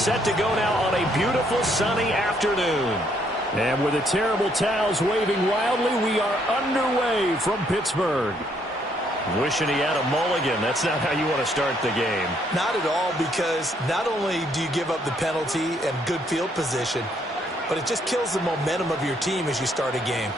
set to go now on a beautiful sunny afternoon. And with the terrible towels waving wildly, we are underway from Pittsburgh. Wishing he had a mulligan. That's not how you want to start the game. Not at all, because not only do you give up the penalty and good field position, but it just kills the momentum of your team as you start a game.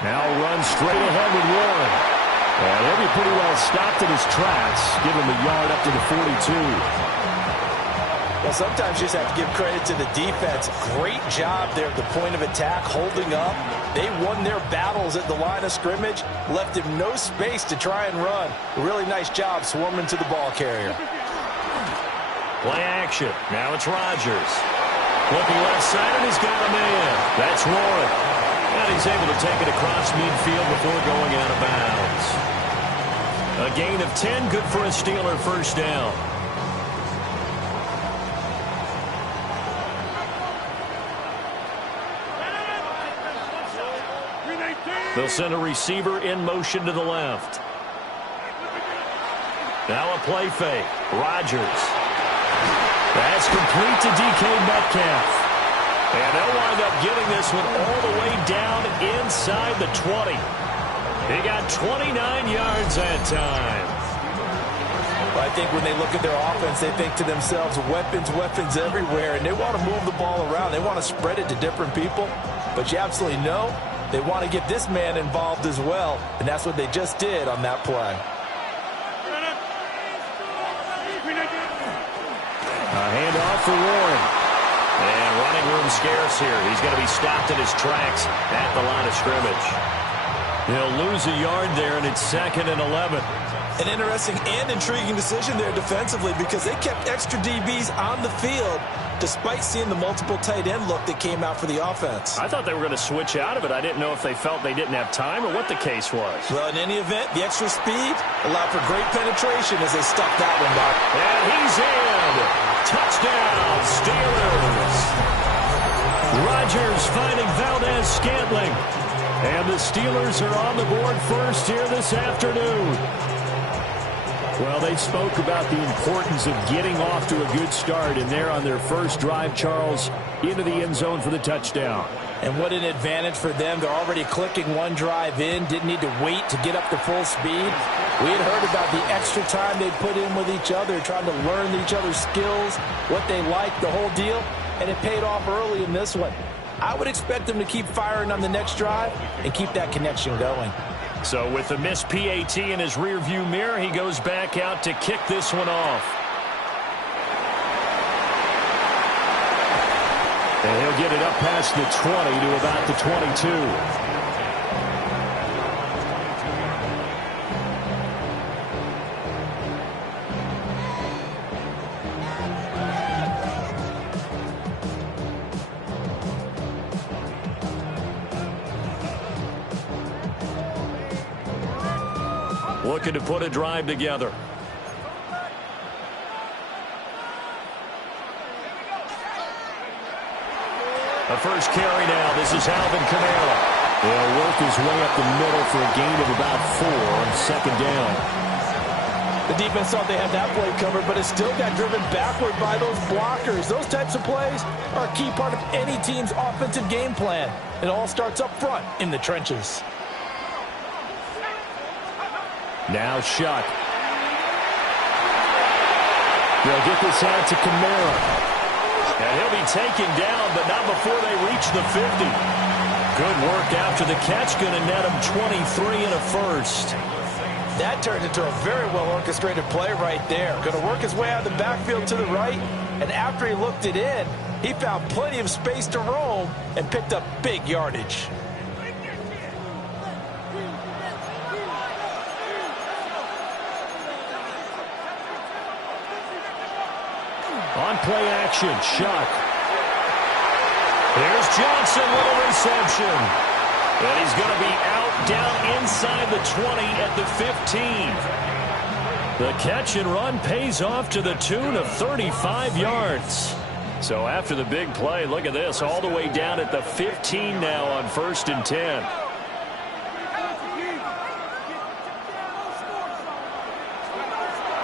Now runs straight ahead with Warren. And he'll be pretty well stopped in his tracks. Give him a yard up to the 42. Well, sometimes you just have to give credit to the defense. Great job there at the point of attack, holding up. They won their battles at the line of scrimmage, left him no space to try and run. A really nice job swarming to the ball carrier. Play action. Now it's Rodgers. Looking left side, and he's got a man. That's Warren. And he's able to take it across midfield before going out of bounds. A gain of 10, good for a Steeler first down. They'll send a receiver in motion to the left. Now a play fake. Rodgers. That's complete to DK Metcalf. And they'll wind up getting this one all the way down inside the 20. He got 29 yards that time. Well, I think when they look at their offense, they think to themselves, weapons everywhere, and they want to move the ball around. They want to spread it to different people. But you absolutely know they want to get this man involved as well, and that's what they just did on that play. A handoff for Warren. And running room scarce here. He's going to be stopped in his tracks at the line of scrimmage. He'll lose a yard there, and it's 2nd and 11. An interesting and intriguing decision there defensively, because they kept extra DBs on the field despite seeing the multiple tight end look that came out for the offense. I thought they were going to switch out of it. I didn't know if they felt they didn't have time or what the case was. Well, in any event, the extra speed allowed for great penetration as they stuck that one back. And he's in. Touchdown, Steelers. Rodgers finding Valdez-Scantling. And the Steelers are on the board first here this afternoon. Well, they spoke about the importance of getting off to a good start, and they're on their first drive, Charles, into the end zone for the touchdown. And what an advantage for them. They're already clicking one drive in, didn't need to wait to get up to full speed. We had heard about the extra time they put in with each other, trying to learn each other's skills, what they like, the whole deal, and it paid off early in this one. I would expect them to keep firing on the next drive and keep that connection going. So with the missed PAT in his rearview mirror, he goes back out to kick this one off. And he'll get it up past the 20 to about the 22. Looking to put a drive together. The first carry now. This is Alvin Kamara. He'll work his way up the middle for a gain of about 4 on 2nd down. The defense thought they had that play covered, but it still got driven backward by those blockers. Those types of plays are a key part of any team's offensive game plan. It all starts up front in the trenches. Now Shuck. They'll get this out to Kamara. And he'll be taken down, but not before they reach the 50. Good work after the catch. Going to net him 23 and a first. That turned into a very well-orchestrated play right there. Going to work his way out of the backfield to the right. And after he looked it in, he found plenty of space to roam and picked up big yardage. On play action, Shuck. Here's Johnson with a reception. And he's going to be out down inside the 20 at the 15. The catch and run pays off to the tune of 35 yards. So after the big play, look at this, all the way down at the 15 now on 1st and 10.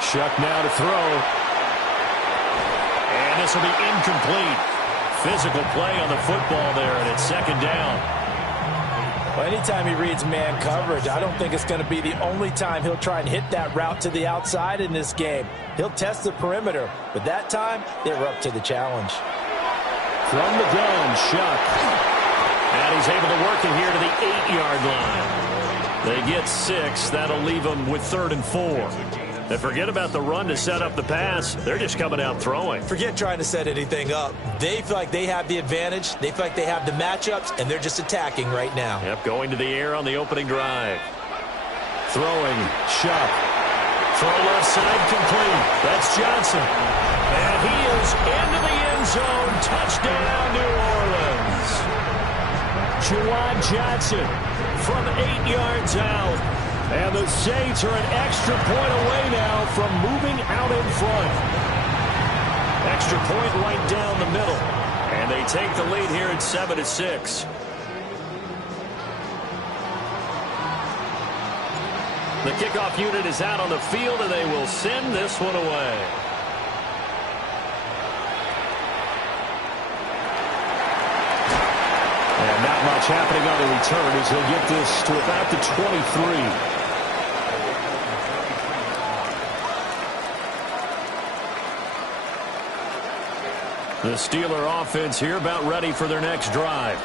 Shuck now to throw. And this will be incomplete. Physical play on the football there, and it's 2nd down. Well, anytime he reads man coverage, I don't think it's going to be the only time he'll try and hit that route to the outside in this game. He'll test the perimeter, but that time they were up to the challenge. From the gun, Shuck. And he's able to work it here to the 8-yard line. They get 6. That'll leave them with 3rd and 4. And forget about the run to set up the pass. They're just coming out throwing. Forget trying to set anything up. They feel like they have the advantage. They feel like they have the matchups, and they're just attacking right now. Yep, going to the air on the opening drive. Throwing, Shuck. Throw left side complete. That's Johnson. And he is into the end zone. Touchdown, New Orleans. Juwan Johnson from 8 yards out. And the Saints are an extra point away now from moving out in front. Extra point right down the middle. And they take the lead here at 7-6. The kickoff unit is out on the field, and they will send this one away. And not much happening on the return as he'll get this to about the 23. The Steeler offense here about ready for their next drive.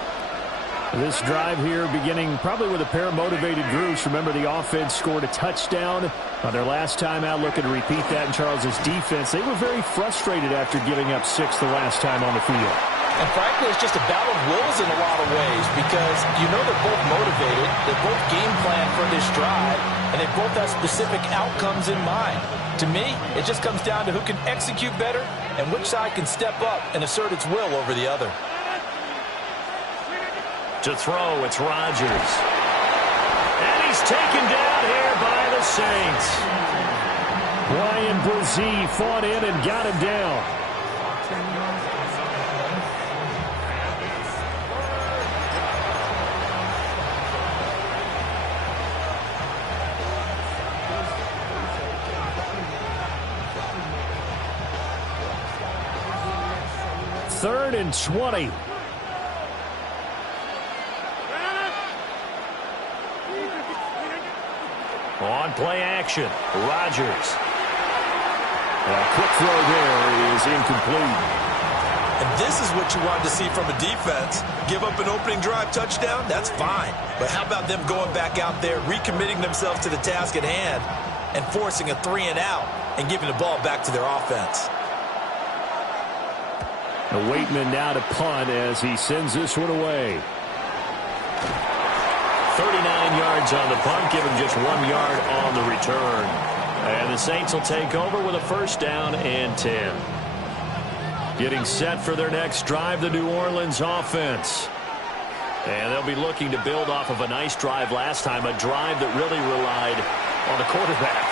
This drive here beginning probably with a pair of motivated groups. Remember, the offense scored a touchdown on their last time out, looking to repeat that in Charles's defense. They were very frustrated after giving up 6 the last time on the field. And frankly, it's just a battle of wills in a lot of ways because you know they're both motivated, they're both game planned for this drive, and they both have specific outcomes in mind. To me, it just comes down to who can execute better and which side can step up and assert its will over the other. To throw, it's Rodgers. And he's taken down here by the Saints. Brian Brzee fought in and got him down. Third and 20. On play action, Rodgers. A quick throw there is incomplete. And this is what you wanted to see from a defense. Give up an opening drive touchdown, that's fine. But how about them going back out there, recommitting themselves to the task at hand, and forcing a 3 and out and giving the ball back to their offense. The Waitman now to punt as he sends this one away. 39 yards on the punt, give him just 1 yard on the return. And the Saints will take over with a 1st down and 10. Getting set for their next drive, the New Orleans offense. And they'll be looking to build off of a nice drive last time, a drive that really relied on the quarterback.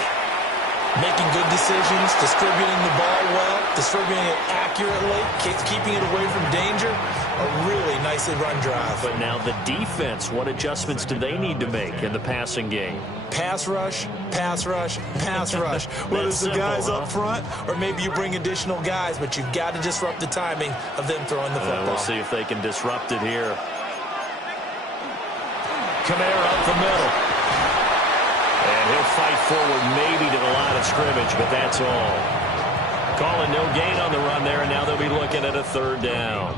Making good decisions, distributing the ball well, distributing it accurately, keeping it away from danger. A really nicely run drive. But now the defense, what adjustments do they need to make in the passing game? Pass rush, pass rush, pass rush. Whether it's the guys up front or maybe you bring additional guys, but you've got to disrupt the timing of them throwing the football. We'll see if they can disrupt it here. Kamara up the middle. And he'll fight forward maybe to the line of scrimmage, but that's all. Calling no gain on the run there, and now they'll be looking at a 3rd down.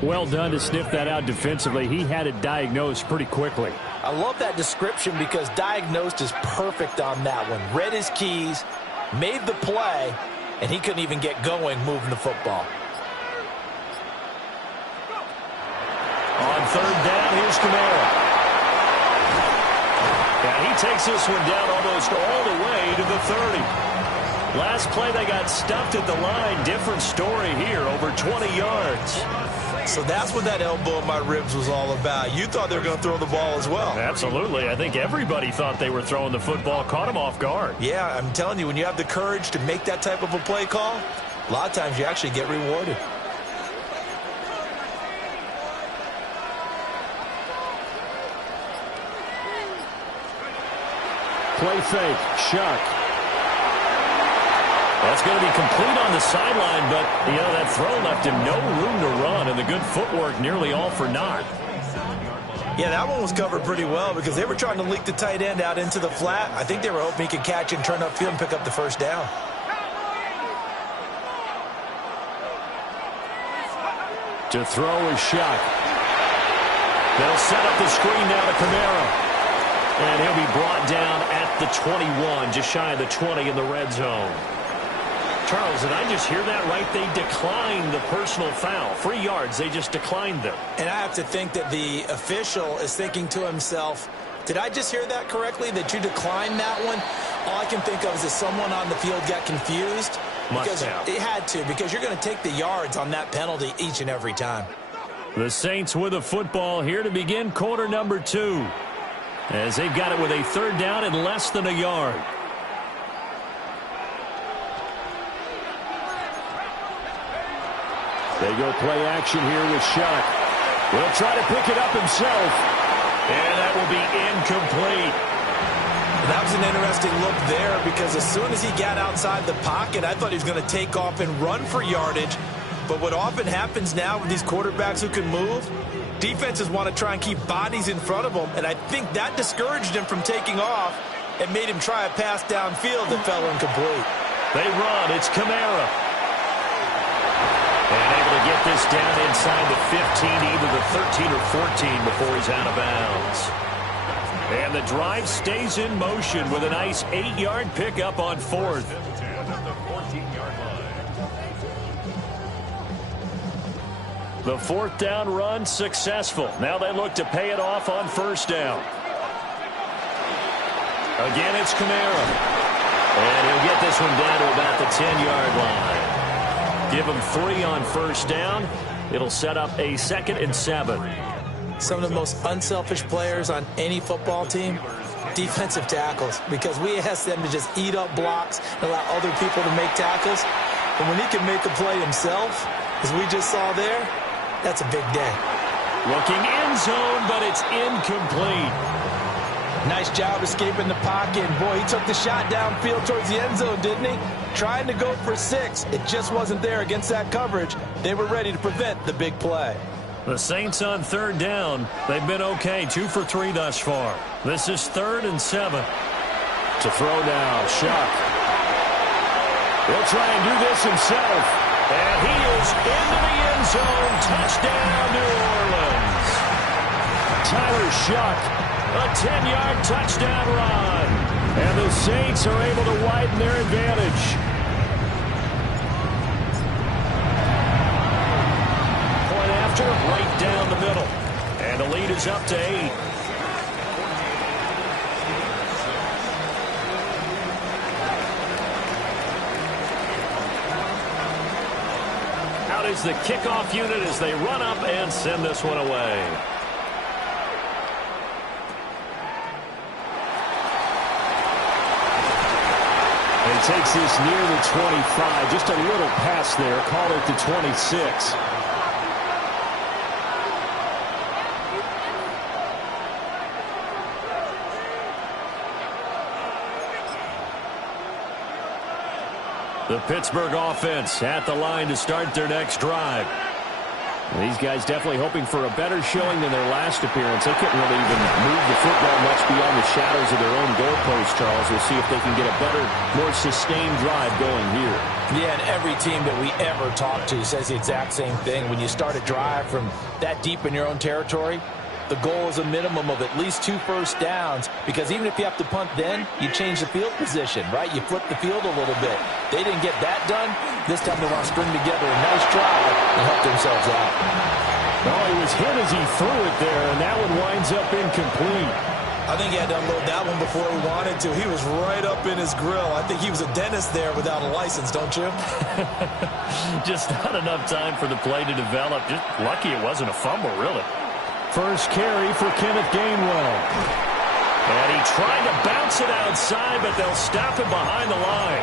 Well done to sniff that out defensively. He had it diagnosed pretty quickly. I love that description because diagnosed is perfect on that one. Read his keys, made the play, and he couldn't even get going moving the football. On 3rd down, here's Kamara. And he takes this one down almost all the way to the 30. Last play, they got stuffed at the line. Different story here, over 20 yards. So that's what that elbow in my ribs was all about. You thought they were going to throw the ball as well. Absolutely. I think everybody thought they were throwing the football, caught him off guard. Yeah, I'm telling you, when you have the courage to make that type of a play call, a lot of times you actually get rewarded. Play fake. Shuck. That's going to be complete on the sideline, but, that throw left him no room to run, and the good footwork nearly all for naught. Yeah, that one was covered pretty well because they were trying to leak the tight end out into the flat. I think they were hoping he could catch it and turn upfield and pick up the first down. To throw is Shuck. They'll set up the screen now to Kamara. And he'll be brought down at the 21, just shy of the 20 in the red zone. Charles, did I just hear that right? They declined the personal foul. 3 yards, they just declined them. And I have to think that the official is thinking to himself, did I just hear that correctly, that you declined that one? All I can think of is that someone on the field got confused. Must have. It had to, because you're going to take the yards on that penalty each and every time. The Saints with a football here to begin quarter number 2. As they've got it with a third down and less than a yard. They go play action here with Shuck. Will try to pick it up himself. And that will be incomplete. That was an interesting look there because as soon as he got outside the pocket, I thought he was going to take off and run for yardage. But what often happens now with these quarterbacks who can move, defenses want to try and keep bodies in front of them. And I think that discouraged him from taking off and made him try a pass downfield that fell incomplete. They run. It's Kamara. And able to get this down inside the 15, either the 13 or 14 before he's out of bounds. And the drive stays in motion with a nice 8-yard pickup on 4th. The 4th down run successful. Now they look to pay it off on 1st down. Again, it's Kamara. And he'll get this one down to about the 10-yard line. Give him 3 on 1st down. It'll set up a 2nd and 7. Some of the most unselfish players on any football team, defensive tackles, because we ask them to just eat up blocks and allow other people to make tackles. But when he can make a play himself, as we just saw there, that's a big day. Looking end zone, but it's incomplete. Nice job escaping the pocket. Boy, he took the shot downfield towards the end zone, didn't he? Trying to go for 6. It just wasn't there against that coverage. They were ready to prevent the big play. The Saints on 3rd down. They've been okay, 2 for 3 thus far. This is 3rd and 7. To throw now, Shuck. He'll try and do this himself. And he is into the end zone. Touchdown, New Orleans. Tyler Shuck. A 10-yard touchdown run. And the Saints are able to widen their advantage. Point after, right down the middle. And the lead is up to 8. Out is the kickoff unit as they run up and send this one away. And takes this near the 25. Just a little pass there. Call it the 26. The Pittsburgh offense at the line to start their next drive. These guys definitely hoping for a better showing than their last appearance. They couldn't really even move the football much beyond the shadows of their own goalpost, Charles. We'll see if they can get a better, more sustained drive going here. Yeah, and every team that we ever talk to says the exact same thing. When you start a drive from that deep in your own territory, the goal is a minimum of at least 2 first downs, because even if you have to punt then, you change the field position, right? You flip the field a little bit. They didn't get that done. This time they want to string together a nice drive and help themselves out. Well, he was hit as he threw it there, and that one winds up incomplete. I think he had to unload that one before he wanted to. He was right up in his grill. I think he was a dentist there without a license, don't you? Just not enough time for the play to develop. Just lucky it wasn't a fumble, really. First carry for Kenneth Gainwell. And he tried to bounce it outside, but they'll stop him behind the line.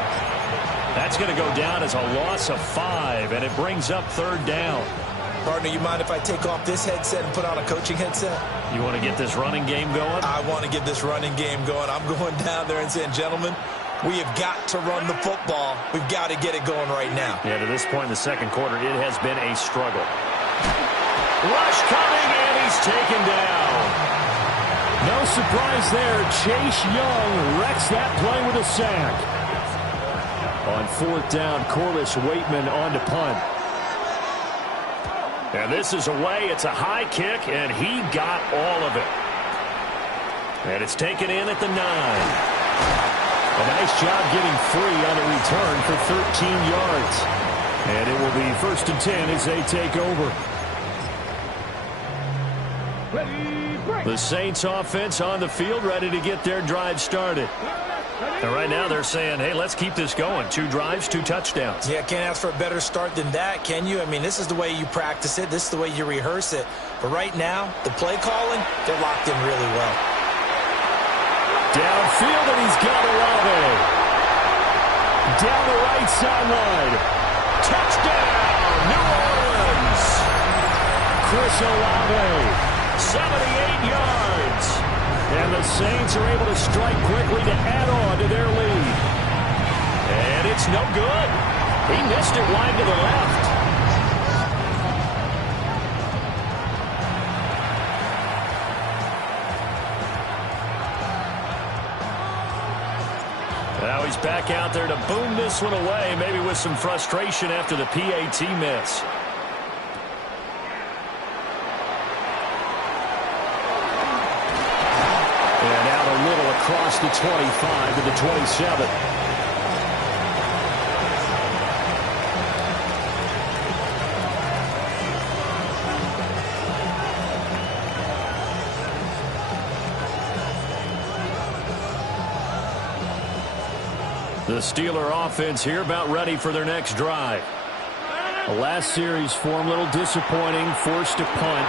That's going to go down as a loss of 5, and it brings up 3rd down. Partner, you mind if I take off this headset and put on a coaching headset? You want to get this running game going? I want to get this running game going. I'm going down there and saying, gentlemen, we have got to run the football. We've got to get it going right now. Yeah, to this point in the second quarter, it has been a struggle. Rush coming, and he's taken down. No surprise there. Chase Young wrecks that play with a sack. On fourth down, Corliss Waitman on to punt. And this is away. It's a high kick, and he got all of it. And it's taken in at the 9. A nice job getting free on the return for 13 yards. And it will be 1st and 10 as they take over. The Saints offense on the field, ready to get their drive started. And right now they're saying, hey, let's keep this going. 2 drives, 2 touchdowns. Yeah, can't ask for a better start than that, can you? I mean, this is the way you practice it. This is the way you rehearse it. But right now, the play calling, they're locked in really well. Downfield, and he's got Olave. Down the right sideline. Touchdown, New Orleans. Chris Olave. 78 yards. And the Saints are able to strike quickly to add on to their lead. And it's no good. He missed it wide to the left. Now he's back out there to boom this one away, maybe with some frustration after the PAT miss. And out a little across the 25 to the 27. The Steeler offense here about ready for their next drive. The last series for them a little disappointing, forced to punt.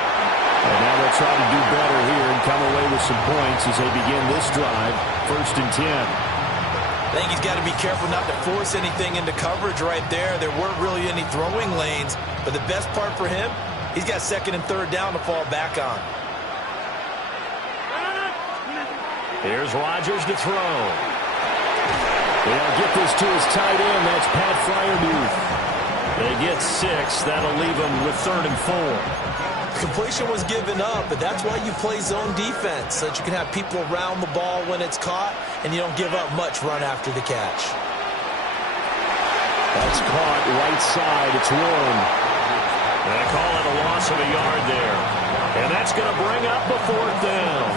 And now they'll try to do better here and come away with some points as they begin this drive, 1st and 10. I think he's got to be careful not to force anything into coverage right there. There weren't really any throwing lanes, but the best part for him, he's got 2nd and 3rd down to fall back on. Here's Rodgers to throw. They'll get this to his tight end. That's Pat Freiermuth. They get 6. That'll leave them with 3rd and 4. Completion was given up, but that's why you play zone defense, so that you can have people around the ball when it's caught, and you don't give up much run after the catch. That's caught right side. It's Warren. And I call it a loss of a yard there. And that's going to bring up the 4th down.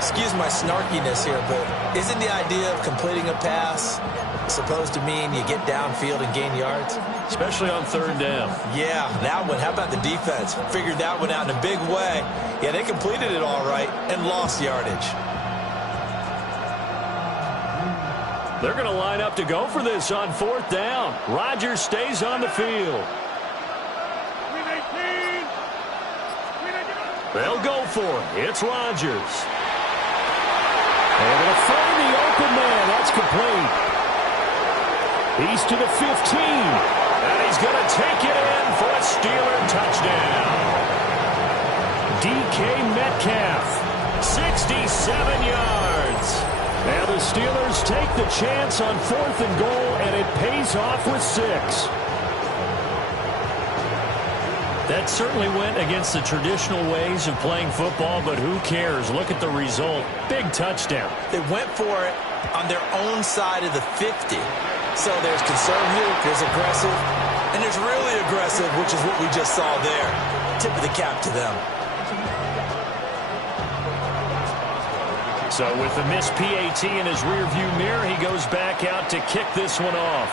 Excuse my snarkiness here, but isn't the idea of completing a pass supposed to mean you get downfield and gain yards? Especially on 3rd down. Yeah, that one. How about the defense? Figured that one out in a big way. Yeah, they completed it all right and lost yardage. They're going to line up to go for this on 4th down. Rodgers stays on the field. They'll go for it. It's Rodgers. Able to find the open man. That's complete. He's to the 15. And he's going to take it in for a Steeler touchdown. DK Metcalf, 67 yards. And the Steelers take the chance on 4th and goal, and it pays off with 6. That certainly went against the traditional ways of playing football, but who cares? Look at the result. Big touchdown. They went for it on their own side of the 50. So there's conservative, there's aggressive, and there's really aggressive, which is what we just saw there. Tip of the cap to them. So with the missed PAT in his rearview mirror, he goes back out to kick this one off.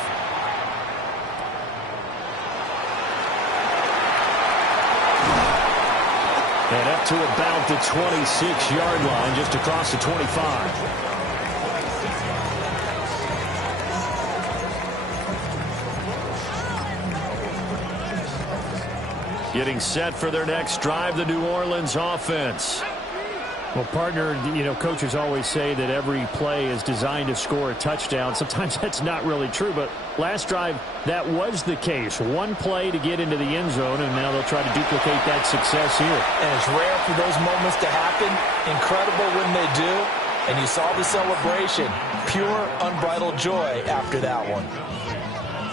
And up to about the 26-yard line, just across the 25. Getting set for their next drive, the New Orleans offense. Well, partner, coaches always say that every play is designed to score a touchdown. Sometimes that's not really true, but last drive, that was the case. One play to get into the end zone, and now they'll try to duplicate that success here. And it's rare for those moments to happen. Incredible when they do. And you saw the celebration. Pure, unbridled joy after that one.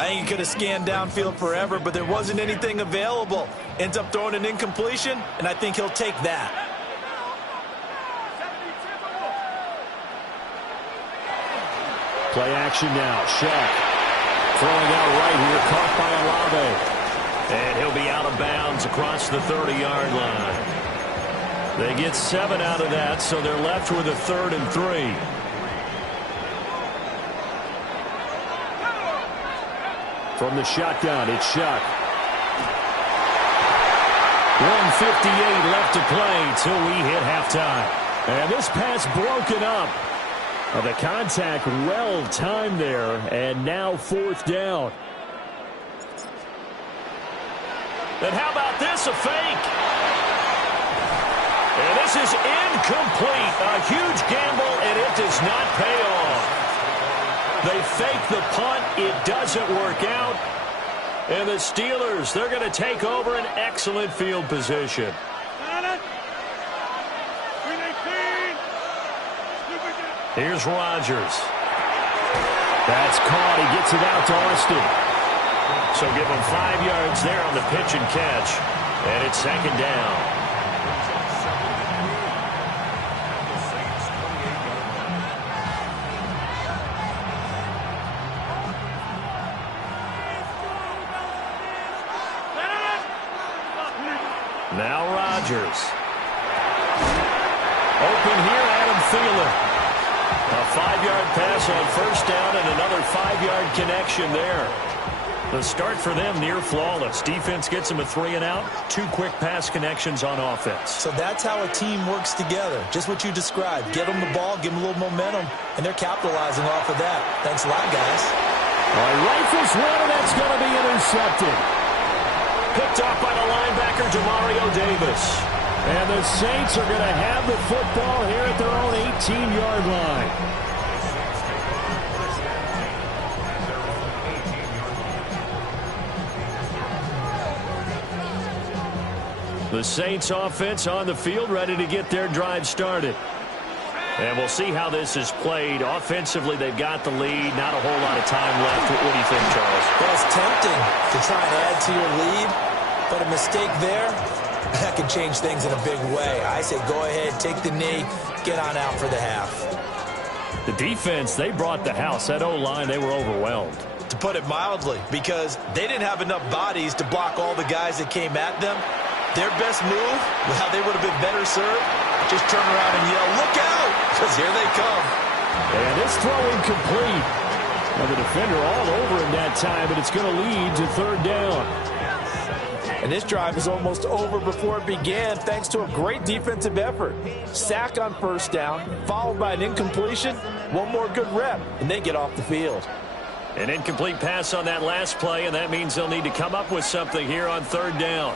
I think he could have scanned downfield forever, but there wasn't anything available. Ends up throwing an incompletion, and I think he'll take that. Play action now. Shaq throwing out right here. Caught by Olave. And he'll be out of bounds across the 30-yard line. They get 7 out of that, so they're left with a 3rd and 3. From the shotgun, it's Shaq. 1:58 left to play till we hit halftime. And this pass broken up. The contact well timed there, and now 4th down. And how about this, a fake? And this is incomplete. A huge gamble, and it does not pay off. They fake the punt. It doesn't work out. And the Steelers, they're going to take over an excellent field position. Here's Rodgers. That's caught. He gets it out to Austin. So give him 5 yards there on the pitch and catch. And it's 2nd down. Now Rodgers. Open here, Adam Thielen. A 5-yard pass on 1st down and another 5-yard connection there. The start for them near flawless. Defense gets them a 3-and-out. 2 quick pass connections on offense. So that's how a team works together. Just what you described. Get them the ball, give them a little momentum, and they're capitalizing off of that. Thanks a lot, guys. All right, rifles one, and that's going to be intercepted. Picked off by the linebacker, Demario Davis. And the Saints are going to have the football here at their own 18-yard line. The Saints offense on the field, ready to get their drive started. And we'll see how this is played. Offensively, they've got the lead. Not a whole lot of time left. What do you think, Charles? Well, it's tempting to try and add to your lead, but a mistake there, that can change things in a big way. I say go ahead, take the knee, get on out for the half. The defense, they brought the house. That O-line, they were overwhelmed. To put it mildly, because they didn't have enough bodies to block all the guys that came at them. Their best move, well, they would have been better served, just turn around and yell, look out, because here they come. And this throw incomplete. Well, the defender all over him that time, but it's going to lead to 3rd down. And this drive is almost over before it began, thanks to a great defensive effort. Sack on 1st down, followed by an incompletion, one more good rep, and they get off the field. An incomplete pass on that last play, and that means they'll need to come up with something here on 3rd down.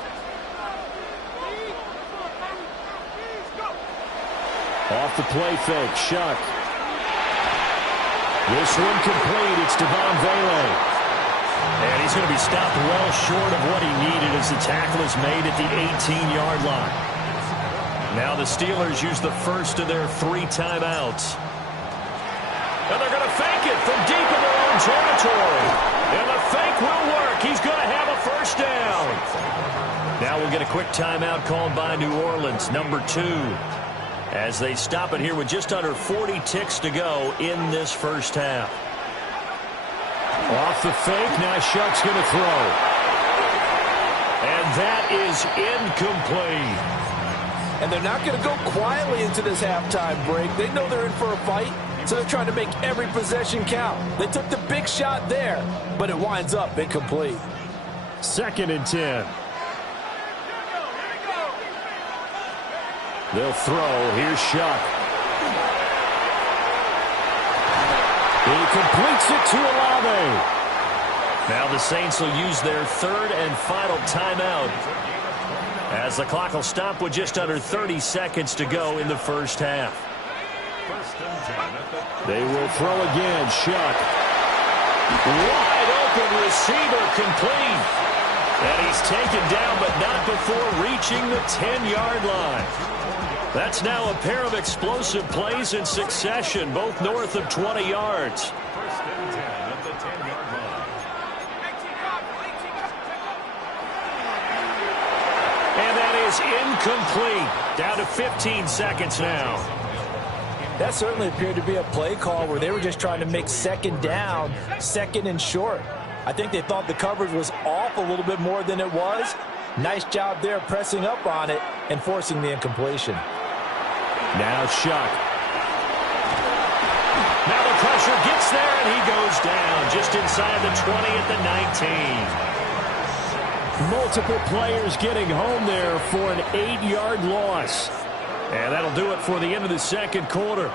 Off the play fake, Shuck. This one complete, it's Devon Vele. And he's going to be stopped well short of what he needed as the tackle is made at the 18-yard line. Now the Steelers use the first of their 3 timeouts. And they're going to fake it from deep in their own territory. And the fake will work. He's going to have a 1st down. Now we'll get a quick timeout called by New Orleans, number 2. As they stop it here with just under 40 ticks to go in this 1st half. Off the fake, now Shuck's going to throw. And that is incomplete. And they're not going to go quietly into this halftime break. They know they're in for a fight, so they're trying to make every possession count. They took the big shot there, but it winds up incomplete. 2nd and 10. They'll throw. Here's Shuck. He completes it to Olave. Now the Saints will use their 3rd and final timeout. As the clock will stop with just under 30 seconds to go in the first half. They will throw again. Shuck. Wide open receiver complete. And he's taken down, but not before reaching the 10-yard line. That's now a pair of explosive plays in succession, both north of 20 yards. And that is incomplete. Down to 15 seconds now. That certainly appeared to be a play call where they were just trying to make second down, second and short. I think they thought the coverage was off a little bit more than it was. Nice job there pressing up on it and forcing the incompletion. Now Shuck. Now the pressure gets there, and he goes down just inside the 20 at the 19. Multiple players getting home there for an 8-yard loss. And that'll do it for the end of the second quarter.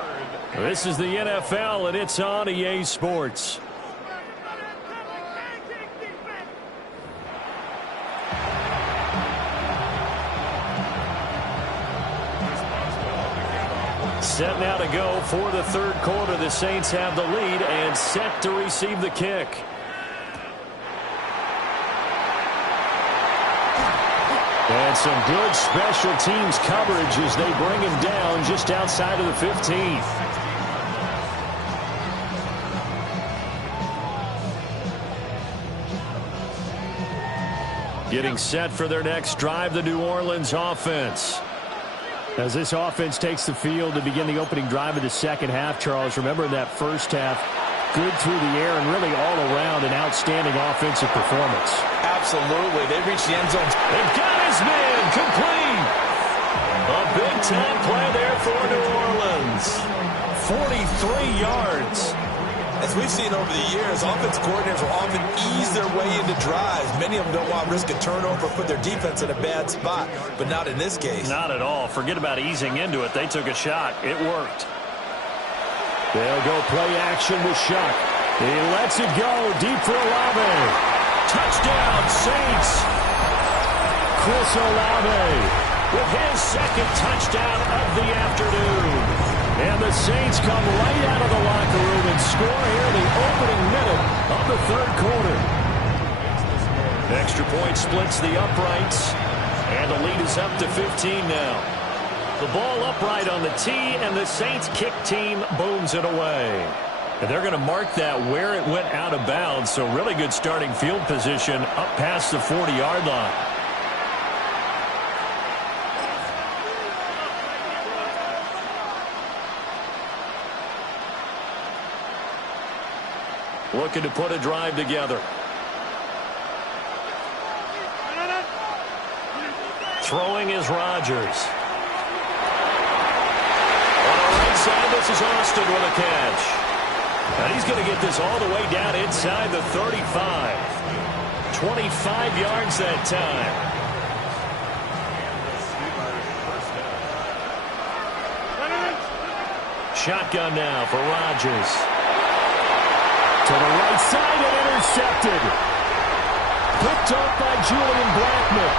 This is the NFL, and it's on EA Sports. Set now to go for the third quarter. The Saints have the lead and set to receive the kick. And some good special teams coverage as they bring him down just outside of the 15. Getting set for their next drive, the New Orleans offense. As this offense takes the field to begin the opening drive of the second half, Charles, remember in that first half, good through the air and really all around an outstanding offensive performance. Absolutely. They reached the end zone. They've got his man complete. A big-time play there for New Orleans. 43 yards. As we've seen over the years, offensive coordinators will often ease their way into drives. Many of them don't want to risk a turnover or put their defense in a bad spot, but not in this case. Not at all. Forget about easing into it. They took a shot. It worked. They'll go play action with Shuck. He lets it go deep for Olave. Touchdown, Saints. Chris Olave with his second touchdown of the afternoon. And the Saints come right out of the locker room and score here in the opening minute of the third quarter. Extra point splits the uprights, and the lead is up to 15 now. The ball upright on the tee, and the Saints kick team booms it away. And they're going to mark that where it went out of bounds, so really good starting field position up past the 40-yard line. Looking to put a drive together. Throwing is Rodgers. On the right side, this is Austin with a catch. And he's going to get this all the way down inside the 35. 25 yards that time. Shotgun now for Rodgers. To the right side and intercepted. Picked up by Julian Blackmon.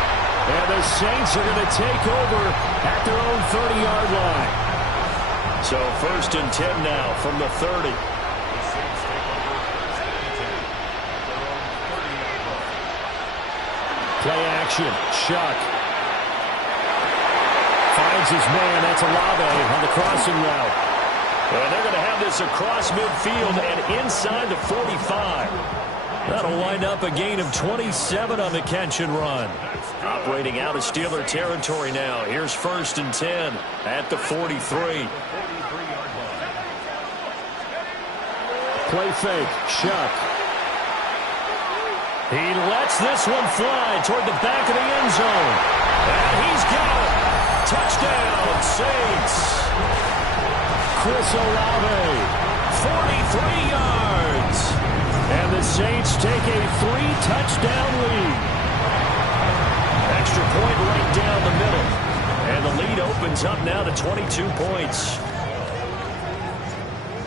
And the Saints are going to take over at their own 30-yard line. So 1st and 10 now from the 30. Play action. Shuck. Finds his man. That's Olave on the crossing route. And they're going to have this across midfield and inside the 45. That'll wind up a gain of 27 on the catch and run. Operating out of Steeler territory now. Here's 1st and 10 at the 43. Play fake. Shuck. He lets this one fly toward the back of the end zone. And he's got it. Touchdown, Saints. Chris Olave, 43 yards. And the Saints take a 3-touchdown lead. Extra point right down the middle. And the lead opens up now to 22 points.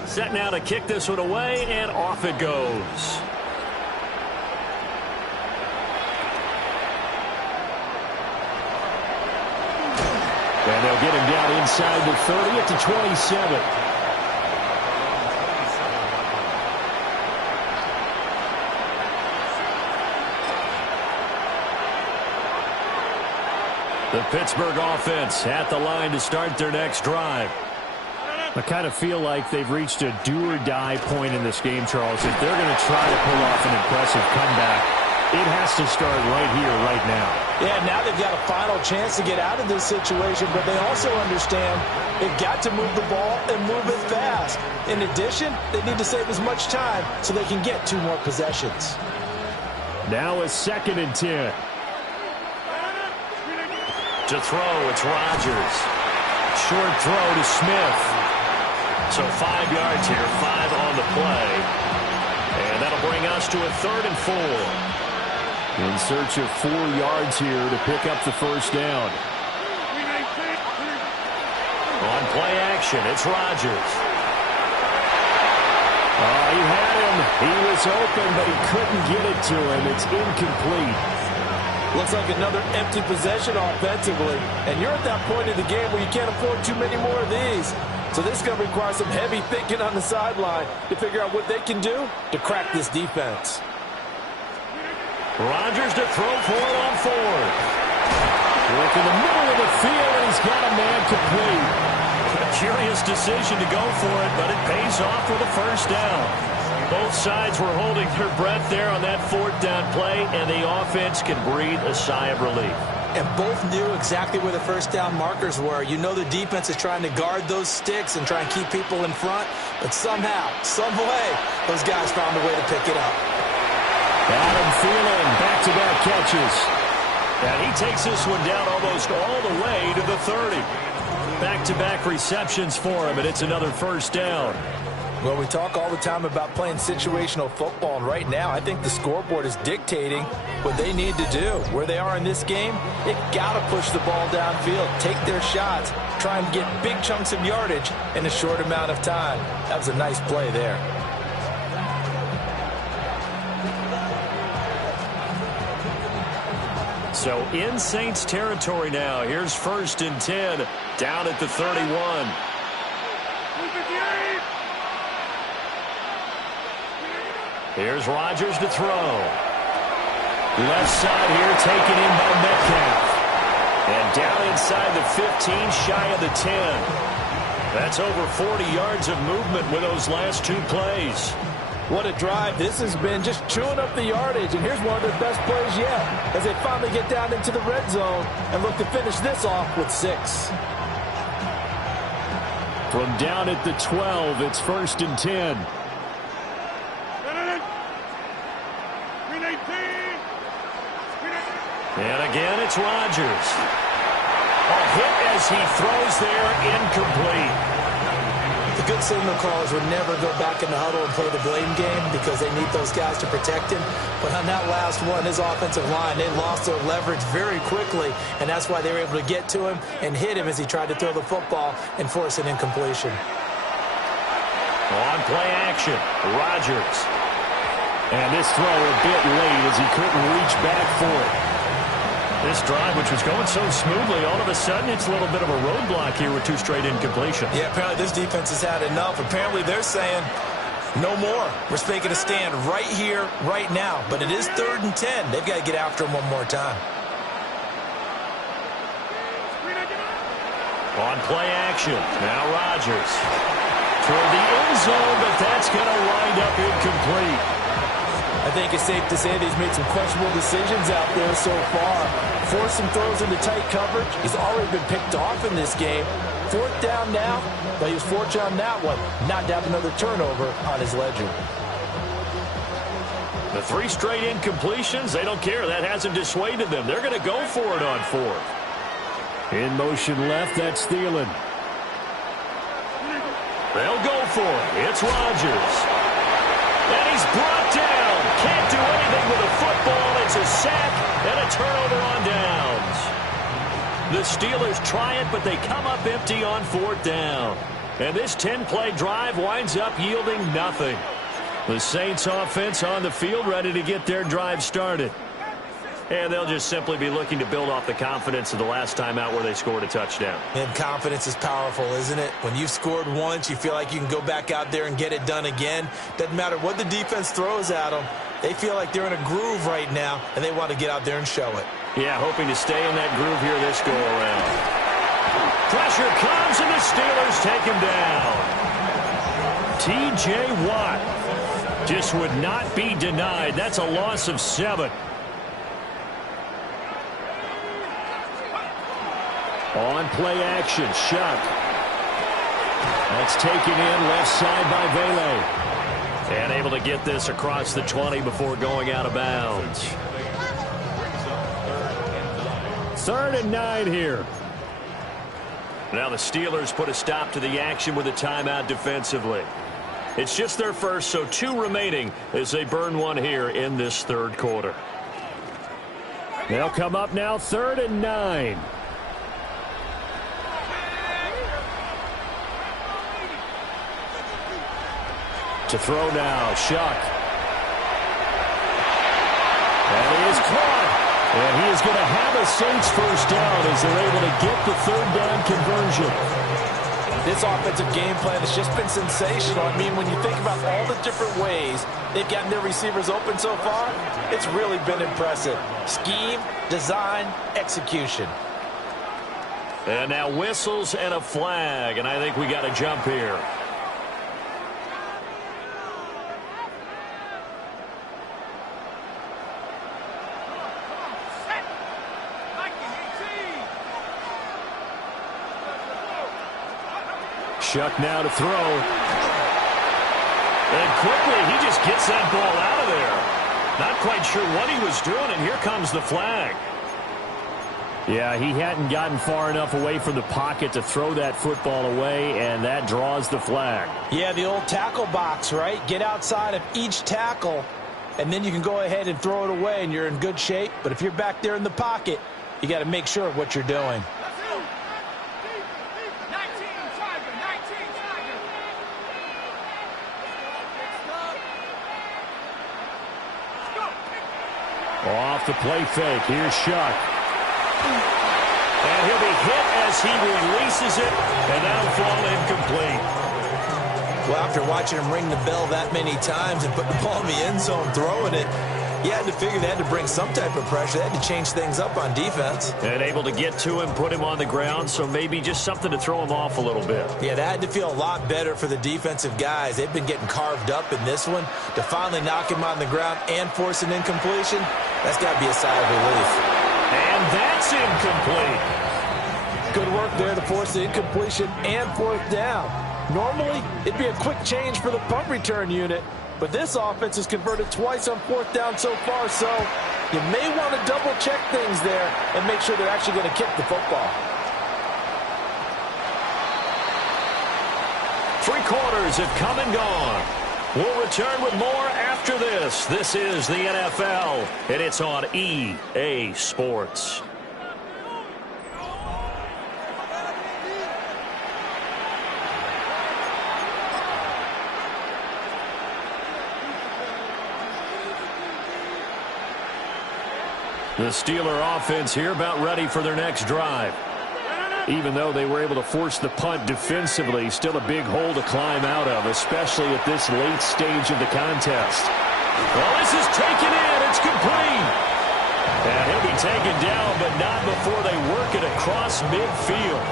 Set now to kick this one away, and off it goes. And they'll get him down inside the 30 at the 27. The Pittsburgh offense at the line to start their next drive. I kind of feel like they've reached a do-or-die point in this game, Charles. If they're going to try to pull off an impressive comeback, it has to start right here, right now. Yeah, now they've got a final chance to get out of this situation, but they also understand they've got to move the ball and move it fast. In addition, they need to save as much time so they can get 2 more possessions. Now a 2nd and 10. To throw, it's Rodgers. Short throw to Smith. So 5 yards here, 5 on the play. And that'll bring us to a 3rd and 4. In search of 4 yards here to pick up the first down. On play action, it's Rodgers. Oh, he had him. He was open, but he couldn't get it to him. It's incomplete. Looks like another empty possession offensively. And you're at that point in the game where you can't afford too many more of these. So this is going to require some heavy thinking on the sideline to figure out what they can do to crack this defense. Rodgers to throw for it on 4th. Work in the middle of the field, and he's got a man complete. A curious decision to go for it, but it pays off for the first down. Both sides were holding their breath there on that 4th down play, and the offense can breathe a sigh of relief. And both knew exactly where the first down markers were. You know the defense is trying to guard those sticks and try and keep people in front, but somehow, some way, those guys found a way to pick it up. Adam Thielen, back-to-back catches. And he takes this one down almost all the way to the 30. Back-to-back receptions for him, and it's another first down. Well, we talk all the time about playing situational football, and right now I think the scoreboard is dictating what they need to do. Where they are in this game, they've got to push the ball downfield, take their shots, try and get big chunks of yardage in a short amount of time. That was a nice play there. So in Saints territory now. Here's 1st and 10 down at the 31. Here's Rodgers to throw. Left side here taken in by Metcalf. And down inside the 15, shy of the 10. That's over 40 yards of movement with those last 2 plays. What a drive. This has been just chewing up the yardage. And here's one of their best plays yet as they finally get down into the red zone and look to finish this off with 6. From down at the 12, it's 1st and 10. And again, it's Rodgers. A hit as he throws there, incomplete. The good signal callers would never go back in the huddle and play the blame game because they need those guys to protect him. But on that last one, his offensive line, they lost their leverage very quickly, and that's why they were able to get to him and hit him as he tried to throw the football and force an incompletion. On play action, Rodgers. And this throw a bit late as he couldn't reach back for it. This drive, which was going so smoothly, all of a sudden it's a little bit of a roadblock here with 2 straight incompletions. Yeah, apparently this defense has had enough. Apparently they're saying, no more. We're making a stand right here, right now. But it is 3rd and 10. They've got to get after him one more time. On play action, now Rodgers. Toward the end zone, but that's going to wind up incomplete. I think it's safe to say that he's made some questionable decisions out there so far. Forced some throws into tight coverage. He's already been picked off in this game. 4th down now, but he was fortunate on that one. Not to have another turnover on his ledger. The 3 straight incompletions, they don't care. That hasn't dissuaded them. They're going to go for it on 4th. In motion left, that's Thielen. They'll go for it. It's Rodgers. And he's brought down. Can't do anything with a football. It's a sack and a turnover on downs. The Steelers try it, but they come up empty on 4th down. And this 10-play drive winds up yielding nothing. The Saints offense on the field ready to get their drive started. and they'll just simply be looking to build off the confidence of the last time out where they scored a touchdown. And confidence is powerful, isn't it? When you've scored once, you feel like you can go back out there and get it done again. Doesn't matter what the defense throws at them. They feel like they're in a groove right now, and they want to get out there and show it. Yeah, hoping to stay in that groove here this go-around. Pressure comes, and the Steelers take him down. T.J. Watt just would not be denied. That's a loss of 7. On play action, Shuck. That's taken in left side by Vele. And able to get this across the 20 before going out of bounds. 3rd and 9 here. Now the Steelers put a stop to the action with a timeout defensively. It's just their first, so 2 remaining as they burn one here in this 3rd quarter. They'll come up now 3rd and 9. To throw now, Shuck. And he is caught. And he is going to have a Saints first down as they're able to get the 3rd down conversion. This offensive game plan has just been sensational. I mean, when you think about all the different ways they've gotten their receivers open so far, it's really been impressive. Scheme, design, execution. And now whistles and a flag, and I think we got a jump here. Shuck now to throw. And quickly, he just gets that ball out of there. Not quite sure what he was doing, and here comes the flag. Yeah, he hadn't gotten far enough away from the pocket to throw that football away, and that draws the flag. Yeah, the old tackle box, right? Get outside of each tackle, and then you can go ahead and throw it away, and you're in good shape. But if you're back there in the pocket, you got to make sure of what you're doing. Off the play fake. Here's Shuck. And he'll be hit as he releases it, and that'll fall incomplete. Well, after watching him ring the bell that many times and put the ball in the end zone, throwing it, you had to figure they had to bring some type of pressure. They had to change things up on defense. And able to get to him, put him on the ground, so maybe just something to throw him off a little bit. Yeah, that had to feel a lot better for the defensive guys. They've been getting carved up in this one. To finally knock him on the ground and force an incompletion, that's got to be a sigh of relief. And that's incomplete. Good work there to force the incompletion and 4th down. Normally, it'd be a quick change for the punt return unit, but this offense has converted twice on 4th down so far, so you may want to double-check things there and make sure they're actually going to kick the football. 3 quarters have come and gone. We'll return with more after this. This is the NFL, and it's on EA Sports. The Steeler offense here about ready for their next drive. Even though they were able to force the punt defensively, still a big hole to climb out of, especially at this late stage of the contest. Well, this is taken in. It's complete. And he'll be taken down, but not before they work it across midfield.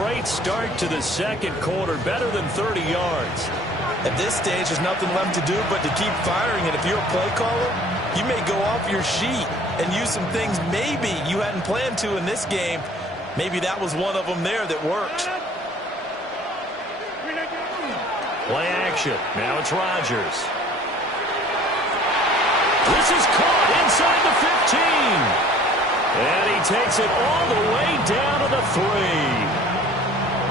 Great start to the 2nd quarter, better than 30 yards. At this stage, there's nothing left to do but to keep firing, and if you're a play caller, you may go off your sheet and use some things maybe you hadn't planned to in this game. Maybe that was one of them there that worked. Play action. Now it's Rodgers. This is caught inside the 15. And he takes it all the way down to the 3.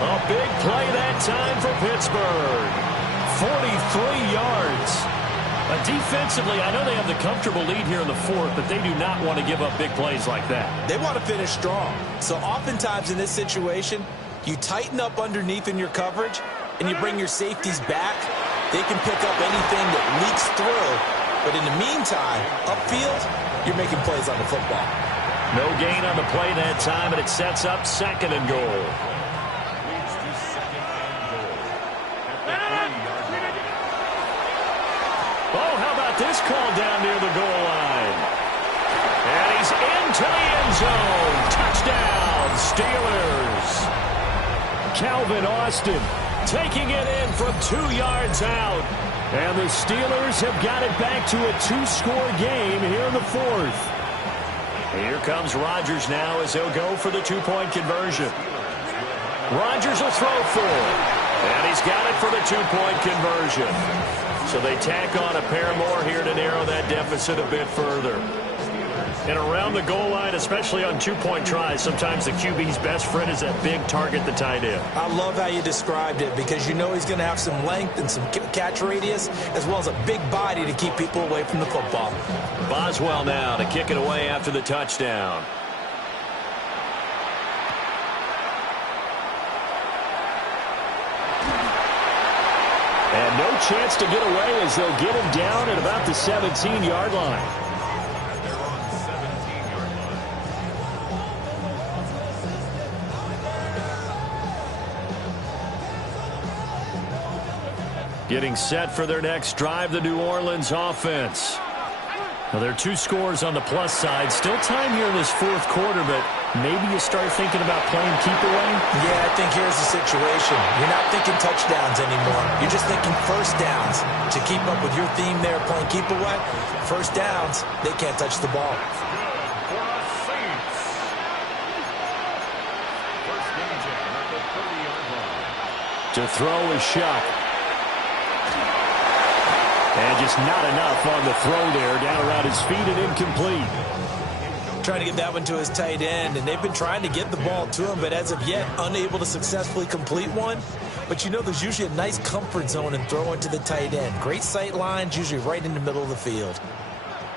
A big play that time for Pittsburgh. 43 yards. Defensively, I know they have the comfortable lead here in the 4th, but they do not want to give up big plays like that. They want to finish strong. So oftentimes in this situation, you tighten up underneath in your coverage, and you bring your safeties back. They can pick up anything that leaks through. But in the meantime, upfield, you're making plays on the football. No gain on the play that time, and it sets up 2nd and goal. Oh, how about this call down near the goal line? And he's into the end zone. Touchdown, Steelers. Calvin Austin taking it in from 2 yards out. And the Steelers have got it back to a 2-score game here in the 4th. Here comes Rodgers now as he'll go for the 2-point conversion. Rodgers will throw for it. And he's got it for the 2-point conversion. So they tack on a pair more here to narrow that deficit a bit further. And around the goal line, especially on 2-point tries, sometimes the QB's best friend is that big target, the tight end. I love how you described it because you know he's going to have some length and some catch radius as well as a big body to keep people away from the football. Boswell now to kick it away after the touchdown. And no chance to get away as they'll get him down at about the 17-yard line. Getting set for their next drive, the New Orleans offense. Well, there are 2 scores on the plus side. Still time here in this 4th quarter, but maybe you start thinking about playing keep away? Yeah, I think here's the situation. You're not thinking touchdowns anymore. You're just thinking first downs. To keep up with your theme there, playing keep away, first downs, they can't touch the ball. To throw is Shuck. And just not enough on the throw there. Down around his feet and incomplete. Trying to get that one to his tight end, and they've been trying to get the ball to him, but as of yet, unable to successfully complete one. But you know there's usually a nice comfort zone in throwing to the tight end. Great sight lines, usually right in the middle of the field.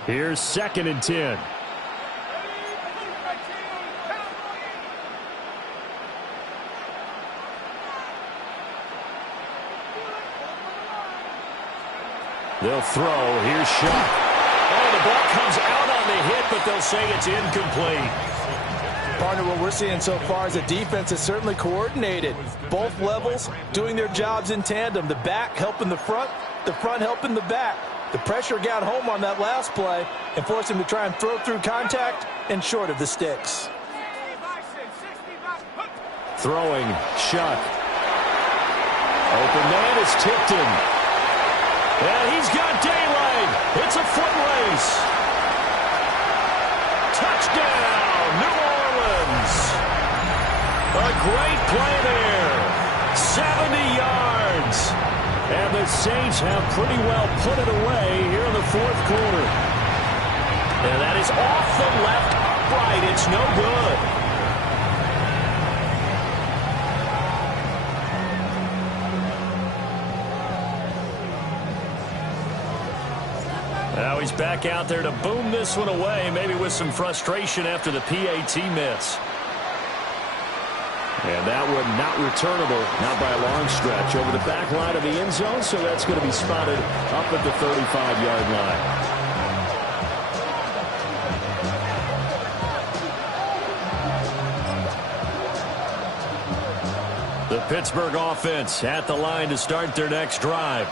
Here's 2nd and 10. They'll throw. Here's Shuck. Oh, the ball comes out on the hit, but they'll say it's incomplete. Partner, what we're seeing so far is a defense is certainly coordinated. Both levels doing their jobs in tandem. The back helping the front helping the back. The pressure got home on that last play and forced him to try and throw through contact and short of the sticks. Throwing, Shuck. Open man is Tipton. And he's got daylight. It's a foot race. Touchdown, New Orleans. A great play there. 70 yards. And the Saints have pretty well put it away here in the 4th quarter. And that is off the left upright. It's no good. Now he's back out there to boom this one away, maybe with some frustration after the PAT miss. And that one not returnable, not by a long stretch, over the back line of the end zone, so that's going to be spotted up at the 35-yard line. The Pittsburgh offense at the line to start their next drive.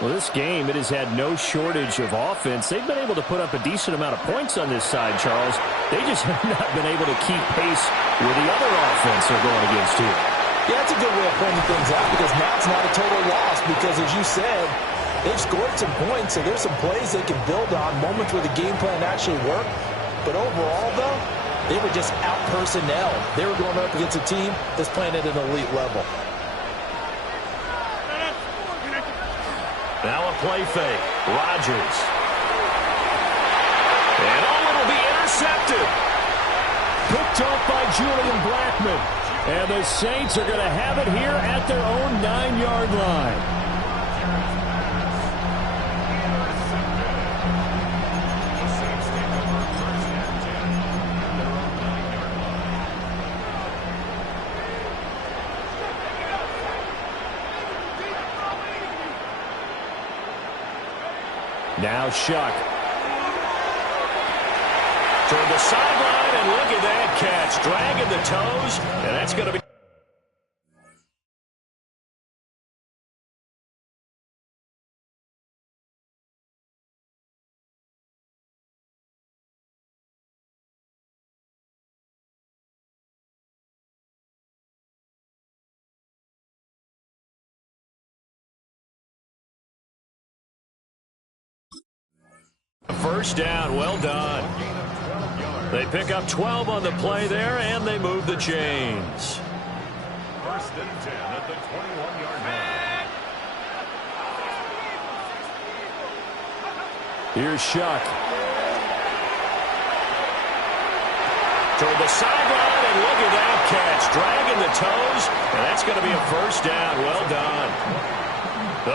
Well, this game, it has had no shortage of offense. They've been able to put up a decent amount of points on this side, Charles. They just have not been able to keep pace with the other offense they're going against here. Yeah, that's a good way of pointing things out because now it's not a total loss because, as you said, they've scored some points, so there's some plays they can build on, moments where the game plan actually worked. But overall, though, they were just out-personnel. They were going up against a team that's playing at an elite level. Now a play fake. Rodgers. And it'll be intercepted. Picked off by Julian Blackmon. And the Saints are going to have it here at their own 9-yard line. Now Shuck. Toward the sideline, and look at that catch. Dragging the toes, and that's going to be... First down, well done. They pick up 12 on the play there, and they move the chains. First and 10 at the 21-yard line. Here's Shuck. Toward the sideline, and look at that catch. Dragging the toes, and that's going to be a first down. Well done.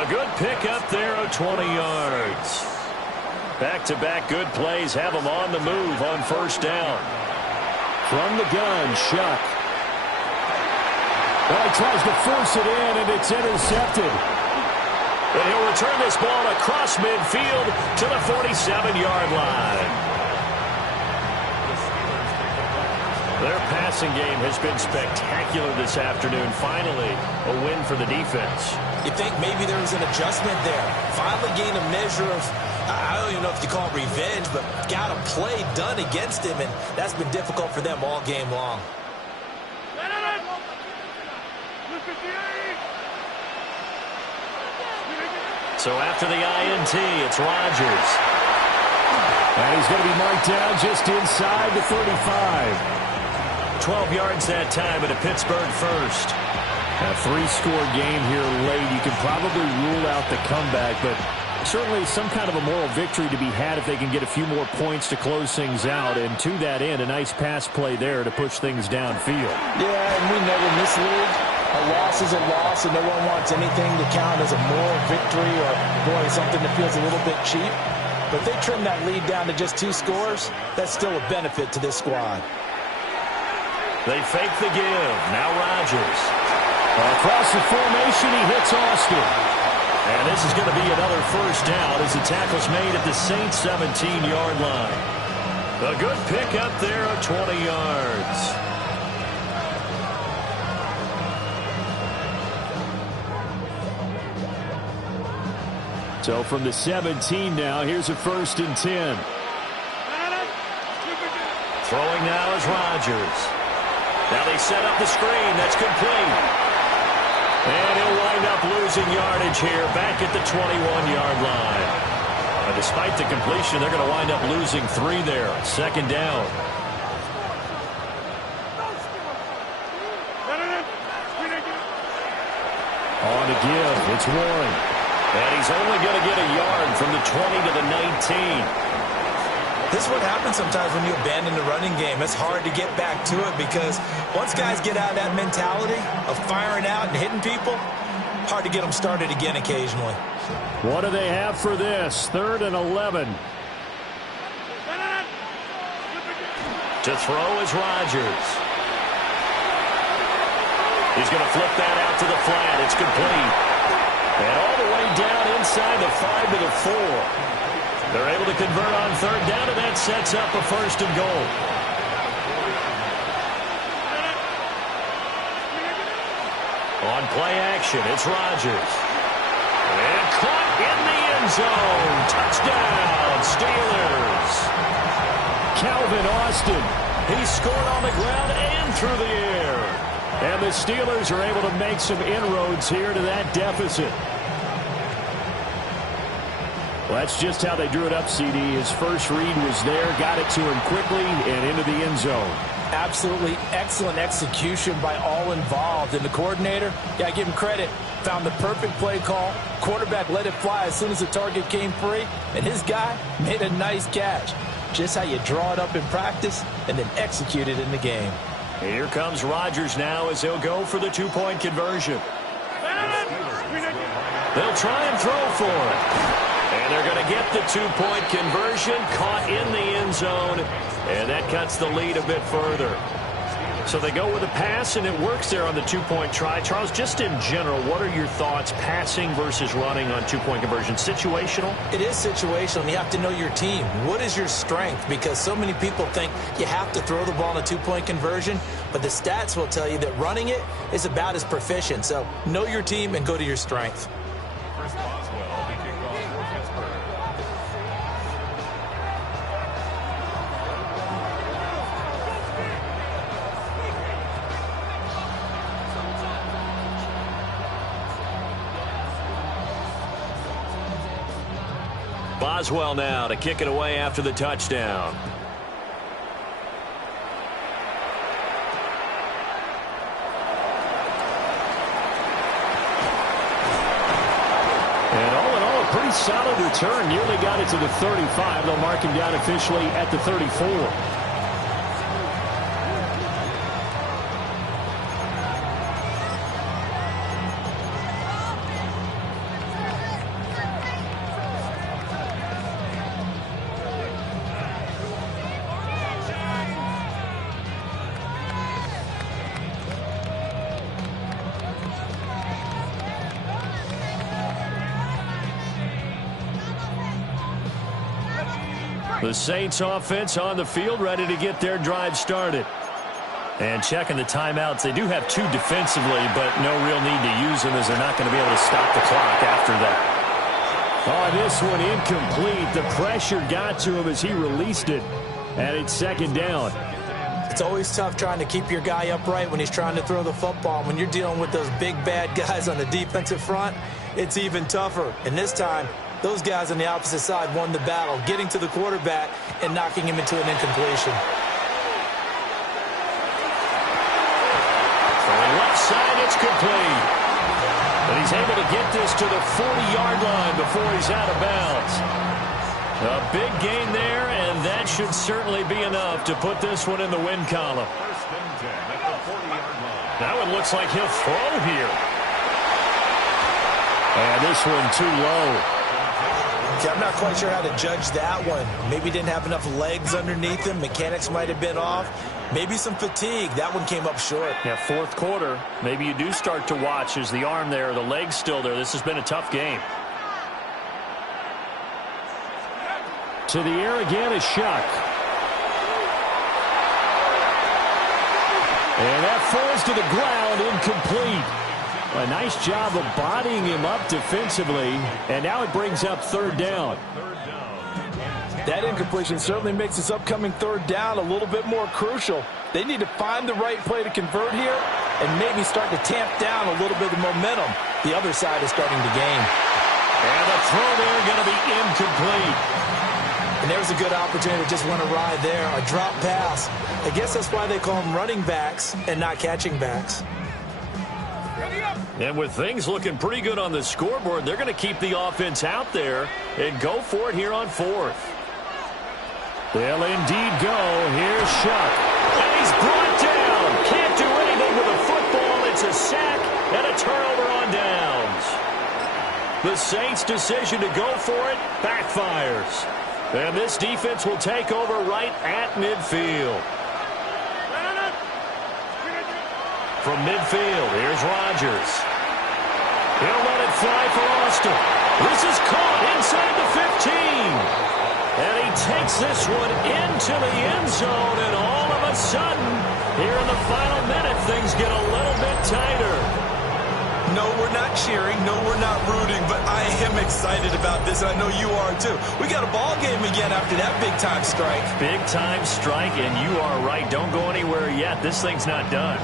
A good pickup there of 20 yards. Back-to-back good plays have them on the move on first down. From the gun, Shuck. Well, he tries to force it in, and it's intercepted. And he'll return this ball across midfield to the 47-yard line. Their passing game has been spectacular this afternoon. Finally, a win for the defense. You think maybe there was an adjustment there. Finally gained a measure of, I don't even know if you call it revenge, but got a play done against him, and that's been difficult for them all game long. So after the INT, it's Rodgers. And he's going to be marked down just inside the 35. 12 yards that time at a Pittsburgh first. A three-score game here late. You can probably rule out the comeback, but certainly some kind of a moral victory to be had if they can get a few more points to close things out. And to that end, a nice pass play there to push things downfield. Yeah, and we know in this league, a loss is a loss, and no one wants anything to count as a moral victory or, boy, something that feels a little bit cheap. But if they trim that lead down to just 2 scores, that's still a benefit to this squad. They fake the give. Now Rodgers. Across the formation, he hits Austin. And this is going to be another first down as the tackle's made at the Saints' 17-yard line. A good pickup there of 20 yards. So from the 17 now, here's a first and 10. Throwing now is Rodgers. Now they set up the screen. That's complete. And he'll wind up losing yardage here back at the 21-yard line. Despite the completion, they're going to wind up losing 3 there. Second down. On to give. It's Warren. And he's only going to get a yard from the 20 to the 19. This is what happens sometimes when you abandon the running game. It's hard to get back to it because once guys get out of that mentality of firing out and hitting people, hard to get them started again occasionally. What do they have for this? 3rd and 11. To throw is Rodgers. He's going to flip that out to the flat. It's complete. And all the way down inside the 5 to the 4. They're able to convert on 3rd down, and that sets up a 1st and goal. On play action, it's Rodgers. And caught in the end zone. Touchdown, Steelers. Calvin Austin. He scored on the ground and through the air. And the Steelers are able to make some inroads here to that deficit. Well, that's just how they drew it up, CD. His first read was there, got it to him quickly, and into the end zone. Absolutely excellent execution by all involved. And the coordinator, got to give him credit, found the perfect play call. Quarterback let it fly as soon as the target came free, and his guy made a nice catch. Just how you draw it up in practice and then execute it in the game. Here comes Rodgers now as he'll go for the 2-point conversion. They'll try and throw for it. And they're going to get the 2-point conversion, caught in the end zone, and that cuts the lead a bit further. So they go with a pass, and it works there on the two-point try. Charles, just in general, what are your thoughts passing versus running on two-point conversion? Situational? It is situational, and you have to know your team. What is your strength? Because so many people think you have to throw the ball in a two-point conversion, but the stats will tell you that running it is about as proficient. So know your team and go to your strength. Boswell now to kick it away after the touchdown. And all in all, a pretty solid return. Nearly got it to the 35. They'll mark him down officially at the 34. The Saints offense on the field, ready to get their drive started. And checking the timeouts. They do have two defensively, but no real need to use them as they're not going to be able to stop the clock after that. Oh, this one incomplete. The pressure got to him as he released it. And it's second down. It's always tough trying to keep your guy upright when he's trying to throw the football. When you're dealing with those big, bad guys on the defensive front, it's even tougher. And this time, those guys on the opposite side won the battle, getting to the quarterback and knocking him into an incompletion. From the left side, it's complete. But he's able to get this to the 40-yard line before he's out of bounds. A big gain there, and that should certainly be enough to put this one in the win column. Now it looks like he'll throw here. And this one too low. Okay, I'm not quite sure how to judge that one. Maybe didn't have enough legs underneath him. Mechanics might have been off. Maybe some fatigue. That one came up short. Yeah, fourth quarter. Maybe you do start to watch. Is the arm there, the leg's still there? This has been a tough game. To the air again is Shuck. And that falls to the ground, incomplete. A nice job of bodying him up defensively, and now it brings up third down. That incompletion certainly makes this upcoming third down a little bit more crucial. They need to find the right play to convert here and maybe start to tamp down a little bit of momentum the other side is starting to gain. And the throw there going to be incomplete. And there's a good opportunity to just run a ride there, a drop pass. I guess that's why they call them running backs and not catching backs. And with things looking pretty good on the scoreboard, they're going to keep the offense out there and go for it here on fourth. They'll indeed go. Here's Shuck. And he's brought down. Can't do anything with the football. It's a sack and a turnover on downs. The Saints' decision to go for it backfires. And this defense will take over right at midfield. From midfield, here's Rodgers. He'll let it fly for Austin. This is caught inside the 15. And he takes this one into the end zone, and all of a sudden, here in the final minute, things get a little bit tighter. No, we're not cheering. No, we're not rooting, but I am excited about this, and I know you are too. We got a ball game again after that big-time strike. Big-time strike, and you are right. Don't go anywhere yet. This thing's not done.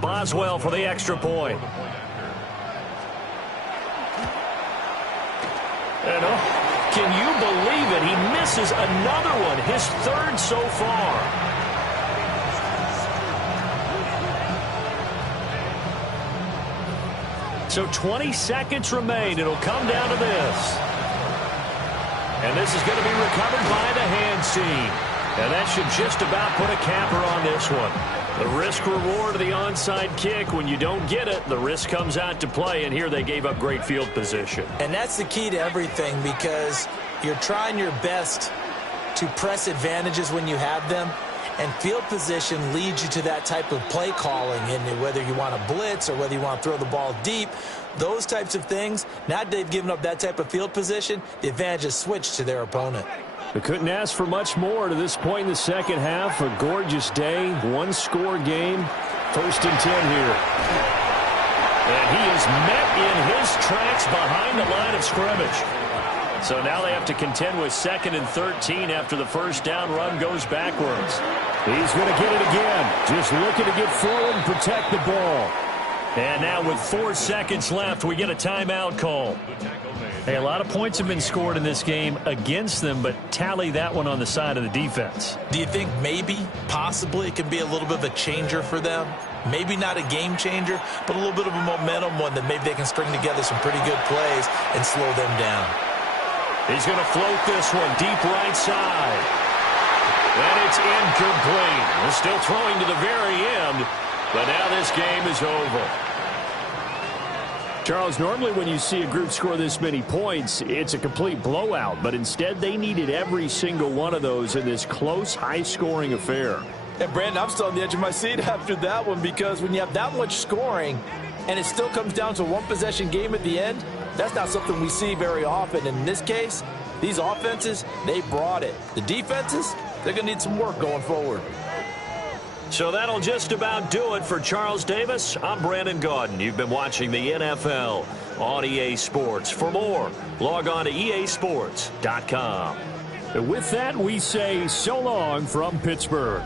Boswell for the extra point. And can you believe it? He misses another one, his third so far. So 20 seconds remain. It'll come down to this. And this is going to be recovered by the hands team. And that should just about put a capper on this one. The risk-reward of the onside kick. When you don't get it, the risk comes out to play, and here they gave up great field position. And that's the key to everything, because you're trying your best to press advantages when you have them, and field position leads you to that type of play calling, and whether you want to blitz or whether you want to throw the ball deep, those types of things. Now that they've given up that type of field position, the advantage is switched to their opponent. We couldn't ask for much more to this point in the second half. A gorgeous day, one-score game, 1st and 10 here. And he is met in his tracks behind the line of scrimmage. So now they have to contend with 2nd and 13 after the first down run goes backwards. He's going to get it again, just looking to get forward and protect the ball. And now with 4 seconds left, we get a timeout call. Hey, a lot of points have been scored in this game against them, but tally that one on the side of the defense. Do you think maybe, possibly, it can be a little bit of a changer for them? Maybe not a game changer, but a little bit of a momentum one that maybe they can string together some pretty good plays and slow them down. He's going to float this one deep right side. And it's incomplete. They're still throwing to the very end, but now this game is over. Charles, normally when you see a group score this many points, it's a complete blowout, but instead they needed every single one of those in this close, high-scoring affair. And, Brandon, I'm still on the edge of my seat after that one, because when you have that much scoring and it still comes down to a one-possession game at the end, that's not something we see very often. In this case, these offenses, they brought it. The defenses, they're going to need some work going forward. So that'll just about do it for Charles Davis. I'm Brandon Gaudin. You've been watching the NFL on EA Sports. For more, log on to easports.com. And with that, we say so long from Pittsburgh.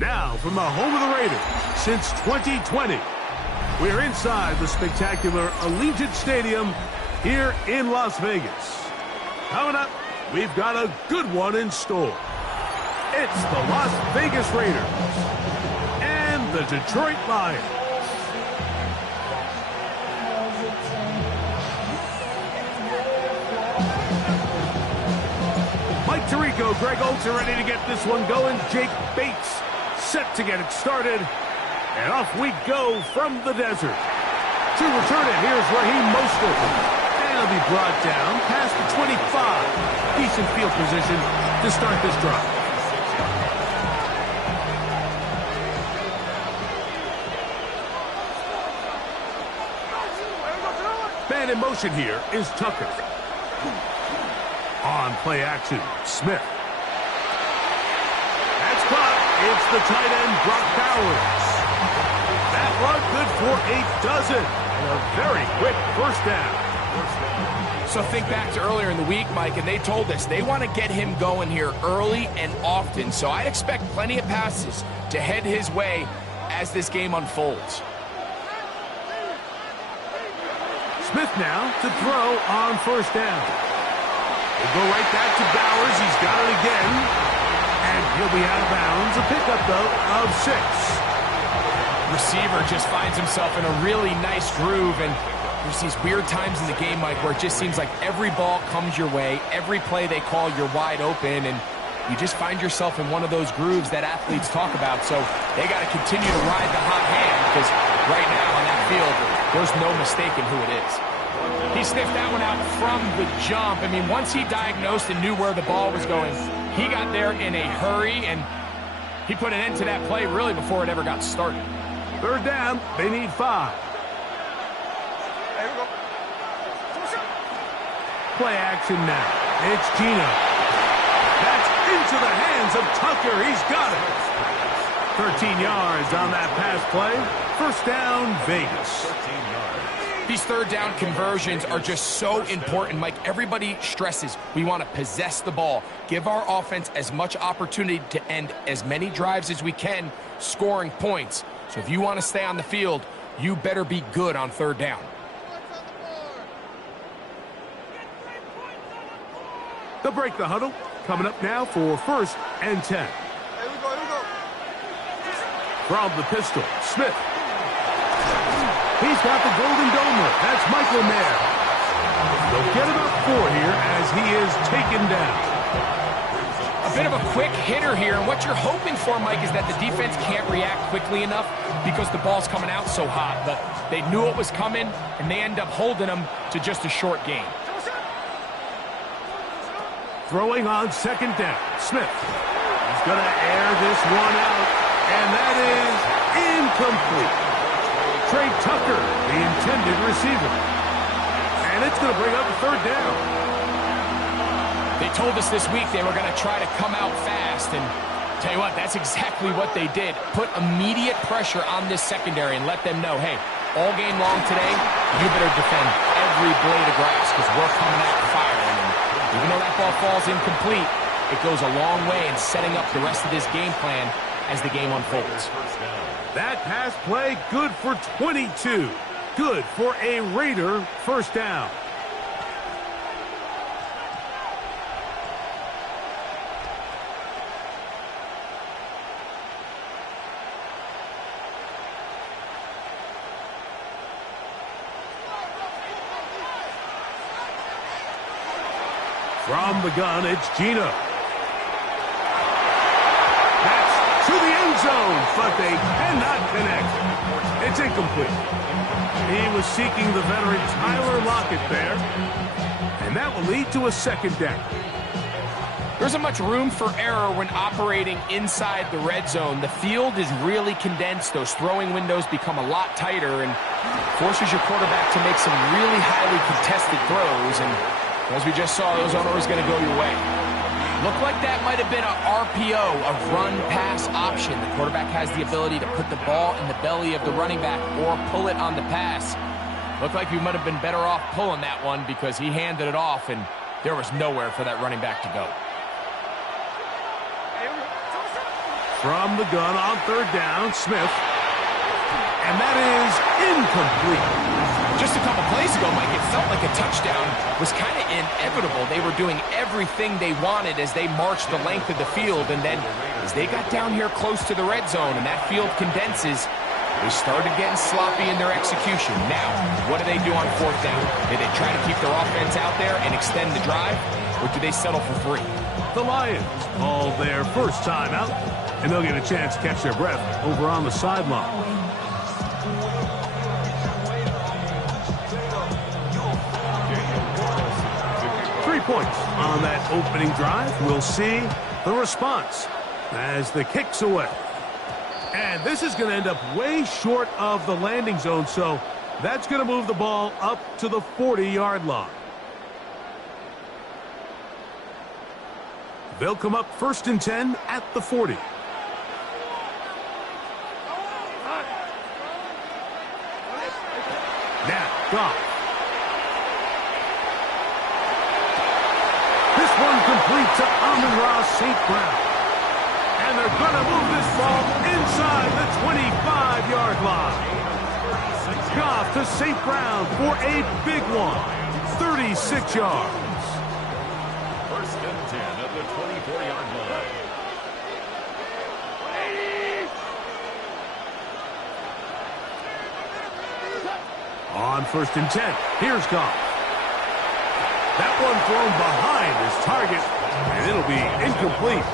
Now, from the home of the Raiders since 2020, we're inside the spectacular Allegiant Stadium here in Las Vegas. Coming up, we've got a good one in store. It's the Las Vegas Raiders and the Detroit Lions. Mike Tirico, Greg Olsen are ready to get this one going. Jake Bates set to get it started. And off we go from the desert. To return it, here's Raheem Mostert. And he'll be brought down past the 25. Decent field position to start this drive. Man in motion here is Tucker. On play action, Smith. That's caught. It's the tight end, Brock Bowers. That run good for a dozen. And a very quick first down. So think back to earlier in the week, Mike, and they told us they want to get him going here early and often. So I'd expect plenty of passes to head his way as this game unfolds. Smith now to throw on first down. We'll go right back to Bowers. He's got it again. And he'll be out of bounds. A pickup, though, of 6. Receiver just finds himself in a really nice groove, and there's these weird times in the game, Mike, where it just seems like every ball comes your way, every play they call, you're wide open, and you just find yourself in one of those grooves that athletes talk about. So they got to continue to ride the hot hand, because right now on that field, there's no mistaking who it is. He sniffed that one out from the jump. I mean, once he diagnosed and knew where the ball was going, he got there in a hurry, and he put an end to that play really before it ever got started. Third down, they need 5. Play action now. It's Gino. That's into the hands of Tucker. He's got it. 13 yards on that pass play. First down, Vegas. These third down conversions are just so important, Mike. Everybody stresses we want to possess the ball, give our offense as much opportunity to end as many drives as we can, scoring points. So if you want to stay on the field, you better be good on third down. They'll break the huddle. Coming up now for first and 10. From the pistol, Smith. He's got the golden domer. That's Michael Mayer. They'll get about 4 here as he is taken down. A bit of a quick hitter here, and what you're hoping for, Mike, is that the defense can't react quickly enough because the ball's coming out so hot. But they knew it was coming, and they end up holding them to just a short gain. Throwing on second down, Smith. He's going to air this one out, and that is incomplete. Trey Tucker, the intended receiver. And it's going to bring up a third down. They told us this week they were going to try to come out fast, and tell you what, that's exactly what they did. Put immediate pressure on this secondary and let them know, hey, all game long today, you better defend every blade of grass because we're coming out firing. And even though that ball falls incomplete, it goes a long way in setting up the rest of this game plan as the game unfolds. That pass play, good for 22. Good for a Raider first down. From the gun, it's Gino. That's to the end zone, but they cannot connect. It's incomplete. He was seeking the veteran Tyler Lockett there, and that will lead to a second down. There isn't much room for error when operating inside the red zone. The field is really condensed. Those throwing windows become a lot tighter and forces your quarterback to make some really highly contested throws. And as we just saw, those aren't always going to go your way. Looked like that might have been a RPO, a run-pass option. The quarterback has the ability to put the ball in the belly of the running back or pull it on the pass. Looked like we might have been better off pulling that one because he handed it off and there was nowhere for that running back to go. from the gun on third down. Smith. And that is incomplete. Just a couple plays ago, Mike, it felt like a touchdown was kind of inevitable. They were doing everything they wanted as they marched the length of the field, and then as they got down here close to the red zone and that field condenses, they started getting sloppy in their execution. Now, what do they do on fourth down? Do they try to keep their offense out there and extend the drive, or do they settle for 3? The Lions call their first time out, and they'll get a chance to catch their breath over on the sideline. Points on that opening drive. We'll see the response as the kick's away. And this is going to end up way short of the landing zone, so that's going to move the ball up to the 40-yard line. They'll come up 1st and 10 at the 40. Now, Goff. This one complete to Amon-Ra St. Brown. And they're going to move this ball inside the 25-yard line. Goff to St. Brown for a big one. 36 yards. 1st and 10 at the 24-yard line. On 1st and 10, here's Goff. That one thrown behind his target, and it'll be incomplete.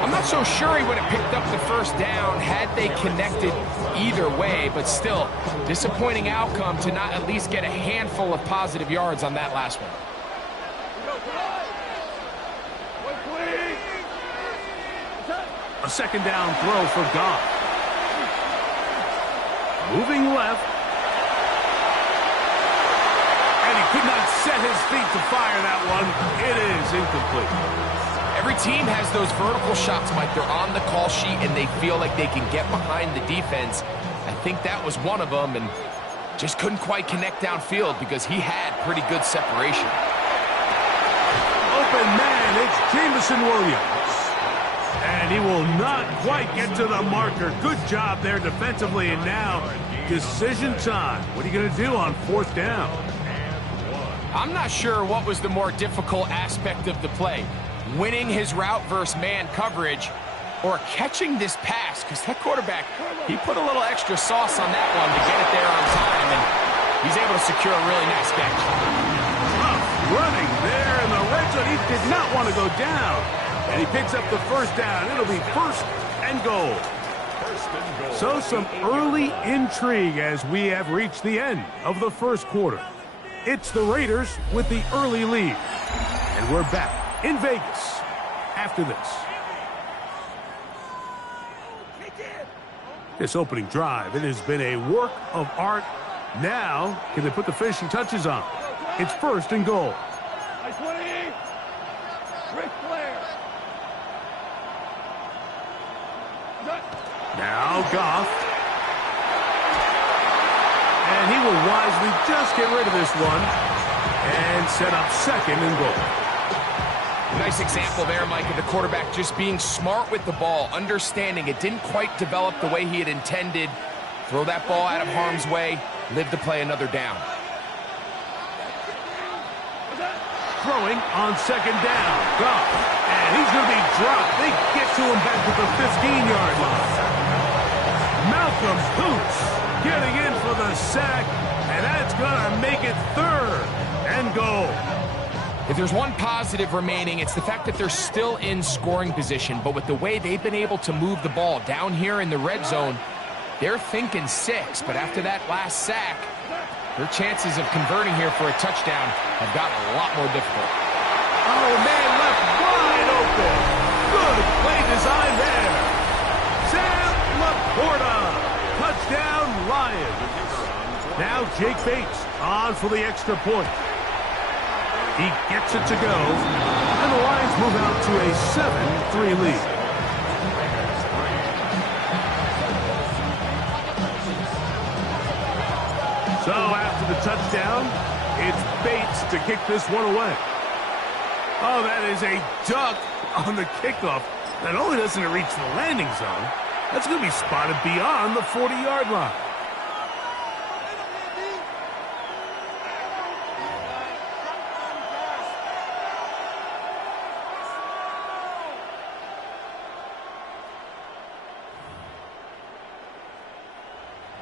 I'm not so sure he would have picked up the first down had they connected either way, but still, disappointing outcome to not at least get a handful of positive yards on that last one. A 2nd down throw for Goff. Moving left. Could not set his feet to fire that one. It is incomplete. Every team has those vertical shots, Mike. They're on the call sheet, and they feel like they can get behind the defense. I think that was one of them, and just couldn't quite connect downfield because he had pretty good separation. Open man, it's Jameson Williams. And he will not quite get to the marker. Good job there defensively, and now decision time. What are you going to do on 4th down? I'm not sure what was the more difficult aspect of the play, winning his route versus man coverage or catching this pass, because that quarterback, he put a little extra sauce on that one to get it there on time, and he's able to secure a really nice catch. Tough running there in the red zone. He did not want to go down, and he picks up the 1st down. It'll be 1st and goal. So some early intrigue as we have reached the end of the 1st quarter. It's the Raiders with the early lead. And we're back in Vegas after this. This opening drive, it has been a work of art. Now, can they put the finishing touches on? It's 1st and goal. Now, Goff. And he will wisely just get rid of this one and set up 2nd and goal. Nice example there, Mike, of the quarterback just being smart with the ball, understanding it didn't quite develop the way he had intended. Throw that ball out of harm's way, live to play another down. Throwing on 2nd down. Goff. And he's going to be dropped. They get to him back at the 15-yard line. Malcolm Hoots getting in for the sack, and that's going to make it 3rd and goal. If there's one positive remaining, it's the fact that they're still in scoring position, but with the way they've been able to move the ball down here in the red zone, they're thinking 6, but after that last sack, their chances of converting here for a touchdown have gotten a lot more difficult. Oh, man, left wide open. Good play design there. Sam Laporta. Touchdown, Lions. Now Jake Bates on for the extra point. He gets it to go, and the Lions move out to a 7-3 lead. So after the touchdown, it's Bates to kick this one away. Oh, that is a duck on the kickoff. Not only doesn't it reach the landing zone, that's going to be spotted beyond the 40-yard line.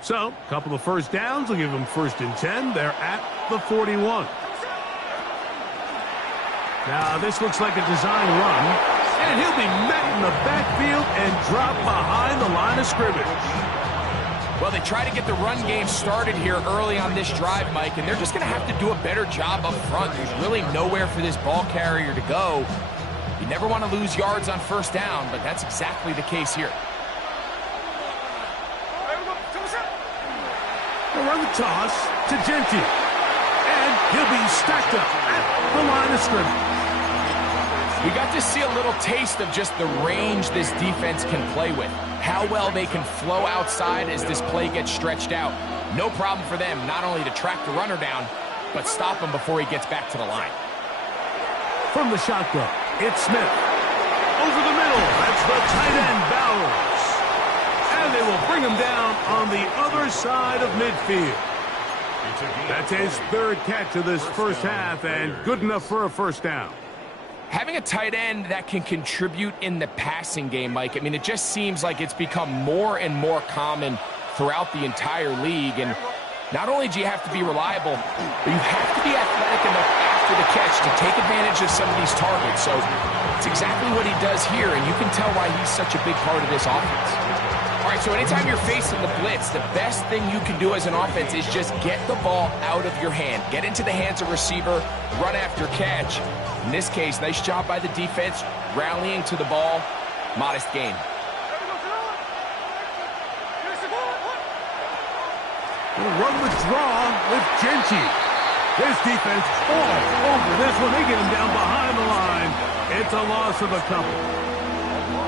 So, a couple of first downs will give them 1st and 10. They're at the 41. Now, this looks like a design run, and he'll be met in the backfield and dropped behind the line of scrimmage. Well, they try to get the run game started here early on this drive, Mike, and they're just going to have to do a better job up front. There's really nowhere for this ball carrier to go. You never want to lose yards on 1st down, but that's exactly the case here. They'll run the toss to Gentile, and he'll be stacked up at the line of scrimmage. We got to see a little taste of just the range this defense can play with. How well they can flow outside as this play gets stretched out. No problem for them not only to track the runner down, but stop him before he gets back to the line. From the shotgun, it's Smith. Over the middle, that's the tight end, Bowers. And they will bring him down on the other side of midfield. That's his 3rd catch of this first half, and good enough for a 1st down. Having a tight end that can contribute in the passing game, Mike, I mean, it just seems like it's become more and more common throughout the entire league. And not only do you have to be reliable, but you have to be athletic enough after the catch to take advantage of some of these targets. So it's exactly what he does here, and you can tell why he's such a big part of this offense. All right, so anytime you're facing the blitz, the best thing you can do as an offense is just get the ball out of your hand. Get into the hands of receiver, run after catch. In this case, nice job by the defense, rallying to the ball. Modest gain. We'll run the draw with Gentile. This defense all over this one. They get him down behind the line. It's a loss of a couple.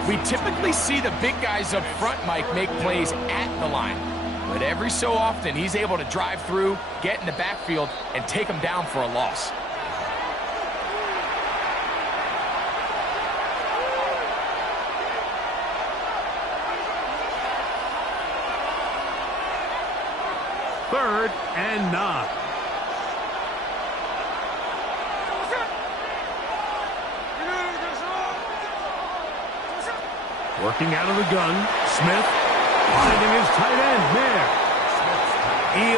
We typically see the big guys up front, Mike, make plays at the line. But every so often, he's able to drive through, get in the backfield, and take them down for a loss. Third and 9. Working out of the gun, Smith finding his tight end there.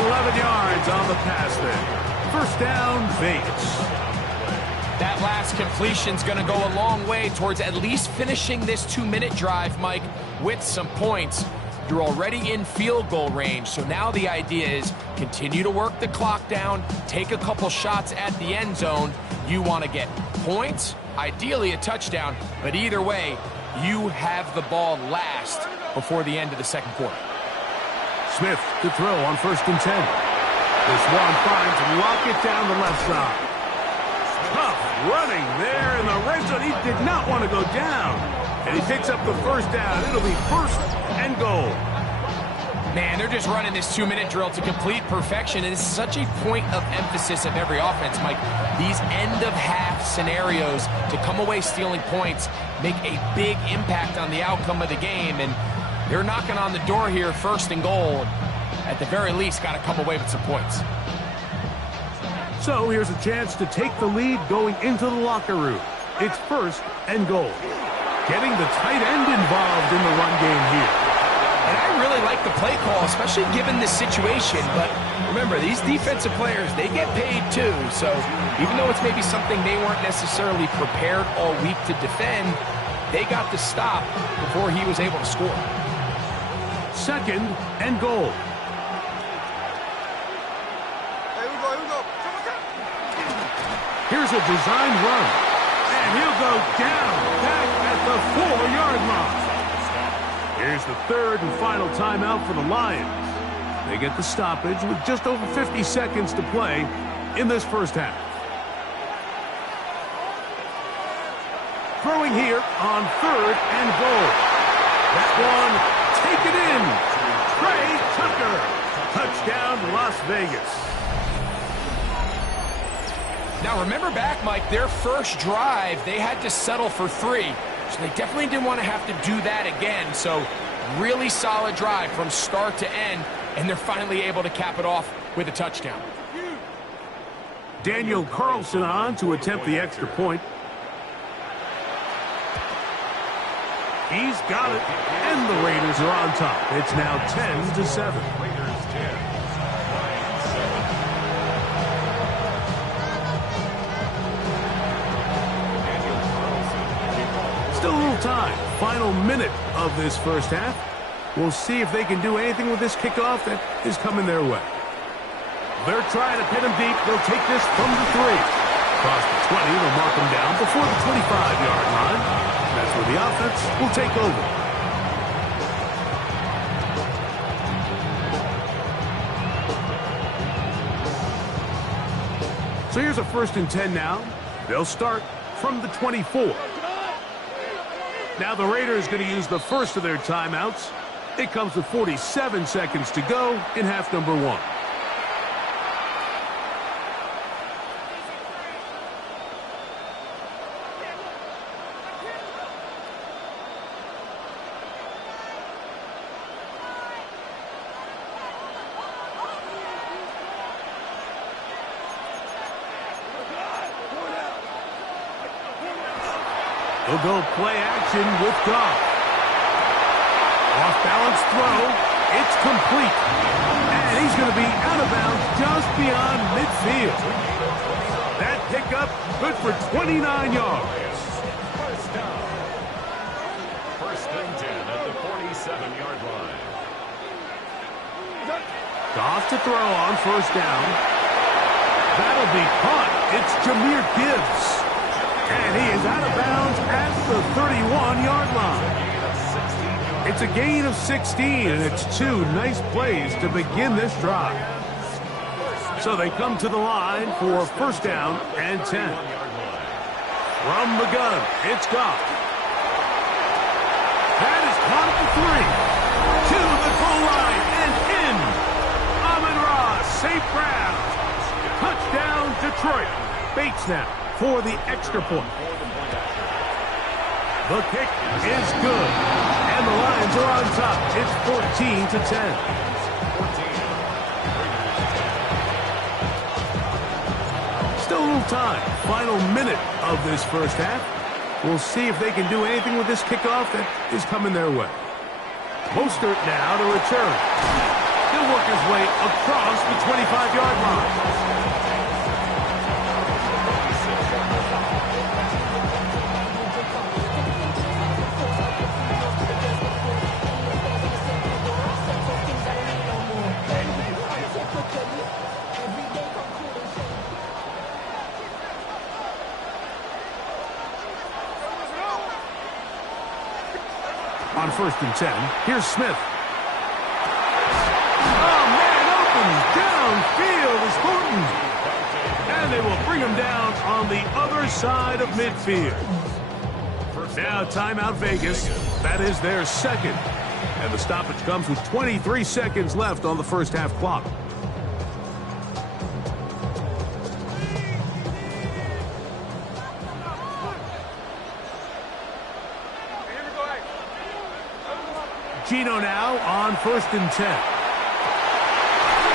11 yards on the pass there. 1st down, Vegas. That last completion's going to go a long way towards at least finishing this 2-minute drive, Mike, with some points. You're already in field goal range, so now the idea is continue to work the clock down, take a couple shots at the end zone. You want to get points, ideally a touchdown, but either way, you have the ball last before the end of the 2nd quarter. Smith to throw on 1st and 10. This one finds Lockett down the left side. Tough running there in the red zone. He did not want to go down. And he picks up the 1st down. It'll be 1st and goal. Man, they're just running this 2-minute drill to complete perfection, and it's such a point of emphasis of every offense, Mike. These end-of-half scenarios to come away stealing points make a big impact on the outcome of the game, and they're knocking on the door here, 1st and goal. At the very least, got to come away with some points. So here's a chance to take the lead going into the locker room. It's 1st and goal. Getting the tight end involved in the run game here. And I really like the play call, especially given this situation. But remember, these defensive players, they get paid too. So even though it's maybe something they weren't necessarily prepared all week to defend, they got the stop before he was able to score. 2nd and goal. Here's a design run. And he'll go down back at the 4-yard line. Here's the 3rd and final timeout for the Lions. They get the stoppage with just over 50 seconds to play in this 1st half. Throwing here on 3rd and goal. That one, take it in. Trey Tucker. Touchdown, Las Vegas. Now remember back, Mike, their first drive, they had to settle for 3. So they definitely didn't want to have to do that again. So really solid drive from start to end, and they're finally able to cap it off with a touchdown. Daniel Carlson on to attempt the extra point. He's got it, and the Raiders are on top. It's now 10-7. Raiders 10, Lions 7. Still a little time. Final minute of this first half. We'll see if they can do anything with this kickoff that is coming their way. They're trying to pin him deep. They'll take this from the 3. Across the 20, they'll mark him down before the 25-yard line. That's where the offense will take over. So here's a 1st and 10 now. They'll start from the 24. Now the Raiders going to use the first of their timeouts. It comes with 47 seconds to go in half number 1. They'll go play action with Goff. Off-balance throw. It's complete. And he's going to be out of bounds just beyond midfield. That pickup good for 29 yards. First down. 1st and 10 at the 47-yard line. Goff to throw on 1st down. That'll be caught. It's Jahmyr Gibbs. And he is out of bounds at the 31-yard line. It's a gain of 16, and it's 2 nice plays to begin this drive. So they come to the line for 1st down and 10. From the gun, it's Goff. That is caught at the 3. To the goal line and in. Amon-Ra, safe grab. Touchdown, Detroit. Bates now for the extra point. The kick is good, and the Lions are on top. It's 14-10. Still a little time. Final minute of this first half. We'll see if they can do anything with this kickoff that is coming their way. Mostert now to return. He'll work his way across the 25-yard line. On 1st and 10, here's Smith. Oh, man, open downfield is Thornton. And they will bring him down on the other side of midfield. Now timeout Vegas. That is their 2nd. And the stoppage comes with 23 seconds left on the first half clock. Gino now on 1st and 10.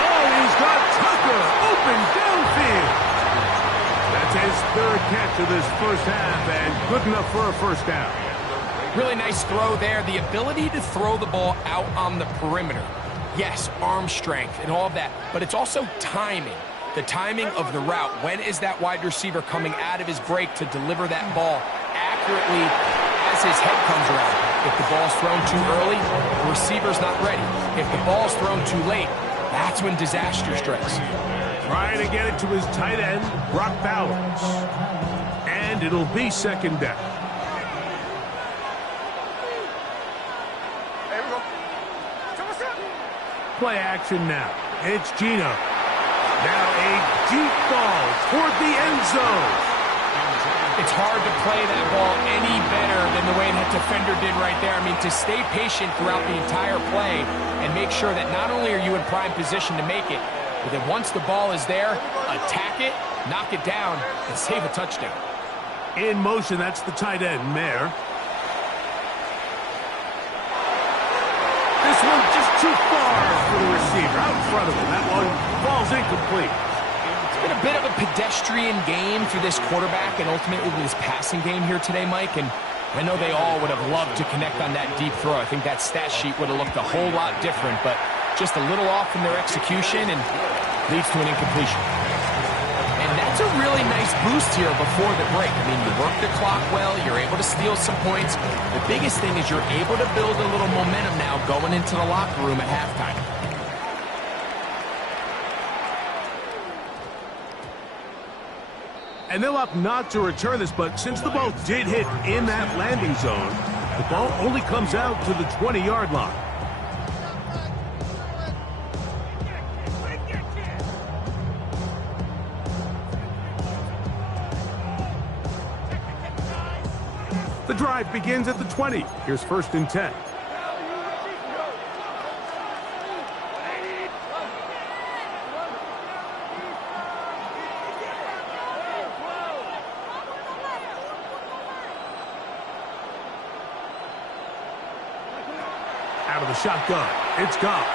Oh, he's got Tucker open downfield. That's his 3rd catch of this first half, and good enough for a 1st down. Really nice throw there. The ability to throw the ball out on the perimeter. Yes, arm strength and all of that, but it's also timing. The timing of the route. When is that wide receiver coming out of his break to deliver that ball accurately as his head comes around? If the ball's thrown too early, the receiver's not ready. If the ball's thrown too late, that's when disaster strikes. Trying to get it to his tight end, Brock Bowers. And it'll be 2nd down. Play action now. It's Gino. Now a deep ball toward the end zone. It's hard to play that ball any better than the way that defender did right there. I mean, to stay patient throughout the entire play and make sure that not only are you in prime position to make it, but then once the ball is there, attack it, knock it down, and save a touchdown. In motion, that's the tight end, Mayer. too far for the receiver. Out in front of him. That one falls incomplete. It's been a bit of a pedestrian game for this quarterback and ultimately this passing game here today, Mike. And I know they all would have loved to connect on that deep throw. I think that stat sheet would have looked a whole lot different, but just a little off in their execution and leads to an incompletion. And that's a really nice boost here before the break. I mean, you work the clock well, you're able to steal some points. The biggest thing is you're able to build a little momentum now going into the locker room at halftime. And they'll opt not to return this, but since the ball did hit in that landing zone, the ball only comes out to the 20-yard line. The drive begins at the 20. Here's 1st and 10. Out of the shotgun, it's Goff.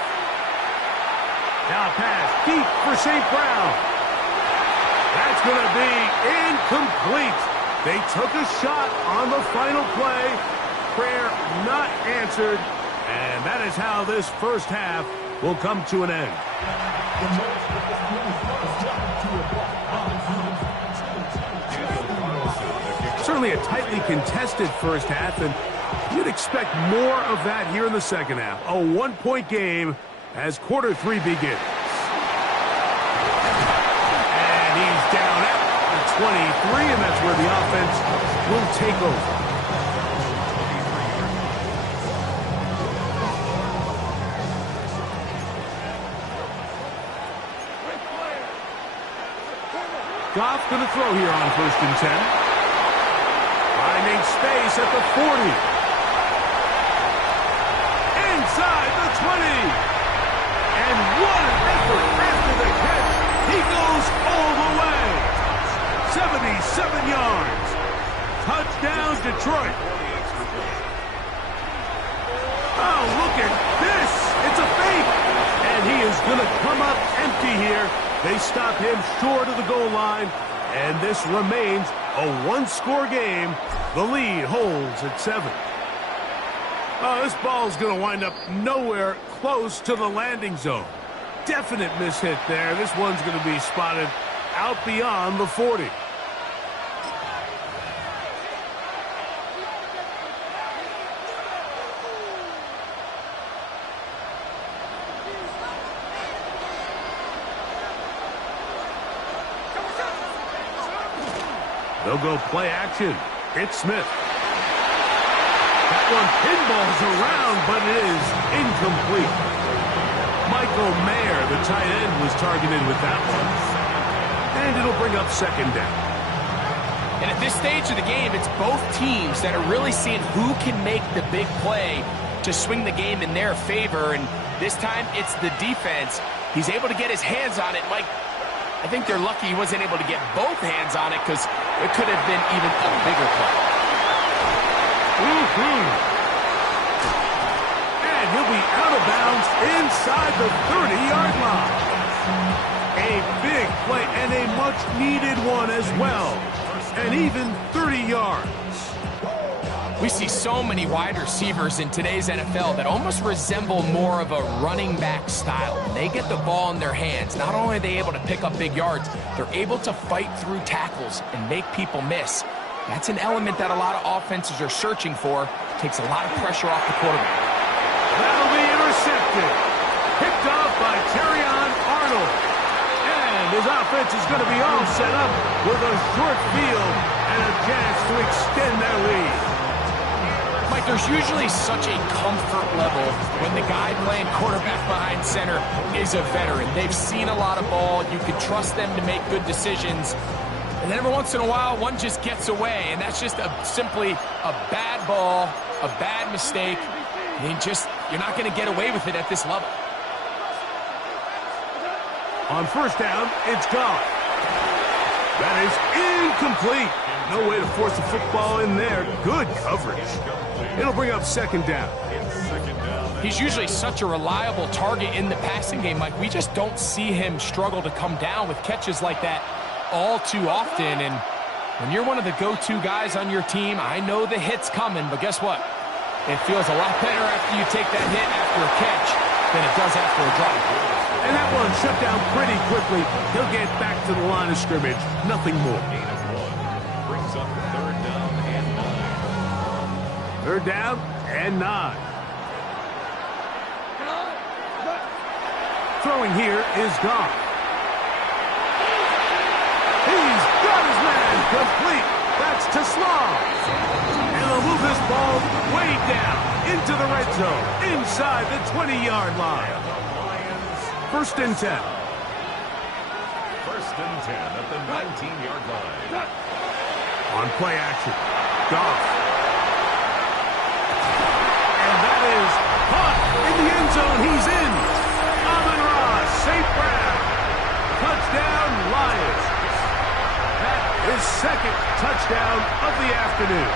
Now pass deep for St. Brown. That's going to be incomplete. They took a shot on the final play. Prayer not answered. And that is how this first half will come to an end. Certainly a tightly contested first half, and you'd expect more of that here in the second half. A one-point game as quarter 3 begins. And he's down at the 23, and that's where the offense will take over. Goff going to throw here on 1st and 10. Finding space at the 40. Inside the 20. And what an effort after the catch. He goes all the way. 77 yards. Touchdown, Detroit. Oh, look at this. It's a fake. And he is going to come up empty here. They stop him short of the goal line. And this remains a one-score game. The lead holds at 7. Oh, this ball is going to wind up nowhere close to the landing zone. Definite mishit there. This one's going to be spotted out beyond the 40. They'll go play action. It's Smith. That one pinballs around, but it is incomplete. Michael Mayer, the tight end, was targeted with that one. And it'll bring up 2nd down. And at this stage of the game, it's both teams that are really seeing who can make the big play to swing the game in their favor. And this time, it's the defense. He's able to get his hands on it. Mike, I think they're lucky he wasn't able to get both hands on it because it could have been even a bigger play. And he'll be out of bounds inside the 30-yard line. A big play and a much-needed one as well. And even 30 yards. We see so many wide receivers in today's NFL that almost resemble more of a running back style. When they get the ball in their hands, not only are they able to pick up big yards, they're able to fight through tackles and make people miss. That's an element that a lot of offenses are searching for. Takes a lot of pressure off the quarterback. That'll be intercepted. Picked off by Terrion Arnold. And his offense is going to be all set up with a short field and a chance to extend their lead. Mike, there's usually such a comfort level when the guy playing quarterback behind center is a veteran. They've seen a lot of ball. You can trust them to make good decisions. And then every once in a while, one just gets away. And that's just simply a bad ball, a bad mistake. And you're not going to get away with it at this level. On 1st down, it's Goff. That is incomplete. No way to force the football in there. Good coverage. It'll bring up 2nd down. he's usually such a reliable target in the passing game. Like, we just don't see him struggle to come down with catches like that all too often. And when you're one of the go-to guys on your team, I know the hit's coming, but guess what? It feels a lot better after you take that hit after a catch than it does after a drop. And that one shut down pretty quickly. He'll get back to the line of scrimmage. Nothing more. Gain of 1 brings up 3rd down and 9. 3rd down and 9. Throwing here is Goff. He's got his man complete. That's to Slaw. And they'll move this ball way down into the red zone, inside the 20-yard line. 1st and 10. 1st and 10 at the 19-yard line. On play action, Goff. And that is caught in the end zone. He's in. Amon-Ra, St. Brown. Touchdown, Lions. That is 2nd touchdown of the afternoon.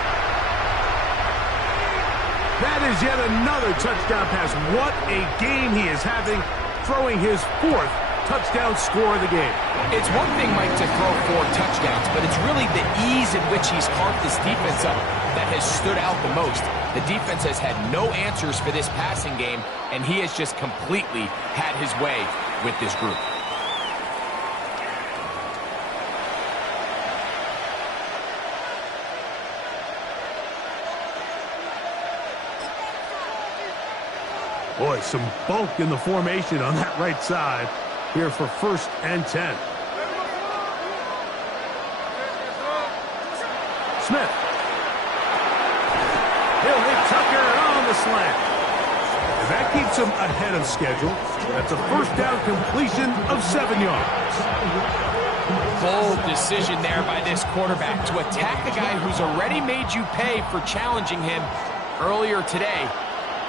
That is yet another touchdown pass. What a game he is having, throwing his 4th touchdown score of the game. It's one thing, Mike, to throw 4 touchdowns, but it's really the ease in which he's carved this defense up that has stood out the most. The defense has had no answers for this passing game, and he has just completely had his way with this group. Boy, some bulk in the formation on that right side here for 1st and 10. Smith. He'll hit Tucker on the slant. And that keeps him ahead of schedule. That's a 1st down completion of 7 yards. Bold decision there by this quarterback to attack a guy who's already made you pay for challenging him earlier today.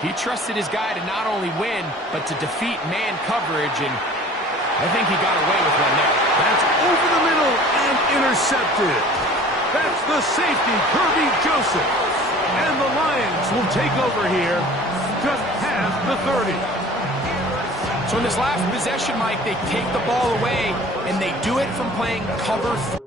He trusted his guy to not only win, but to defeat man coverage, and I think he got away with one there. That's over the middle and intercepted. That's the safety, Kirby Joseph. And the Lions will take over here just past the 30. So in this last possession, Mike, they take the ball away, and they do it from playing cover 3.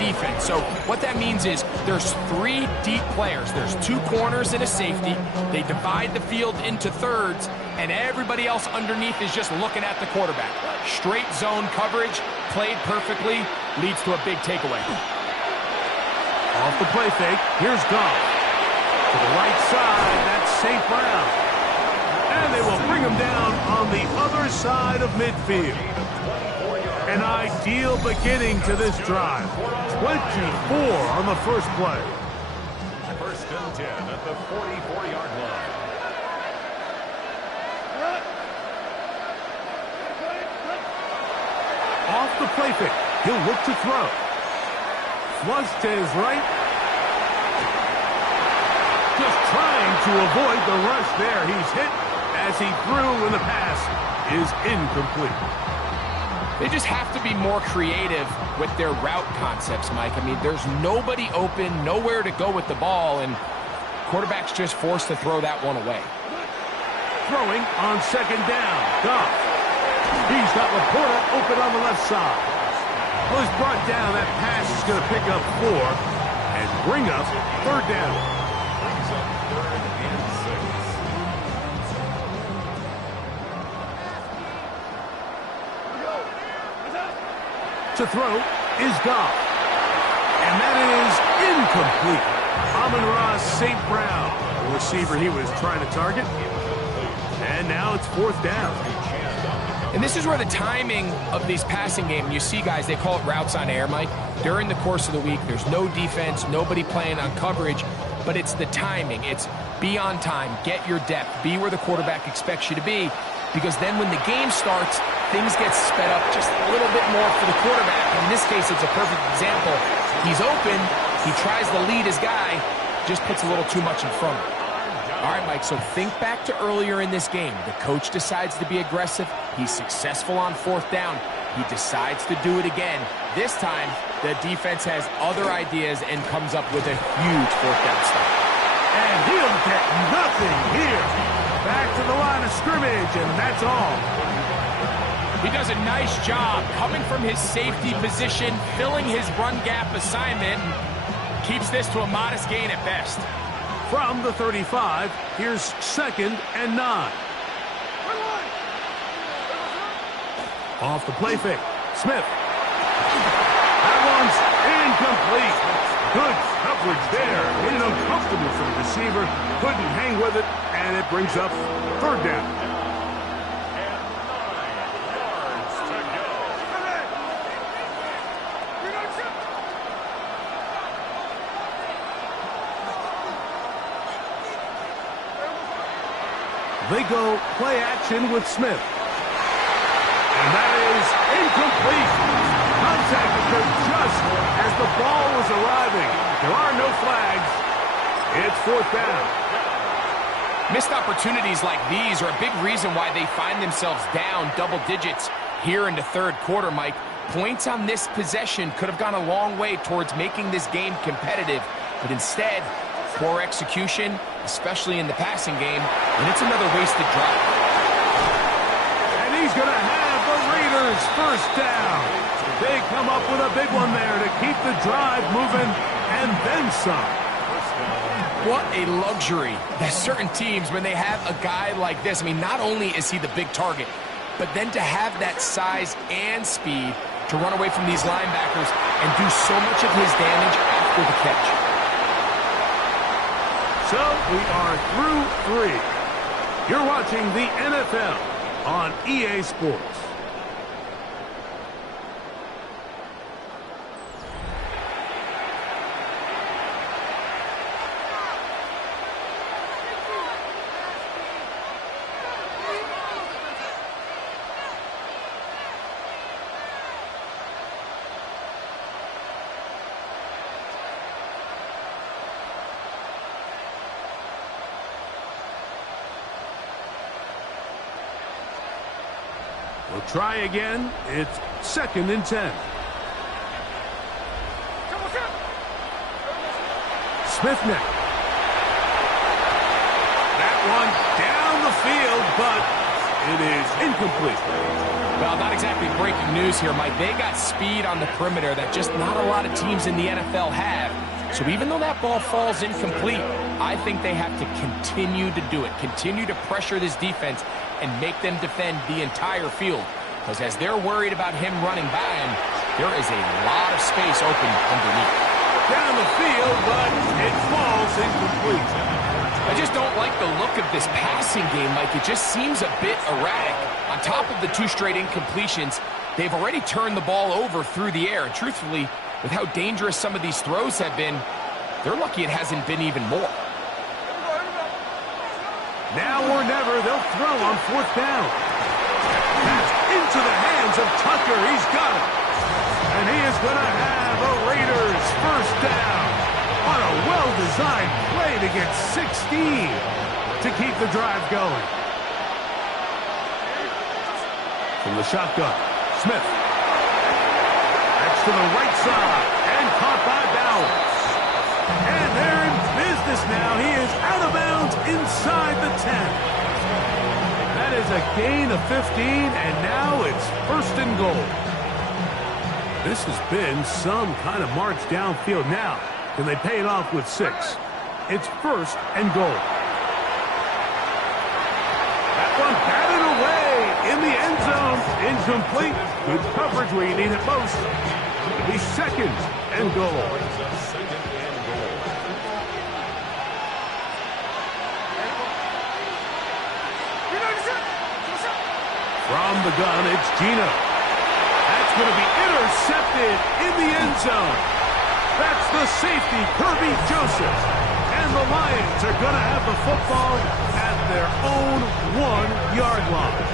Defense. So what that means is there's 3 deep players. There's 2 corners and a safety. They divide the field into thirds, and everybody else underneath is just looking at the quarterback. Straight zone coverage, played perfectly, leads to a big takeaway. Off the play fake, here's Goff. To the right side, that's St. Brown. And they will bring him down on the other side of midfield. An ideal beginning to this drive. 24 on the first play. 1st and 10 at the 44-yard line. Off the play fake, he'll look to throw. Flush to his right. Just trying to avoid the rush there. He's hit as he threw, and the pass is incomplete. They just have to be more creative with their route concepts, Mike. I mean, there's nobody open, nowhere to go with the ball, and quarterback's just forced to throw that one away. Throwing on 2nd down. Goff. He's got Laporta open on the left side. Well, he's brought down. That pass is going to pick up 4 and bring up 3rd down. Brings up 3rd and 6. To throw is Goff. And that is incomplete. Amon-Ra St. Brown, the receiver he was trying to target. And now it's 4th down. And this is where the timing of these passing game, you see guys, they call it routes on air, Mike. During the course of the week, there's no defense, nobody playing on coverage. but it's the timing. It's be on time, get your depth, be where the quarterback expects you to be, because then when the game starts, things get sped up just a little bit more for the quarterback. In this case, it's a perfect example. He's open, he tries to lead his guy, just puts a little too much in front of him. All right, Mike, so think back to earlier in this game. The coach decides to be aggressive. He's successful on 4th down. He decides to do it again. This time, the defense has other ideas and comes up with a huge 4th down stop. And he'll get nothing here. Back to the line of scrimmage, and that's all. He does a nice job coming from his safety position, filling his run gap assignment, and keeps this to a modest gain at best. From the 35, here's 2nd and 9. Off the play fake. Smith. That one's incomplete. Good coverage there. Made it uncomfortable for the receiver. Couldn't hang with it, and it brings up 3rd down. They go play action with Smith. And that is incomplete. Contact occurred just as the ball was arriving. There are no flags. It's 4th down. Missed opportunities like these are a big reason why they find themselves down double digits here in the 3rd quarter, Mike. Points on this possession could have gone a long way towards making this game competitive, but instead, poor execution, especially in the passing game, and it's another wasted drive. And he's going to have the Raiders 1st down. They come up with a big one there to keep the drive moving, and then some. What a luxury that certain teams, when they have a guy like this, I mean, not only is he the big target, but then to have that size and speed to run away from these linebackers and do so much of his damage after the catch. So we are through 3. You're watching the NFL on EA Sports. We'll try again. It's 2nd and 10. Smith now. That one down the field, but it is incomplete. Well, not exactly breaking news here, Mike. They got speed on the perimeter that just not a lot of teams in the NFL have. So even though that ball falls incomplete, I think they have to continue to do it, continue to pressure this defense and make them defend the entire field. Because as they're worried about him running by him, there is a lot of space open underneath. Down the field, but it falls incomplete. I just don't like the look of this passing game, Mike. It just seems a bit erratic. On top of the 2 straight incompletions, they've already turned the ball over through the air. And truthfully, with how dangerous some of these throws have been, they're lucky it hasn't been even more. Now or never, they'll throw on 4th down. That's into the hands of Tucker. He's got it. And he is going to have a Raiders 1st down on a well-designed play to get 16 to keep the drive going. From the shotgun, Smith. That's to the right side and caught by Bowers. And they're in business now. He is out of bounds inside the 10. That is a gain of 15, and now it's 1st and goal. This has been some kind of march downfield. Now, can they pay it off with 6? It's 1st and goal. That one batted away in the end zone. Incomplete. Good coverage where you need it most. It'll be 2nd and goal. From the gun, it's Gino. That's going to be intercepted in the end zone. That's the safety, Kirby Joseph. And the Lions are going to have the football at their own 1-yard line.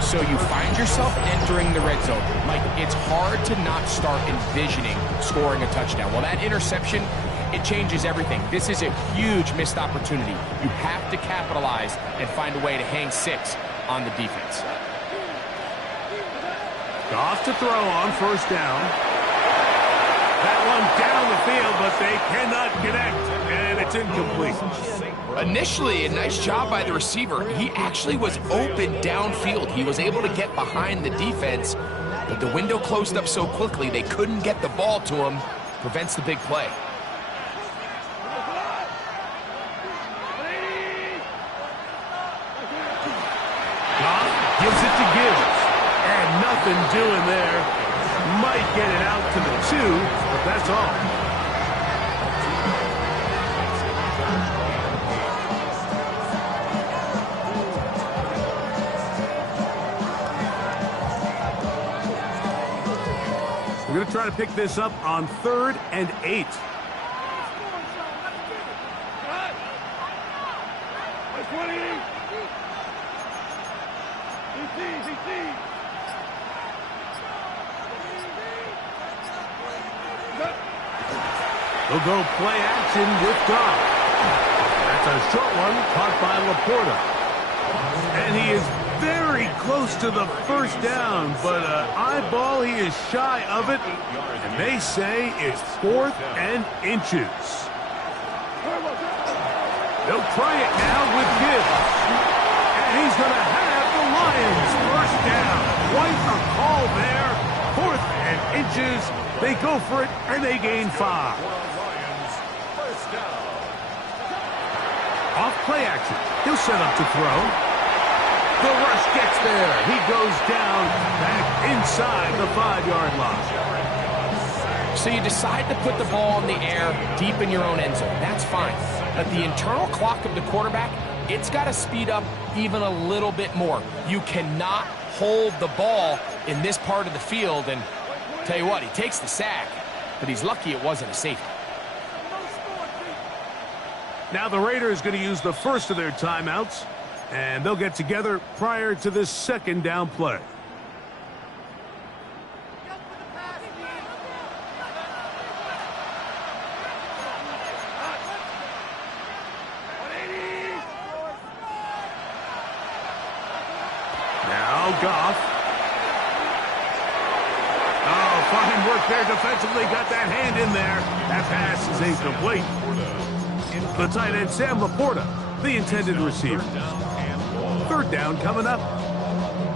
So you find yourself entering the red zone. Mike, it's hard to not start envisioning scoring a touchdown. Well, that interception, it changes everything. This is a huge missed opportunity. You have to capitalize and find a way to hang 6 on the defense. Goff to throw on first down. That one down the field, but they cannot connect, and it's incomplete. Initially, a nice job by the receiver. He actually was open downfield. He was able to get behind the defense, but the window closed up so quickly they couldn't get the ball to him. Prevents the big play. Goff gives it to Gibbs, and nothing doing there. Might get it out to the 2, but that's all. We're going to try to pick this up on 3rd and 8. They'll go play action with Goff. That's a short one caught by Laporta. And he is very close to the first down, but eyeball, he is shy of it. And they say it's 4th and inches. They'll try it now with Gibbs. And he's going to have the Lions first down. Quite a call there. 4th and inches. They go for it, and they gain 5. Off play action. He'll set up to throw. The rush gets there. He goes down back inside the 5-yard line. So you decide to put the ball in the air deep in your own end zone. That's fine. But the internal clock of the quarterback, it's got to speed up even a little bit more. You cannot hold the ball in this part of the field. And tell you what, he takes the sack, but he's lucky it wasn't a safety. Now the Raiders going to use the first of their timeouts, and they'll get together prior to this 2nd down play. Now Goff. Oh, fine work there defensively. Got that hand in there. That pass is incomplete. The tight end, Sam Laporta, the intended receiver. 3rd down coming up.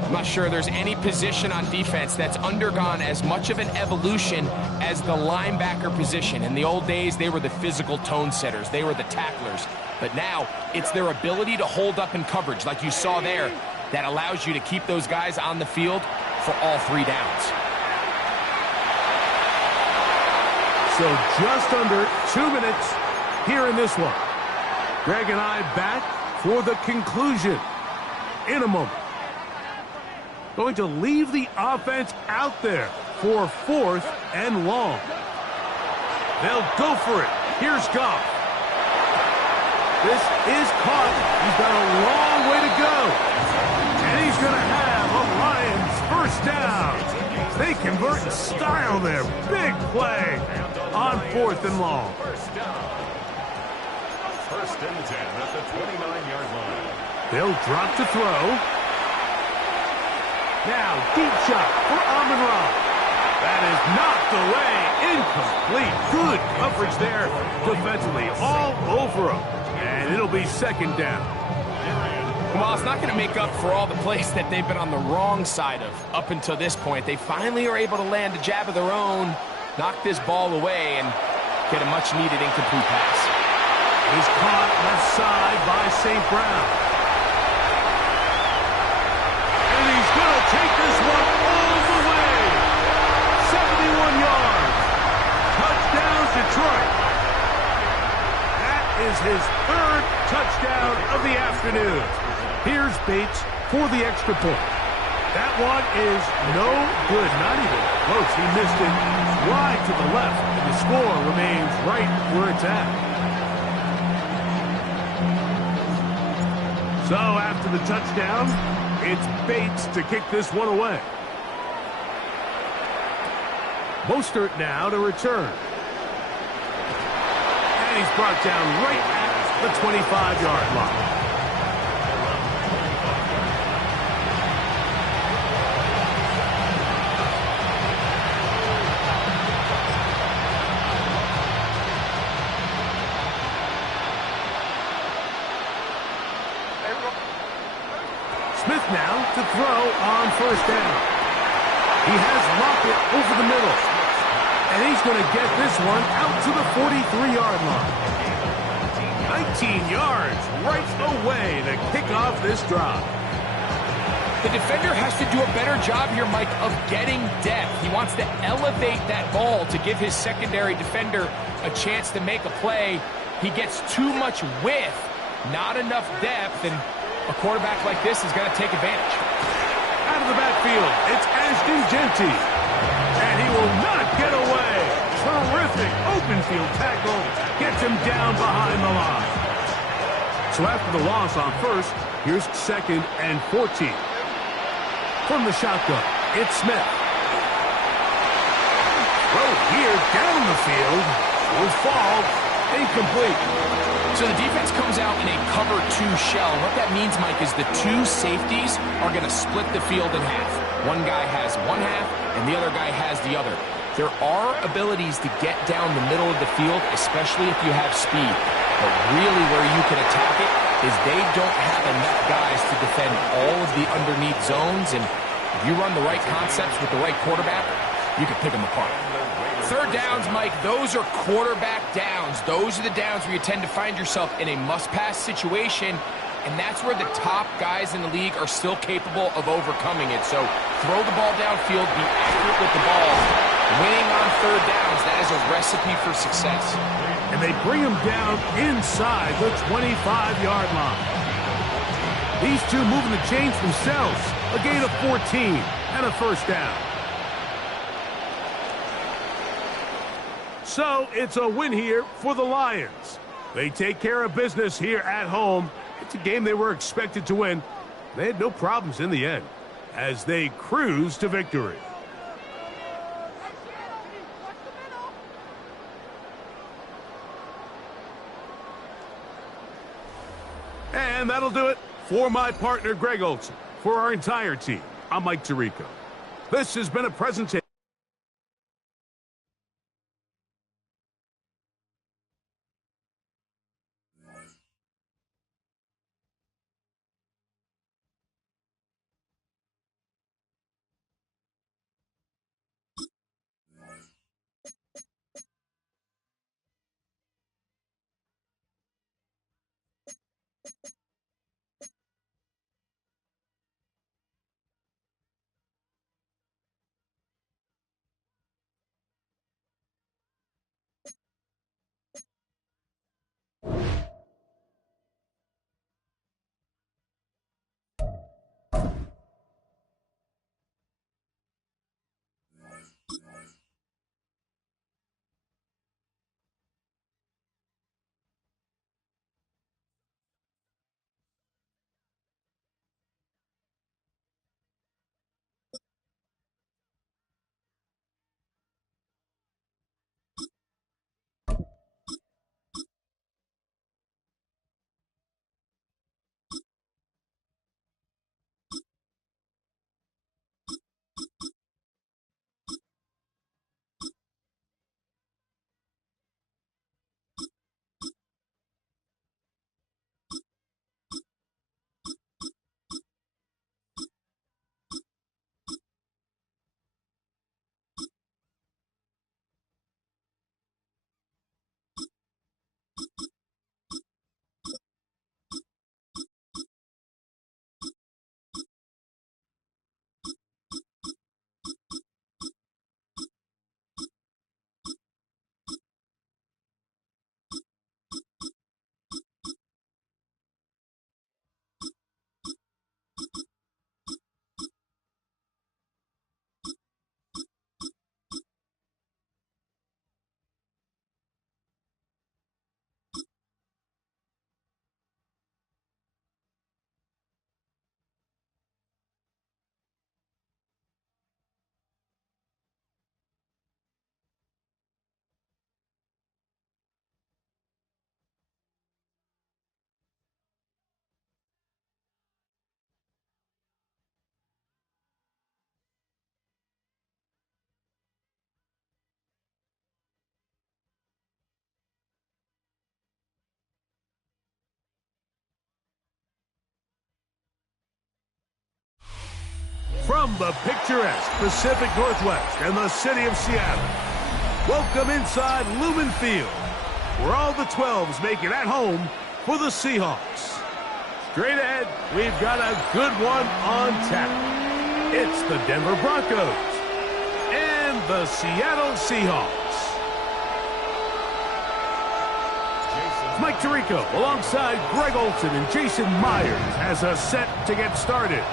I'm not sure there's any position on defense that's undergone as much of an evolution as the linebacker position. In the old days, they were the physical tone setters. They were the tacklers. But now, it's their ability to hold up in coverage, like you saw there, that allows you to keep those guys on the field for all 3 downs. So just under 2 minutes here in this one. Greg and I back for the conclusion in a moment. Going to leave the offense out there for 4th and long. They'll go for it. Here's Goff. This is caught. He's got a long way to go. And he's going to have a Lions first down. They convert in style there. Big play on 4th and long. First and 10 at the 29-yard line. They'll drop to throw. Now, deep shot for Amon-Ra. That is knocked away. Incomplete. Good coverage there defensively. All over him. And it'll be 2nd down. Well, it's not going to make up for all the plays that they've been on the wrong side of up until this point. They finally are able to land a jab of their own, knock this ball away, and get a much-needed incomplete pass. He's caught left side by St. Brown. And he's going to take this one all the way. 71 yards. Touchdown, Detroit. That is his 3rd touchdown of the afternoon. Here's Bates for the extra point. That one is no good, not even close. He missed it wide to the left, and the score remains right where it's at. So after the touchdown, it's Bates to kick this one away. Mostert now to return. And he's brought down right at the 25-yard line. Smith now to throw on first down. He has Lockett over the middle. And he's going to get this one out to the 43-yard line. 19 yards right away to kick off this drive. The defender has to do a better job here, Mike, of getting depth. He wants to elevate that ball to give his secondary defender a chance to make a play. He gets too much width, not enough depth, and a quarterback like this is going to take advantage. Out of the backfield, it's Ashton Genty. And he will not get away. Terrific open field tackle. Gets him down behind the line. So after the loss on first, here's 2nd and 14. From the shotgun, it's Smith. Throw here down the field. Will fall incomplete. So the defense comes out in a cover 2 shell. What that means, Mike, is the 2 safeties are going to split the field in half. One guy has one half, and the other guy has the other. There are abilities to get down the middle of the field, especially if you have speed. But really where you can attack it is they don't have enough guys to defend all of the underneath zones, and if you run the right concepts with the right quarterback, you can pick them apart. Third downs, Mike, those are quarterback downs. Those are the downs where you tend to find yourself in a must-pass situation, and that's where the top guys in the league are still capable of overcoming it. So throw the ball downfield, be accurate with the ball. Winning on third downs, that is a recipe for success. And they bring him down inside the 25-yard line. These two moving the chains themselves. A gain of 14 and a first down. So it's a win here for the Lions. They take care of business here at home. It's a game they were expected to win. They had no problems in the end as they cruise to victory. And that'll do it for my partner, Greg Olson. For our entire team, I'm Mike Tirico. This has been a presentation. From the picturesque Pacific Northwest and the city of Seattle, welcome inside Lumen Field, where all the 12s make it at home for the Seahawks. Straight ahead, we've got a good one on tap. It's the Denver Broncos and the Seattle Seahawks. Mike Tirico alongside Greg Olson and Jason Myers has us set to get started.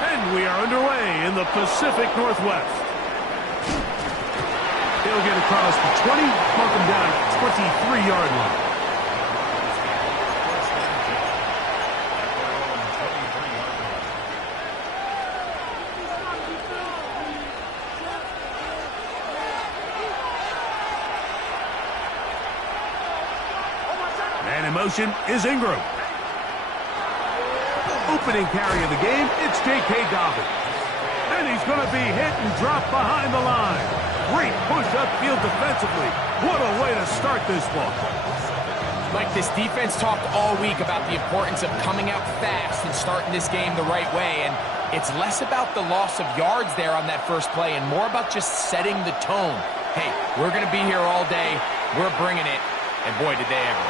And we are underway in the Pacific Northwest. He'll get across the 20, mark him down at the 23-yard line. And in motion is Ingram. Opening carry of the game, it's J.K. Dobbins. And he's going to be hit and dropped behind the line. Great push upfield defensively. What a way to start this ball. Mike, this defense talked all week about the importance of coming out fast and starting this game the right way. And it's less about the loss of yards there on that first play and more about just setting the tone. Hey, we're going to be here all day. We're bringing it. And boy, did they ever.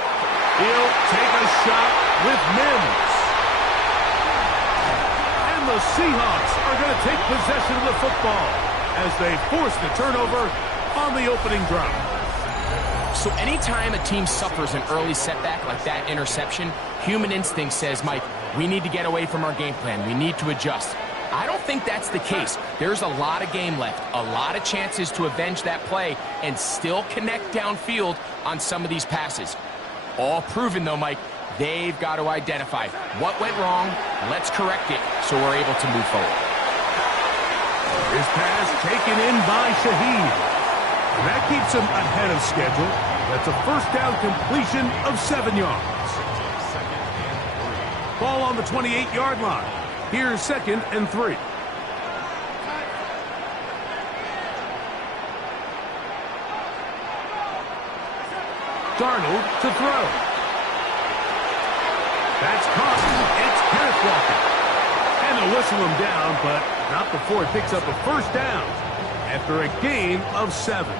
He'll take a shot with Mims. And the Seahawks are going to take possession of the football as they force the turnover on the opening drive. So anytime a team suffers an early setback like that interception, human instinct says, Mike, we need to get away from our game plan. We need to adjust. I don't think that's the case. There's a lot of game left, a lot of chances to avenge that play and still connect downfield on some of these passes. All proven, though, Mike, they've got to identify what went wrong, let's correct it so we're able to move forward. His pass taken in by Shaheed. And that keeps him ahead of schedule. That's a first down completion of 7 yards. Ball on the 28-yard line. Here's 2nd and 3. Darnold to throw. That's caught. It's Kenneth Walker. And they'll whistle him down, but not before it picks up a first down after a gain of 7.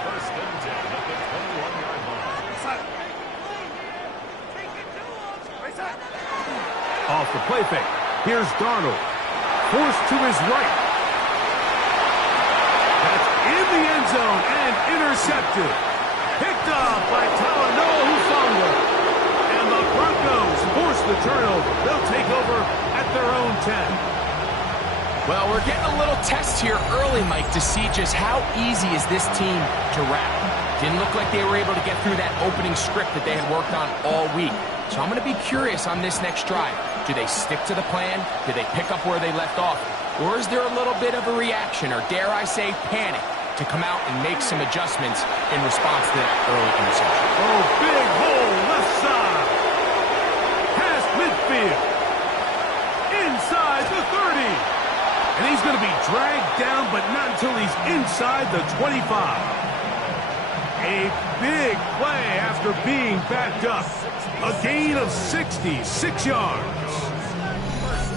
First and 10 at the 21-yard line. Off the play fake. Here's Darnold. Forced to his right. That's in the end zone and intercepted. Picked up by Talanoa Hufanga. And the Broncos force the turnover. They'll take over at their own 10. Well, we're getting a little test here early, Mike, to see just how easy is this team to wrap. Didn't look like they were able to get through that opening script that they had worked on all week. So I'm going to be curious on this next drive. Do they stick to the plan? Do they pick up where they left off? Or is there a little bit of a reaction, or dare I say panic, to come out and make some adjustments in response to that early interception? Oh, big hole left side. Past midfield. Inside the 30. And he's going to be dragged down, but not until he's inside the 25. A big play after being backed up. A gain of 66 yards.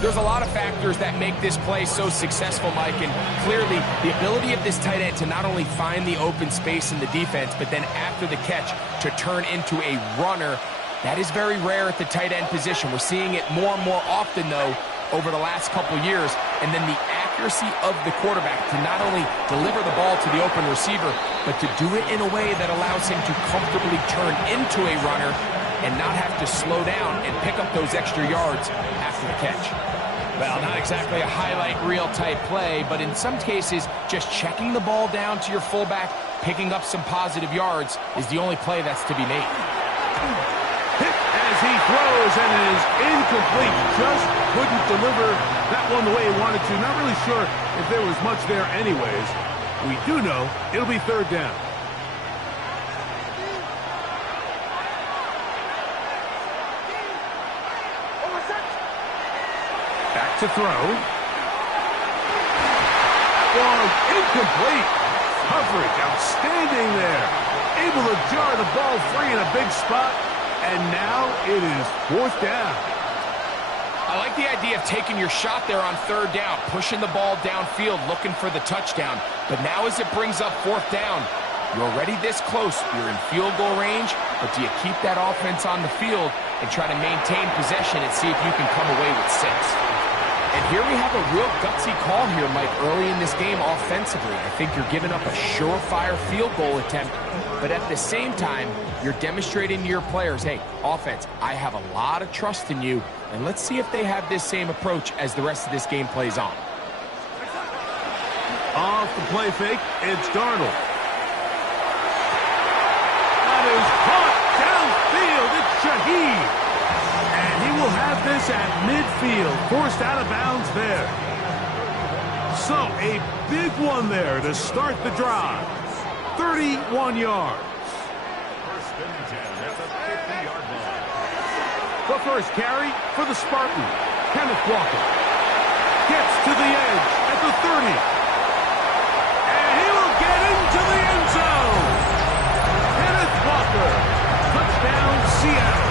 There's a lot of factors that make this play so successful, Mike, and clearly the ability of this tight end to not only find the open space in the defense, but then after the catch to turn into a runner, that is very rare at the tight end position. We're seeing it more and more often, though, over the last couple years, and then the accuracy of the quarterback to not only deliver the ball to the open receiver, but to do it in a way that allows him to comfortably turn into a runner and not have to slow down and pick up those extra yards after the catch. Well, not exactly a highlight reel type play, but in some cases, just checking the ball down to your fullback, picking up some positive yards is the only play that's to be made. Hit as he throws, and it is incomplete. Just couldn't deliver that one the way he wanted to. Not really sure if there was much there anyways. We do know it'll be 3rd down. Back to throw. One incomplete. Coverage outstanding there. Able to jar the ball free in a big spot. And now it is 4th down. I like the idea of taking your shot there on third down, pushing the ball downfield, looking for the touchdown. But now as it brings up fourth down, you're already this close. You're in field goal range, but do you keep that offense on the field and try to maintain possession and see if you can come away with 6? And here we have a real gutsy call here, Mike, early in this game offensively. I think you're giving up a surefire field goal attempt, but at the same time, you're demonstrating to your players, hey, offense, I have a lot of trust in you, and let's see if they have this same approach as the rest of this game plays on. Off the play fake, it's Darnold. That is caught downfield. It's Shaheed. And he will have this at midfield, forced out of bounds there. So a big one there to start the drive. 31 yards. First and 10 at the 50-yard line. The first carry for the Spartan. Kenneth Walker gets to the edge at the 30. And he will get into the end zone. Kenneth Walker. Touchdown, Seattle.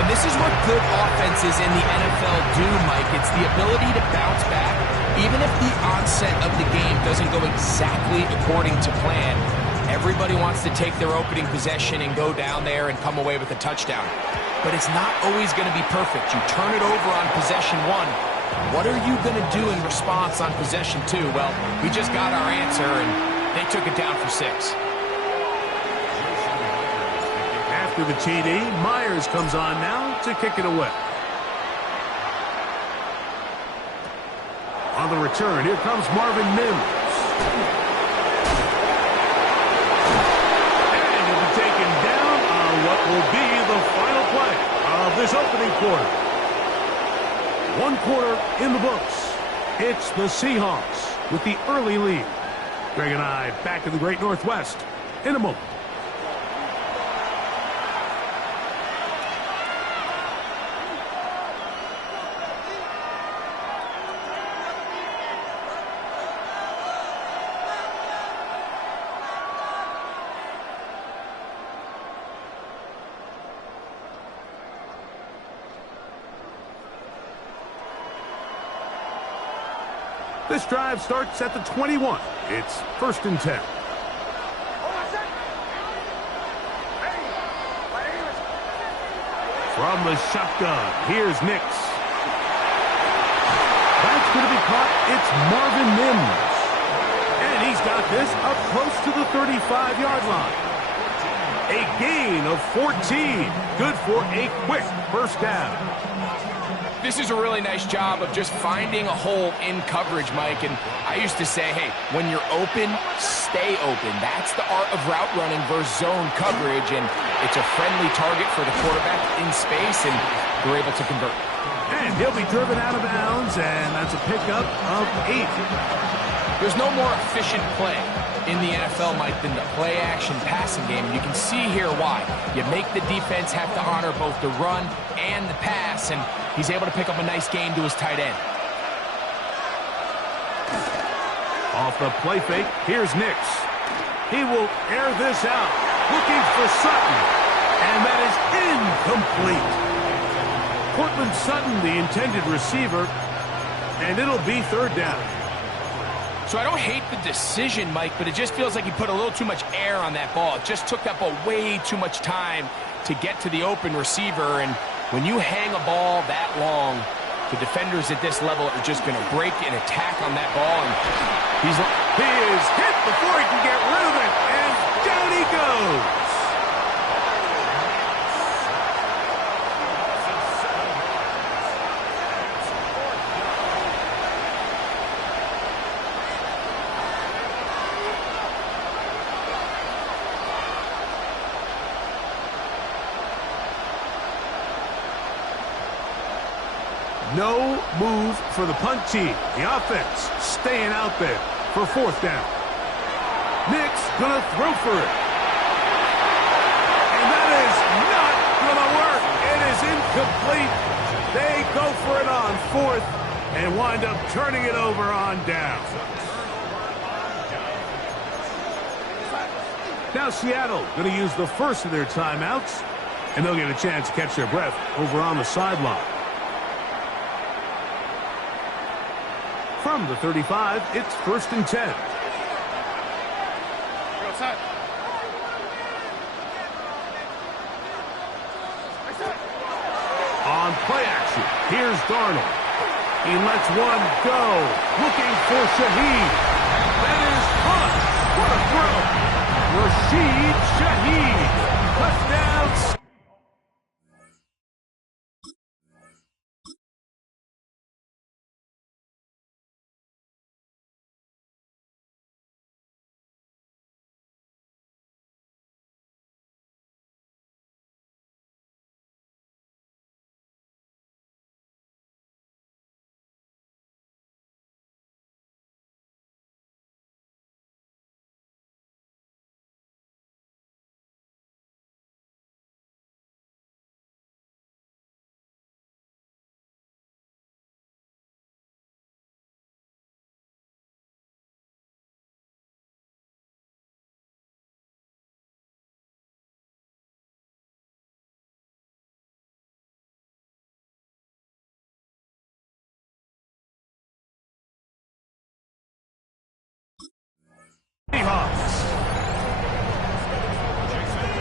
And this is what good offenses in the NFL do, Mike. It's the ability to bounce back, even if the onset of the game doesn't go exactly according to plan. Everybody wants to take their opening possession and go down there and come away with a touchdown. But it's not always going to be perfect. You turn it over on possession 1. What are you going to do in response on possession 2? Well, we just got our answer, and they took it down for 6. After the TD, Myers comes on now to kick it away. On the return, here comes Marvin Mims. And he'll be taken down on what will be the final play of this opening quarter. 1 quarter in the books. It's the Seahawks with the early lead. Greg and I back in the Great Northwest in a moment. This drive starts at the 21. It's first and 10. From the shotgun, here's Nix. That's going to be caught. It's Marvin Mims. And he's got this up close to the 35-yard line. A gain of 14. Good for a quick first down. This is a really nice job of just finding a hole in coverage, Mike. And I used to say, hey, when you're open, stay open. That's the art of route running versus zone coverage. And it's a friendly target for the quarterback in space, and we're able to convert. And he'll be driven out of bounds, and that's a pickup of 8. There's no more efficient play in the NFL, Mike, than the play-action passing game. You can see here why. You make the defense have to honor both the run and the pass, and he's able to pick up a nice gain to his tight end. Off the play fake, here's Nix. He will air this out, looking for Sutton, and that is incomplete. Cortland Sutton, the intended receiver, and it'll be third down. So I don't hate the decision, Mike, but it just feels like he put a little too much air on that ball. It just took that ball way too much time to get to the open receiver, and when you hang a ball that long, the defenders at this level are just going to break and attack on that ball, and he is hit before he can get rid of it, and down he goes. No move for the punt team. The offense staying out there for fourth down. Nix gonna throw for it. And that is not gonna work. It is incomplete. They go for it on fourth and wind up turning it over on down. Now Seattle gonna use the first of their timeouts. And they'll get a chance to catch their breath over on the sideline. From the 35, it's 1st and 10. On play action, here's Darnold. He lets one go, looking for Shaheed. That is caught. What a throw. Rashid Shaheed. Touchdown.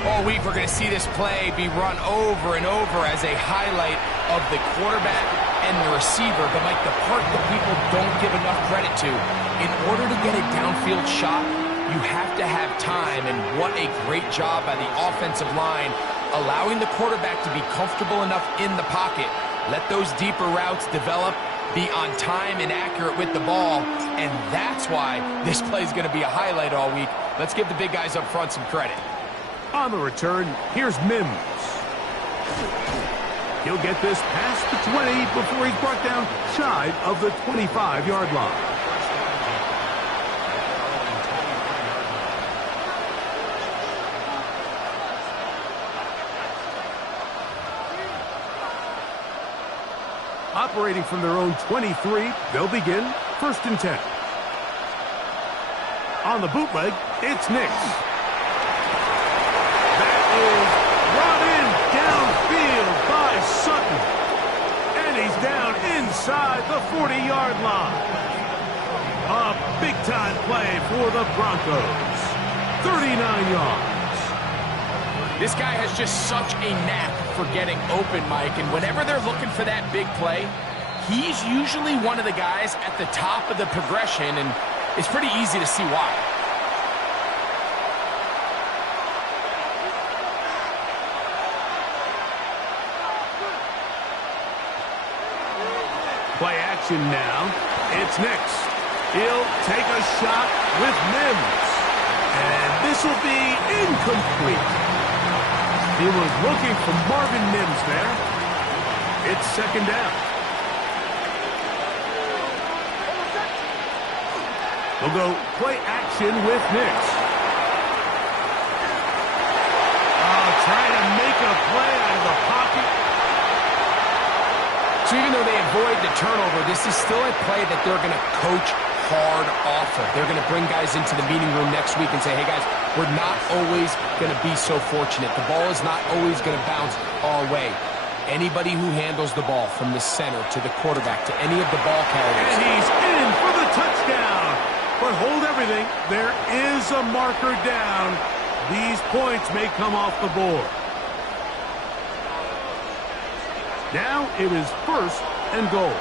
All week we're going to see this play be run over and over as a highlight of the quarterback and the receiver. But Mike, the part that people don't give enough credit to, in order to get a downfield shot, you have to have time. And what a great job by the offensive line, allowing the quarterback to be comfortable enough in the pocket. Let those deeper routes develop, be on time and accurate with the ball. And that's why this play is going to be a highlight all week. Let's give the big guys up front some credit. On the return, here's Mims. He'll get this past the 20 before he's brought down shy of the 25-yard line. Operating from their own 23, they'll begin 1st and 10. On the bootleg, it's Nix. Brought in downfield by Sutton. And he's down inside the 40-yard line. A big-time play for the Broncos. 39 yards. This guy has just such a knack for getting open, Mike. And whenever they're looking for that big play, he's usually one of the guys at the top of the progression. And it's pretty easy to see why. Play action now. It's Nix. He'll take a shot with Mims. And this will be incomplete. He was looking for Marvin Mims there. It's 2nd down. We'll go play action with Nix. Trying to make a play out of the pocket. So even though they avoid the turnover, this is still a play that they're going to coach hard off of. They're going to bring guys into the meeting room next week and say, hey, guys, we're not always going to be so fortunate. The ball is not always going to bounce our way. Anybody who handles the ball from the center to the quarterback to any of the ball carriers. And he's in for the touchdown. But hold everything. There is a marker down. These points may come off the board. Now it is 1st and goal.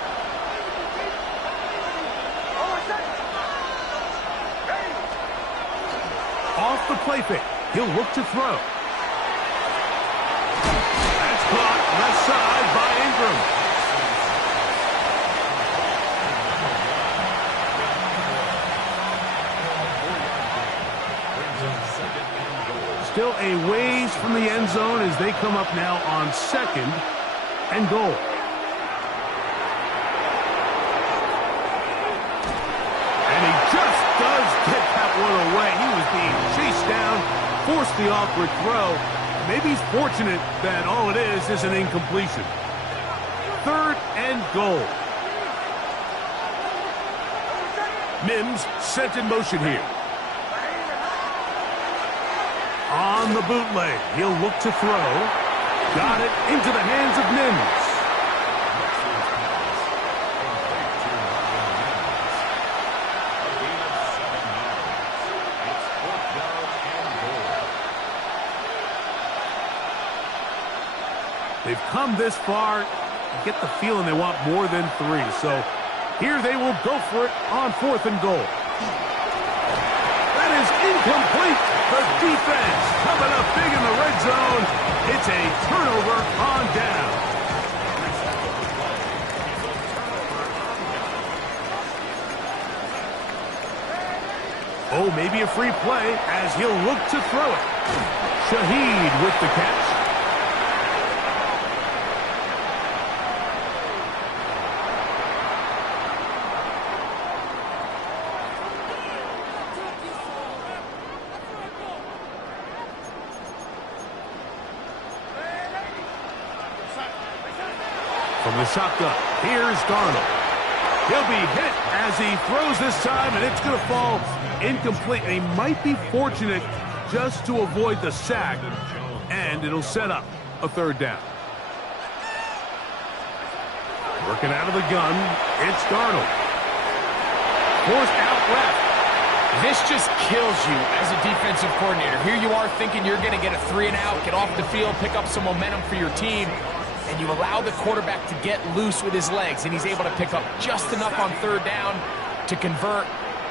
Off the play fake. He'll look to throw. That's caught left side by Ingram. Still a ways from the end zone as they come up now on 2nd and goal. And he just does get that one away. He was being chased down, forced the awkward throw. Maybe he's fortunate that all it is an incompletion. 3rd and goal. Mims sent in motion here. On the bootleg, he'll look to throw. Got it into the hands of Mims. They've come this far. You get the feeling they want more than 3. So here they will go for it on 4th and goal. That is incomplete. The defense coming up big in the red zone. It's a turnover on down. Oh, maybe a free play as he'll look to throw it. Shaheed with the catch. From the shotgun, here's Darnold. He'll be hit as he throws this time, and it's going to fall incomplete. And he might be fortunate just to avoid the sack, and it'll set up a 3rd down. Working out of the gun, it's Darnold. Forced out left. This just kills you as a defensive coordinator. Here you are thinking you're going to get a 3 and out, get off the field, pick up some momentum for your team, and you allow the quarterback to get loose with his legs, and he's able to pick up just enough on 3rd down to convert,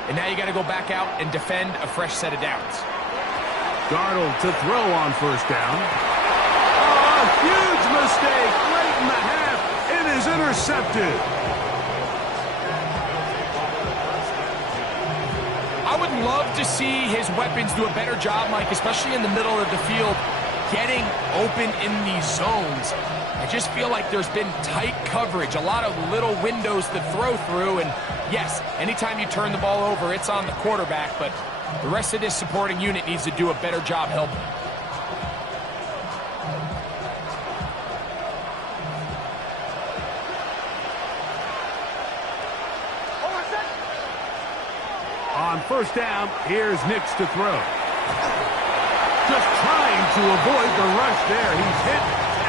and now you got to go back out and defend a fresh set of downs. Darnold to throw on 1st down. Oh, a huge mistake late in the half. It is intercepted. I would love to see his weapons do a better job, Mike, especially in the middle of the field, getting open in these zones. I just feel like there's been tight coverage, a lot of little windows to throw through, and yes, anytime you turn the ball over, it's on the quarterback, but the rest of this supporting unit needs to do a better job helping. On 1st down, here's Nix to throw. Just trying to avoid the rush there. He's hit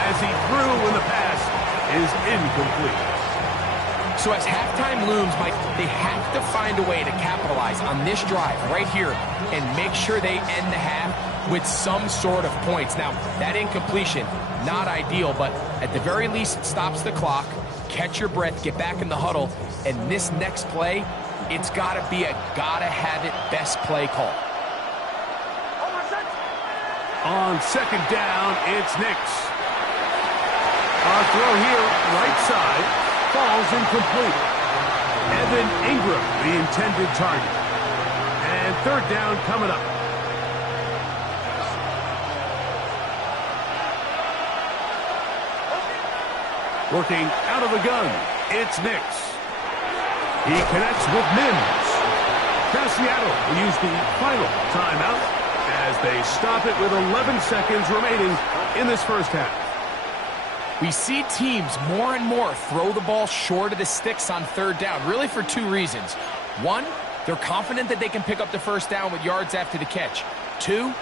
as he threw when the pass is incomplete. So as halftime looms, Mike, they have to find a way to capitalize on this drive right here and make sure they end the half with some sort of points. Now, that incompletion, not ideal, but at the very least, it stops the clock. Catch your breath, get back in the huddle, and this next play, it's got to be a gotta-have-it best play call. On 2nd down, it's Nix. Our throw here, right side, falls incomplete. Evan Ingram, the intended target. And 3rd down coming up. Working out of the gun, it's Nix. He connects with Mims. Now Seattle will use the final timeout as they stop it with 11 seconds remaining in this 1st half. We see teams more and more throw the ball short of the sticks on 3rd down, really for 2 reasons. 1, they're confident that they can pick up the 1st down with yards after the catch. 2,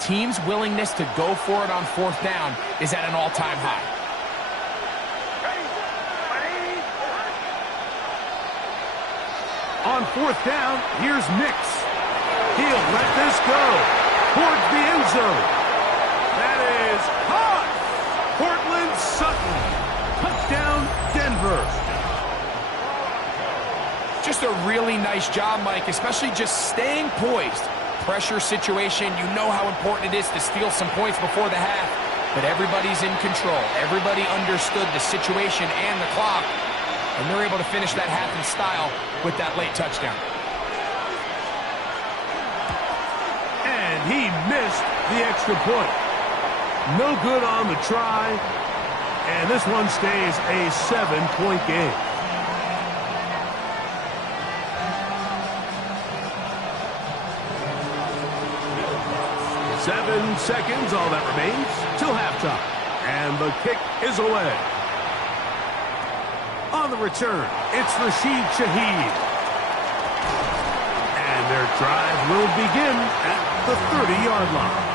teams' willingness to go for it on 4th down is at an all-time high. On 4th down, here's Nix. He'll let this go towards the end zone. That is caught. Cortland Sutton. Touchdown, Denver. Just a really nice job, Mike, especially just staying poised. Pressure situation, you know how important it is to steal some points before the half, but everybody's in control. Everybody understood the situation and the clock, and they're able to finish that half in style with that late touchdown. And he missed the extra point. No good on the try, and this one stays a 7-point game. 7 seconds, all that remains, till halftime. And the kick is away. On the return, it's Rashid Shaheed. And their drive will begin at the 30-yard line.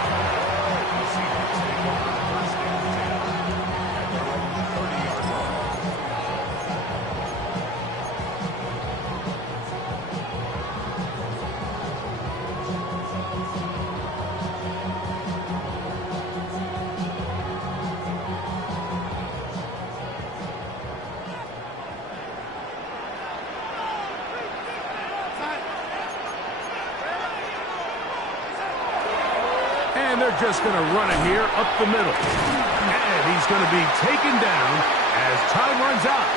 And they're just going to run it here up the middle. And he's going to be taken down as time runs out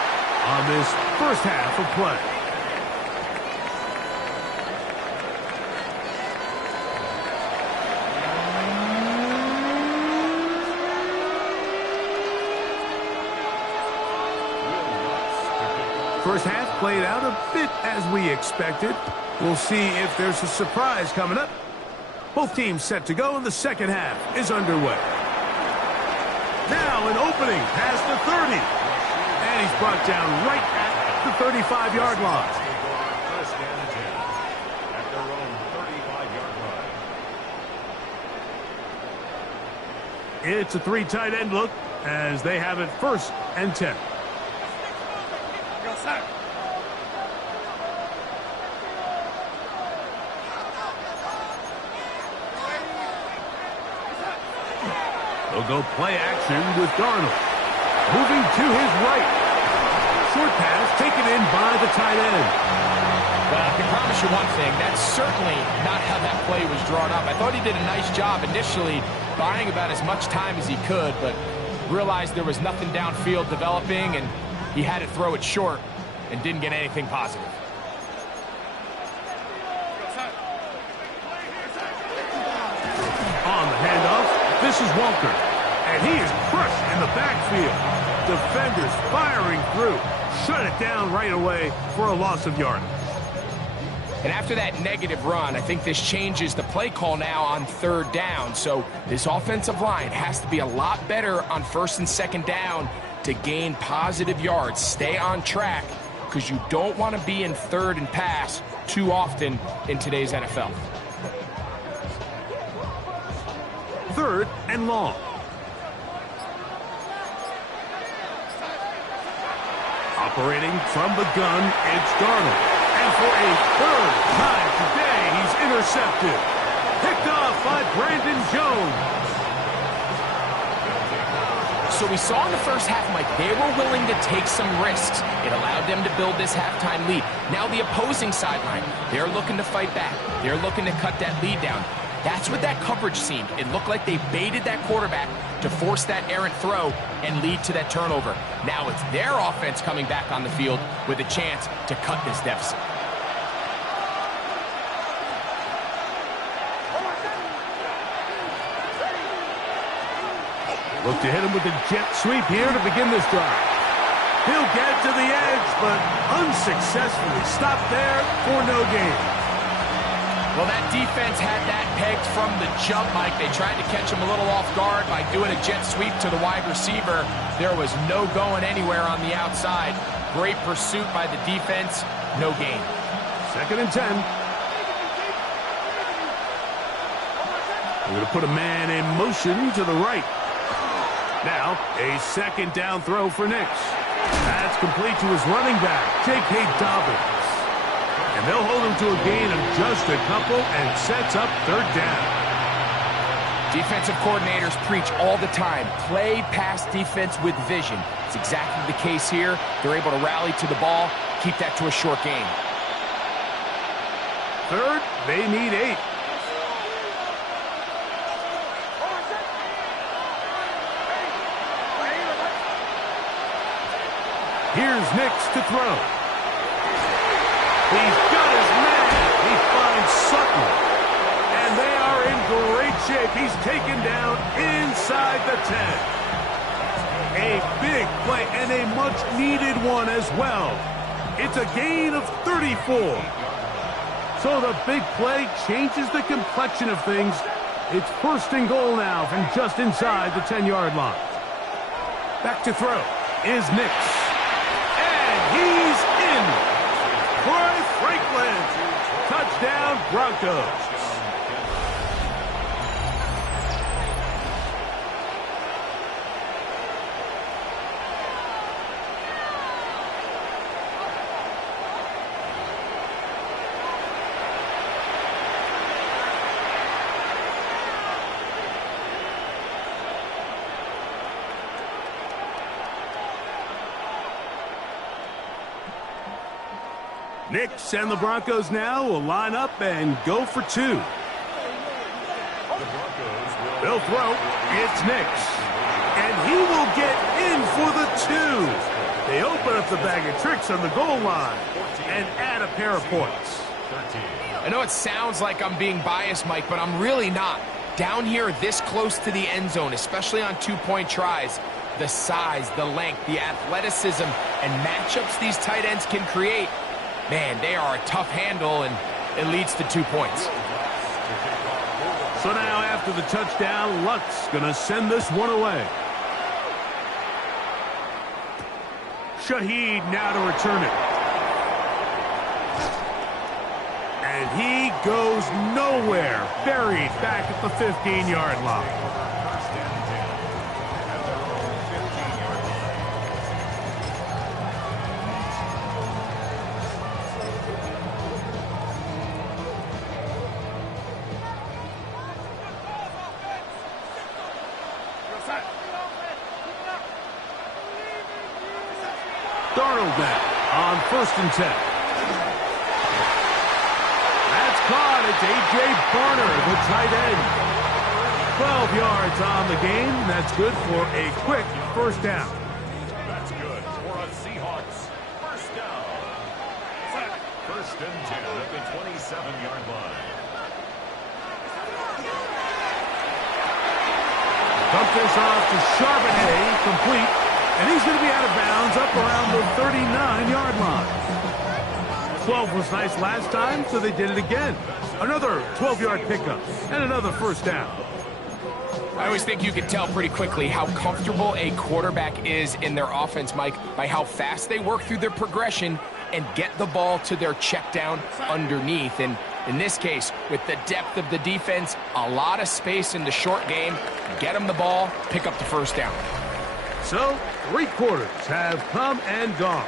on this first half of play. First half played out a bit as we expected. We'll see if there's a surprise coming up. Both teams set to go, and the second half is underway. Now an opening past the 30. And he's brought down right at the 35-yard line. First and 10 at their own 35-yard line. It's a three tight end look as they have it first and 10. They'll go play action with Darnold. Moving to his right. Short pass taken in by the tight end. Well, I can promise you one thing. That's certainly not how that play was drawn up. I thought he did a nice job initially buying about as much time as he could, but realized there was nothing downfield developing, and he had to throw it short and didn't get anything positive. On the handoff, this is Walker. And he is crushed in the backfield. Defenders firing through. Shut it down right away for a loss of yardage. And after that negative run, I think this changes the play call now on third down. So this offensive line has to be a lot better on first and second down to gain positive yards. Stay on track, because you don't want to be in third and pass too often in today's NFL. Third and long. Operating from the gun, it's Darnold. And for a third time today, he's intercepted. Picked off by Brandon Jones. So we saw in the first half, Mike, they were willing to take some risks. It allowed them to build this halftime lead. Now the opposing sideline, they're looking to fight back. They're looking to cut that lead down. That's what that coverage seemed. It looked like they baited that quarterback to force that errant throw and lead to that turnover. Now it's their offense coming back on the field with a chance to cut this deficit. Look to hit him with a jet sweep here to begin this drive. He'll get to the edge, but unsuccessfully stopped there for no gain. Well, that defense had that pegged from the jump, Mike. They tried to catch him a little off guard by doing a jet sweep to the wide receiver. There was no going anywhere on the outside. Great pursuit by the defense. No gain. Second and 10. We're going to put a man in motion to the right. Now, a second down throw for Nix. That's complete to his running back, J.K. Dobbins. And they'll hold him to a gain of just a couple and sets up third down. Defensive coordinators preach all the time, play pass defense with vision. It's exactly the case here. They're able to rally to the ball, keep that to a short gain. Third, they need 8. Here's Nix to throw. He's got his man. He finds Sutton. And they are in great shape. He's taken down inside the 10. A big play and a much-needed one as well. It's a gain of 34. So the big play changes the complexion of things. It's first and goal now from just inside the 10-yard line. Back to throw is Nix. He's in. Troy Franklin. Touchdown, Broncos. Nix and the Broncos now will line up and go for 2. The Broncos will They'll throw. It's Nix. And he will get in for the 2. They open up the bag of tricks on the goal line and add a pair of points. I know it sounds like I'm being biased, Mike, but I'm really not. Down here this close to the end zone, especially on 2-point tries, the size, the length, the athleticism, and matchups these tight ends can create, man, they are a tough handle, and it leads to 2 points. So now after the touchdown, Luck's going to send this one away. Shaheed now to return it. And he goes nowhere. Buried back at the 15-yard line. Darnold now on 1st and 10. That's caught. It's A.J. Barner, the tight end. 12 yards on the game. That's good for a quick first down. That's good for a Seahawks first down. 1st and 10 at the 27-yard line. Dump this off to Charbonnet, complete. And he's going to be out of bounds up around the 39-yard line. 12 was nice last time, so they did it again. Another 12-yard pickup and another first down. I always think you can tell pretty quickly how comfortable a quarterback is in their offense, Mike, by how fast they work through their progression and get the ball to their check down underneath. And in this case, with the depth of the defense, a lot of space in the short game, get them the ball, pick up the first down. So, 3 quarters have come and gone.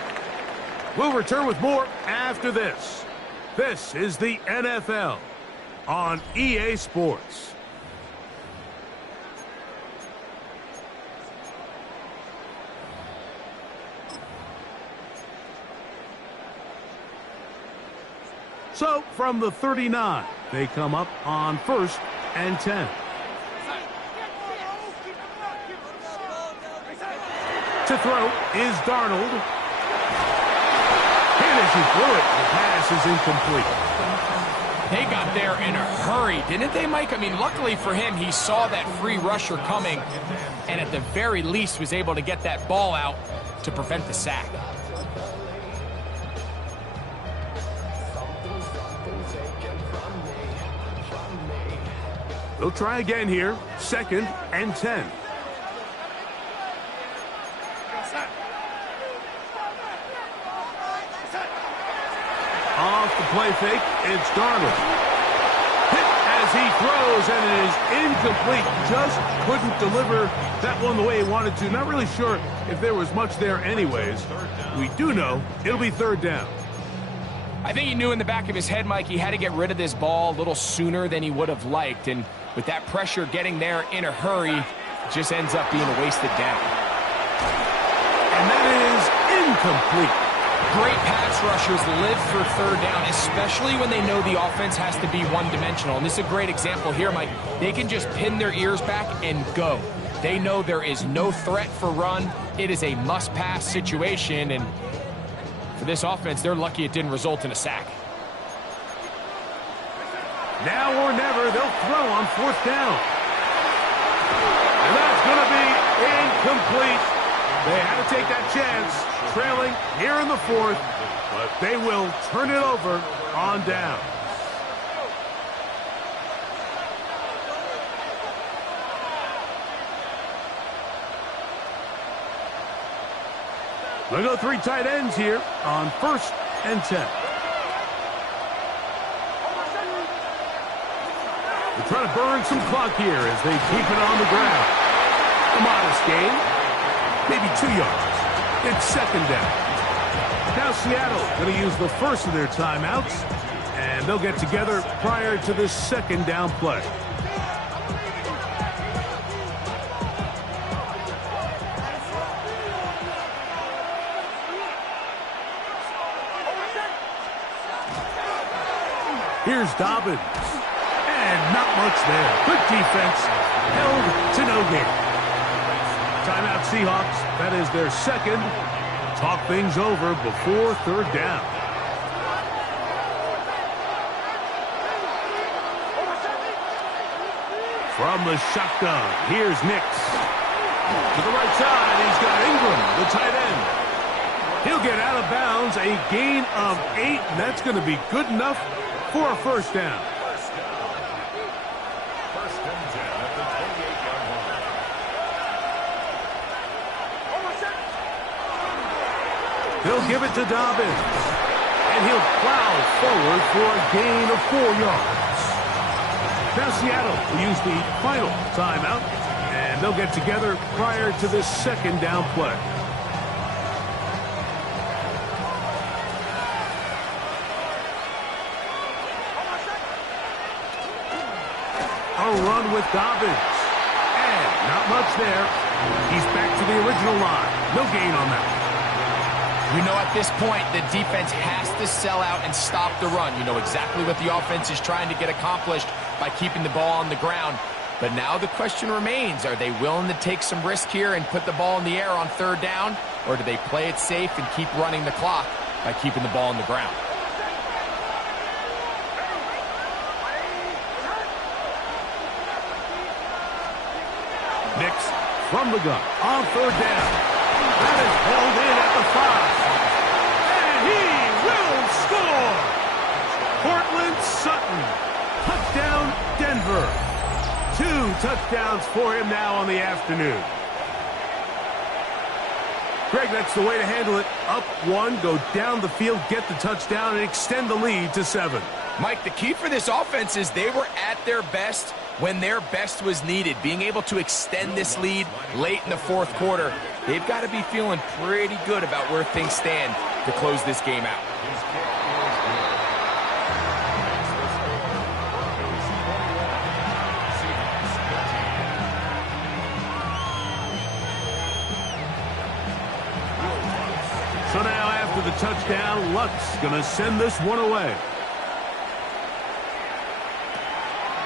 We'll return with more after this. This is the NFL on EA Sports. So, from the 39, they come up on 1st and 10. To throw is Darnold. And as he threw it, the pass is incomplete. They got there in a hurry, didn't they, Mike? I mean, luckily for him, he saw that free rusher coming and at the very least was able to get that ball out to prevent the sack. They'll try again here. 2nd and 10. Off the play fake, it's Darnold. Hit as he throws, and it is incomplete. Just couldn't deliver that one the way he wanted to. Not really sure if there was much there anyways. We do know it'll be 3rd down. I think he knew in the back of his head, Mike, he had to get rid of this ball a little sooner than he would have liked. And with that pressure getting there in a hurry, it just ends up being a wasted down. And that is incomplete. Great pass rushers live for 3rd down, especially when they know the offense has to be one-dimensional. And this is a great example here, Mike. They can just pin their ears back and go. They know there is no threat for run. It is a must-pass situation, and for this offense, they're lucky it didn't result in a sack. Now or never, they'll throw on 4th down. And that's going to be incomplete. They had to take that chance, trailing here in the 4th, but they will turn it over on down. They'll go 3 tight ends here on 1st and 10. They're trying to burn some clock here as they keep it on the ground. A modest gain, maybe 2 yards. It's 2nd down. Now Seattle going to use the first of their timeouts, and they'll get together prior to this 2nd down play. Here's Dobbins. And not much there. Good defense. held to no gain. Timeout Seahawks. That is their second. Talk things over before third down. From the shotgun, here's Nix. To the right side, he's got Ingram, the tight end. He'll get out of bounds, a gain of 8, and that's going to be good enough for a first down. First and 10 at the 28-yard line. They'll give it to Dobbins, and he'll plow forward for a gain of 4 yards. Now Seattle will use the final timeout, and they'll get together prior to this second down play. A run with Dobbins, and not much there. He's back to the original line. No gain on that. You know, at this point, the defense has to sell out and stop the run. You know exactly what the offense is trying to get accomplished by keeping the ball on the ground. But now the question remains, are they willing to take some risk here and put the ball in the air on third down? Or do they play it safe and keep running the clock by keeping the ball on the ground? Nix from the gun on third down. That is hauled in at the 5. And he will score! Cortland Sutton. Touchdown, Denver. 2 touchdowns for him now on the afternoon. Greg, that's the way to handle it. Up 1, go down the field, get the touchdown, and extend the lead to 7. Mike, the key for this offense is they were at their best when their best was needed. Being able to extend this lead late in the fourth quarter, they've got to be feeling pretty good about where things stand to close this game out. So now after the touchdown, Luck's going to send this one away.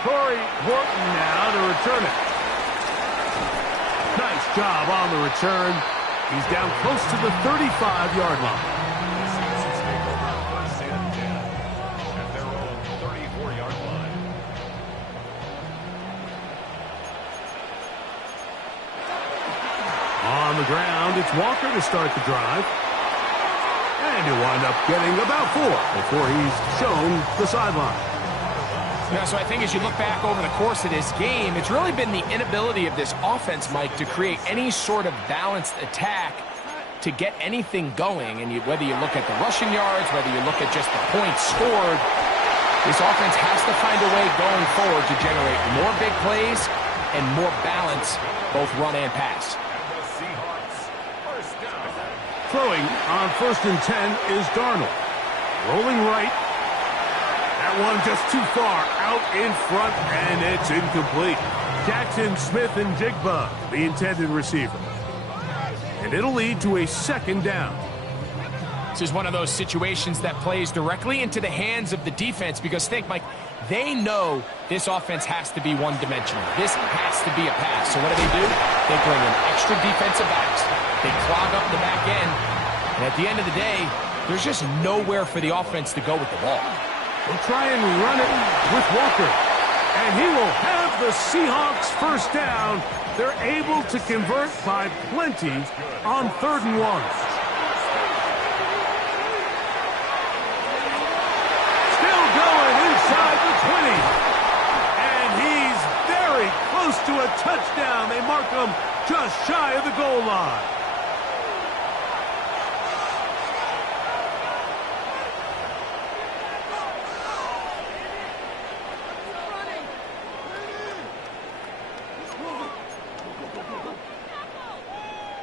Corey Horton now to return it. Nice job on the return. He's down close to the 35-yard line. The Seahawks take over first and 10 at their own 34-yard line. On the ground, it's Walker to start the drive. And he'll wind up getting about 4 before he's shown the sideline. Yeah, so I think as you look back over the course of this game, it's really been the inability of this offense, Mike, to create any sort of balanced attack to get anything going. And whether you look at the rushing yards, whether you look at just the points scored, this offense has to find a way going forward to generate more big plays and more balance, both run and pass. And the Seahawks first down. Throwing on first and 10 is Darnold. Rolling right. That one just too far out in front, and it's incomplete. Jackson Smith and Jigba, the intended receiver. And it'll lead to a second down. This is one of those situations that plays directly into the hands of the defense because think, Mike, they know this offense has to be one-dimensional. This has to be a pass. So what do? They bring in extra defensive backs. They clog up the back end. And at the end of the day, there's just nowhere for the offense to go with the ball. They'll try and run it with Walker. And he will have the Seahawks first down. They're able to convert by plenty on 3rd and 1. Still going inside the 20. And he's very close to a touchdown. They mark him just shy of the goal line.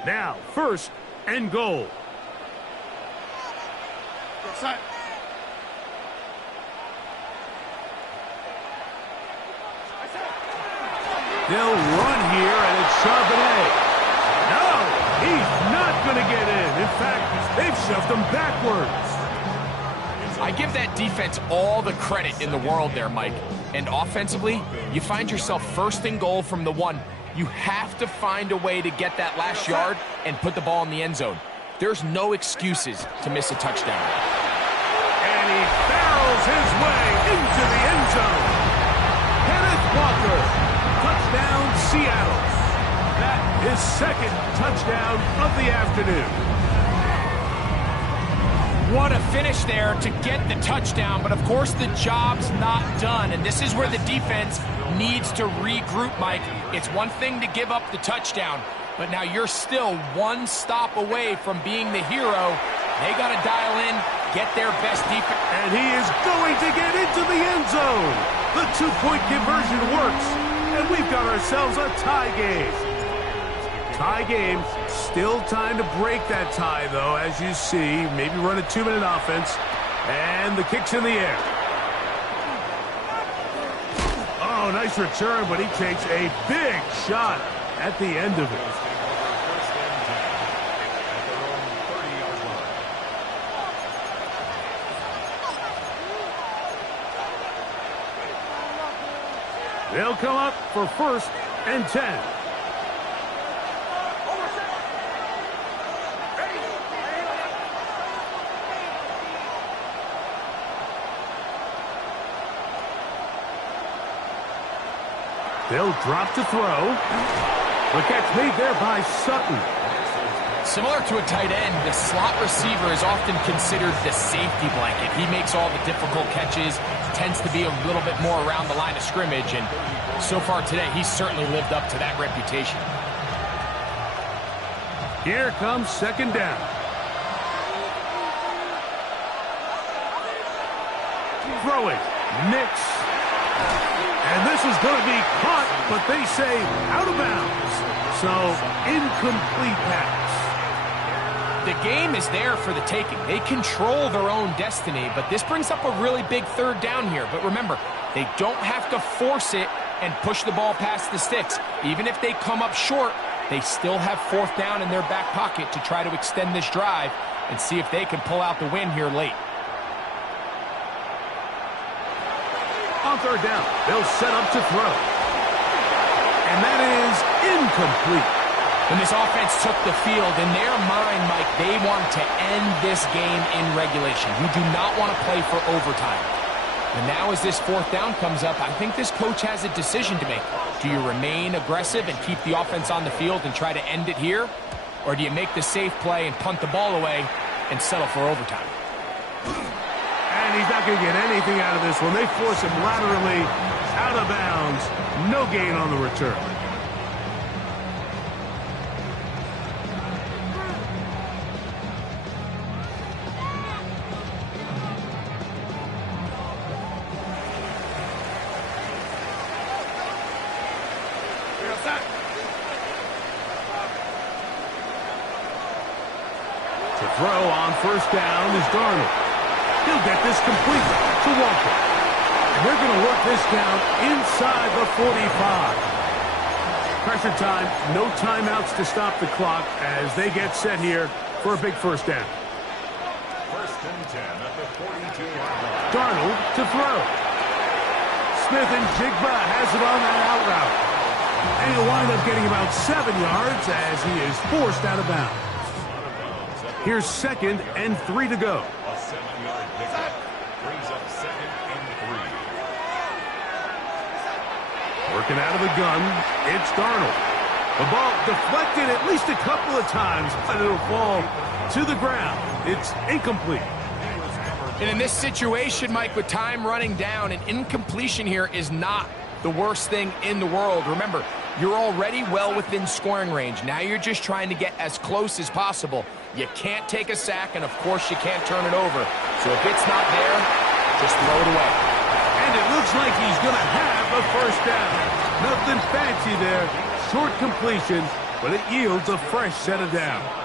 Now, 1st and goal. They'll run here, and it's Charbonnet. No, he's not going to get in. In fact, they've shoved him backwards. I give that defense all the credit in the world there, Mike. And offensively, you find yourself first and goal from the 1. You have to find a way to get that last yard and put the ball in the end zone. There's no excuses to miss a touchdown. And he barrels his way into the end zone. Kenneth Walker, touchdown Seattle. That is second touchdown of the afternoon. What a finish there to get the touchdown, but of course the job's not done, and this is where the defense needs to regroup, Mike. It's one thing to give up the touchdown, but now you're still one stop away from being the hero. They got to dial in, get their best defense. And he is going to get into the end zone. The two-point conversion works, and we've got ourselves a tie game. Tie game. Still time to break that tie, though, as you see. Maybe run a 2-minute offense. And the kick's in the air. Oh, nice return, but he takes a big shot at the end of it. They'll come up for 1st and 10. They'll drop to throw. The catch made there by Sutton. Similar to a tight end, the slot receiver is often considered the safety blanket. He makes all the difficult catches, tends to be a little bit more around the line of scrimmage, and so far today, he's certainly lived up to that reputation. Here comes 2nd down. Throwing. Nix. And this is going to be caught, but they say out of bounds. So, incomplete pass. The game is there for the taking. They control their own destiny, but this brings up a really big 3rd down here. But remember, they don't have to force it and push the ball past the sticks. Even if they come up short, they still have 4th down in their back pocket to try to extend this drive and see if they can pull out the win here late. On 3rd down, they'll set up to throw. And that is incomplete. When this offense took the field, in their mind, Mike, they want to end this game in regulation. You do not want to play for overtime. And now as this 4th down comes up, I think this coach has a decision to make. Do you remain aggressive and keep the offense on the field and try to end it here? Or do you make the safe play and punt the ball away and settle for overtime? And he's not going to get anything out of this one. They force him laterally out of bounds. No gain on the return. To throw on 1st down is Darnold. He'll get this complete to Walker. And they're going to work this down inside the 45. Pressure time, no timeouts to stop the clock as they get set here for a big 1st down. 1st and 10 at the 42-yard line. Darnold to throw. Smith and Jigba has it on that out route. And he'll wind up getting about 7 yards as he is forced out of bounds. Here's 2nd and 3 to go. A 7-yard pickup brings up 2nd and 3. Working out of the gun, it's Darnold. The ball deflected at least a couple of times, but it'll fall to the ground. It's incomplete. And in this situation, Mike, with time running down, an incompletion here is not the worst thing in the world. Remember, you're already well within scoring range. Now you're just trying to get as close as possible. You can't take a sack, and of course you can't turn it over. So if it's not there, just throw it away. And it looks like he's going to have a 1st down. Nothing fancy there. Short completion, but it yields a fresh set of downs.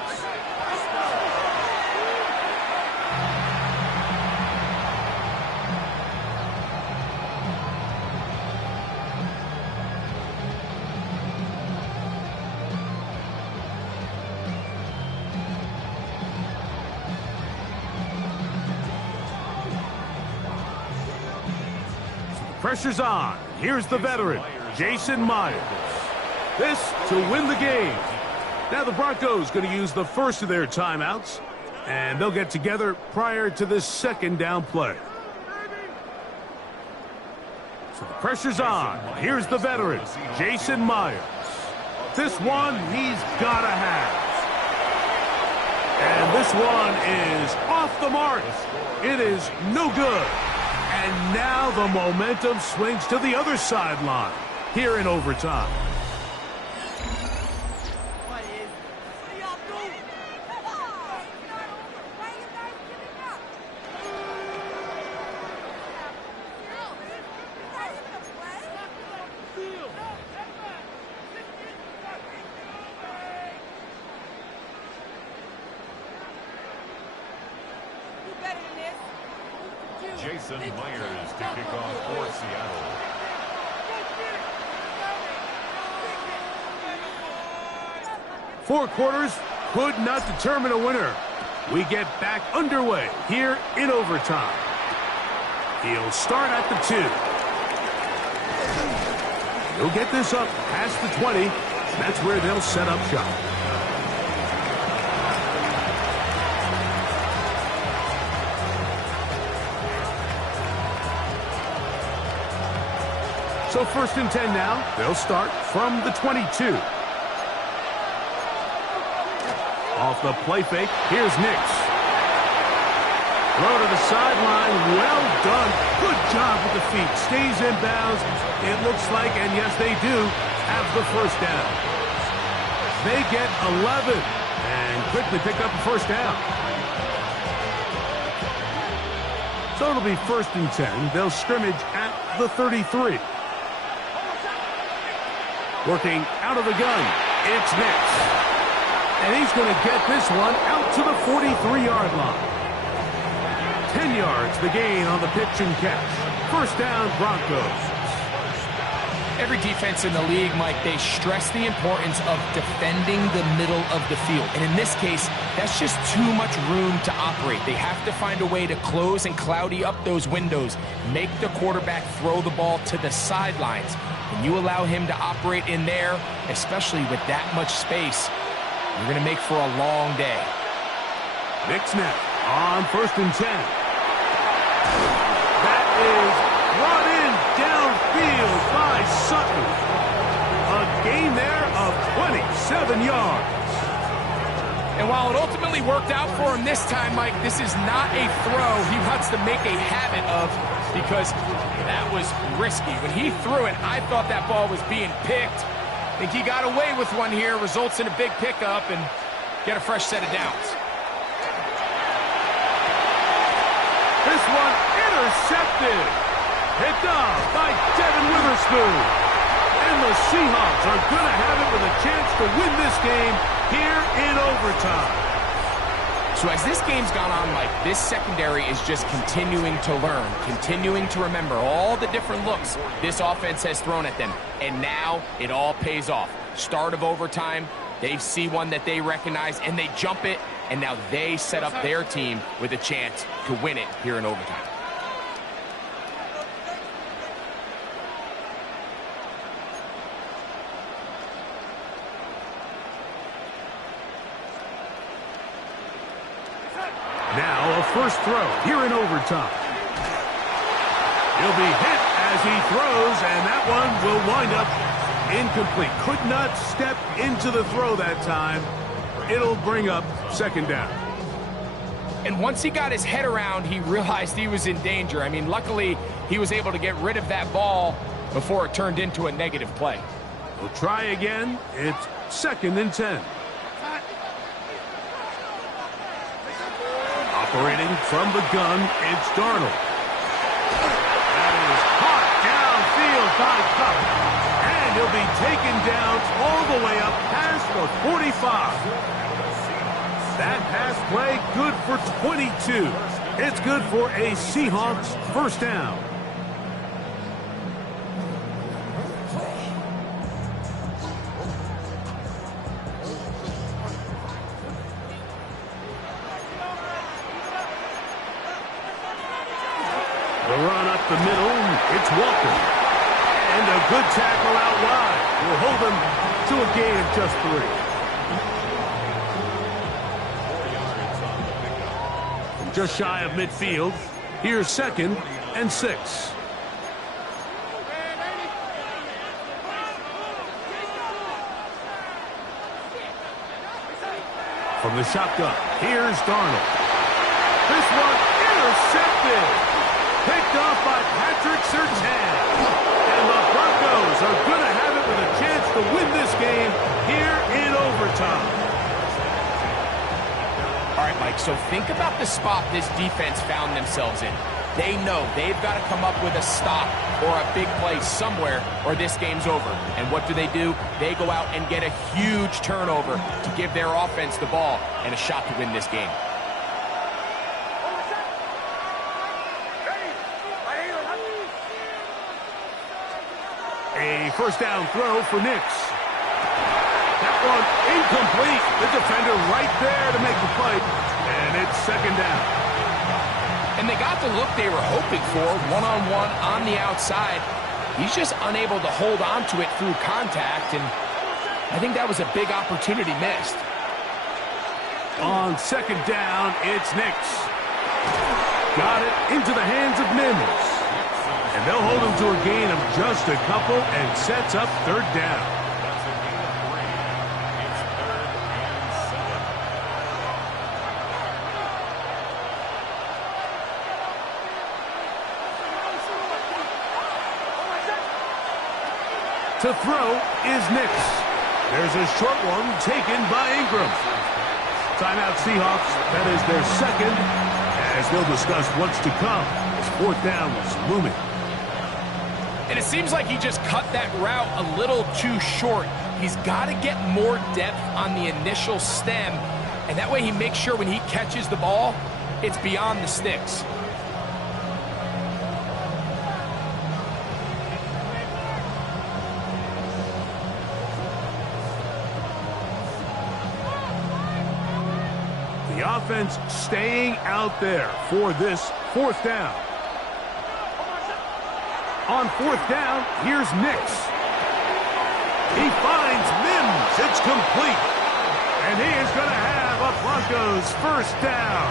pressure's on. Here's the veteran, Jason Myers. This to win the game. Now the Broncos going to use the first of their timeouts, and they'll get together prior to this second down play. So the pressure's on. Here's the veteran, Jason Myers. This one he's got to have. And this one is off the mark. It is no good. And now the momentum swings to the other sideline here in overtime. Jason Myers to kick off for Seattle. Four quarters could not determine a winner. We get back underway here in overtime. He'll start at the 2. He'll get this up past the 20. That's where they'll set up shop. So 1st and 10 now. They'll start from the 22. Off the play fake, here's Nix. Throw to the sideline, well done. Good job with the feet. Stays in bounds. It looks like, and yes they do, have the first down. They get 11 and quickly pick up the first down. So it'll be 1st and 10. They'll scrimmage at the 33. Working out of the gun, it's Nix. And he's going to get this one out to the 43-yard line. 10 yards the gain on the pitch and catch. First down, Broncos. Every defense in the league, Mike, they stress the importance of defending the middle of the field. And in this case, that's just too much room to operate. They have to find a way to close and cloudy up those windows, make the quarterback throw the ball to the sidelines. When you allow him to operate in there, especially with that much space, you're going to make for a long day. Nick snap on 1st and 10. That is brought in downfield by Sutton. A gain there of 27 yards. And while it ultimately worked out for him this time, Mike, this is not a throw he wants to make a habit of, because that was risky. When he threw it, I thought that ball was being picked. I think he got away with one here, results in a big pickup, and get a fresh set of downs. This one intercepted. Picked off by Devin Witherspoon. And the Seahawks are going to have it with a chance to win this game here in overtime. So as this game's gone on, Mike, this secondary is just continuing to learn, continuing to remember all the different looks this offense has thrown at them. And now it all pays off. Start of overtime, they see one that they recognize and they jump it, and now they set up their team with a chance to win it here in overtime. Now a first throw here in overtime. He'll be hit as he throws, and that one will wind up incomplete. Could not step into the throw that time. It'll bring up 2nd down. And once he got his head around, he realized he was in danger. I mean, luckily, he was able to get rid of that ball before it turned into a negative play. We'll try again. It's 2nd and 10. Operating from the gun, it's Darnold. That is caught downfield by Cup. And he'll be taken down all the way up past the 45. That pass play good for 22. It's good for a Seahawks first down. The run up the middle, it's Walker. And a good tackle out wide will hold them to a gain of just 3. Just shy of midfield. Here's 2nd and 6. From the shotgun, here's Darnold. This one intercepted. Picked off by Patrick Surtain. And the Broncos are going to have it with a chance to win this game here in overtime. All right, Mike, so think about the spot this defense found themselves in. They know they've got to come up with a stop or a big play somewhere or this game's over. And what do? They go out and get a huge turnover to give their offense the ball and a shot to win this game. A first down throw for Nix. That one incomplete. The defender right there to make the play. And it's 2nd down. And they got the look they were hoping for, one-on-one on the outside. He's just unable to hold on to it through contact, and I think that was a big opportunity missed. On 2nd down, it's Nix. Got it into the hands of Mims. And they'll hold him to a gain of just a couple and sets up 3rd down. To throw is Nix. There's a short one taken by Ingram. Timeout Seahawks. That is their 2nd, as they'll discuss what's to come as 4th down is looming. And it seems like he just cut that route a little too short. He's got to get more depth on the initial stem, and that way he makes sure when he catches the ball, it's beyond the sticks. The offense staying out there for this 4th down. On 4th down, here's Nix. He finds Mims. It's complete. And he is going to have a Broncos 1st down,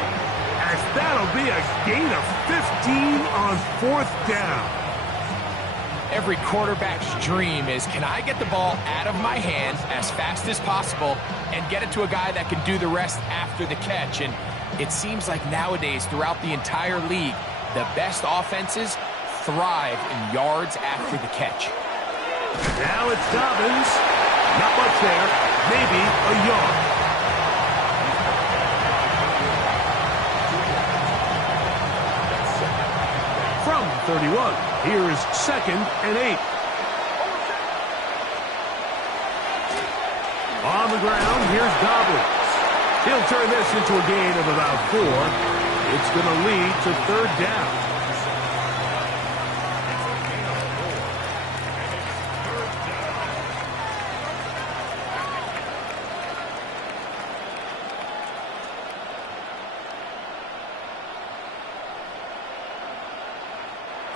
as that'll be a gain of 15 on 4th down. Every quarterback's dream is, can I get the ball out of my hands as fast as possible and get it to a guy that can do the rest after the catch? And it seems like nowadays, throughout the entire league, the best offenses thrive in yards after the catch. Now it's Dobbins. Not much there. Maybe a yard. From 31, here is 2nd and 8. On the ground, here's Dobbins. He'll turn this into a gain of about 4. It's going to lead to 3rd down.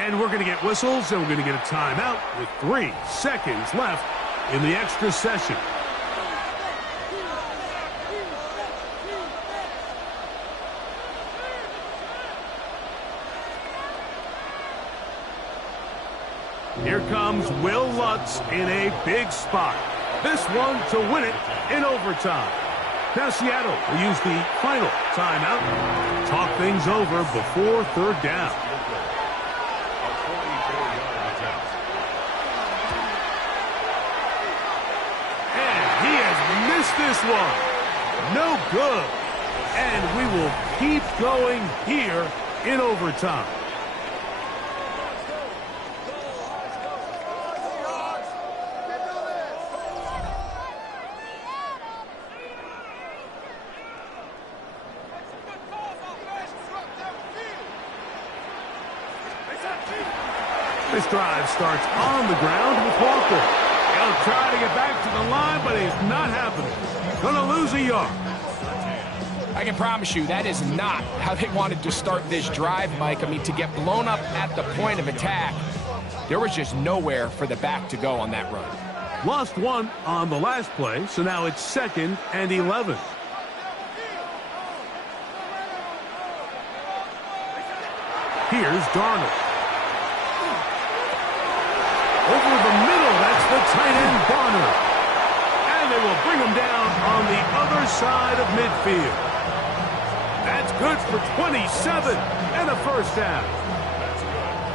And we're going to get whistles, and we're going to get a timeout with 3 seconds left in the extra session. Here comes Will Lutz in a big spot. This one to win it in overtime. Now Seattle will use the final timeout. Talk things over before 3rd down. This one, no good. And we will keep going here in overtime. This drive starts on the ground with Walker. He'll try to get back to the line, but it's not happening. Gonna lose a yard. I can promise you that is not how they wanted to start this drive, Mike. I mean, to get blown up at the point of attack, there was just nowhere for the back to go on that run. Lost one on the last play, so now it's 2nd and 11. Here's Darnold. Over the middle, that's the tight end, Barner. And they will bring him down on the other side of midfield. That's good for 27 and a first down.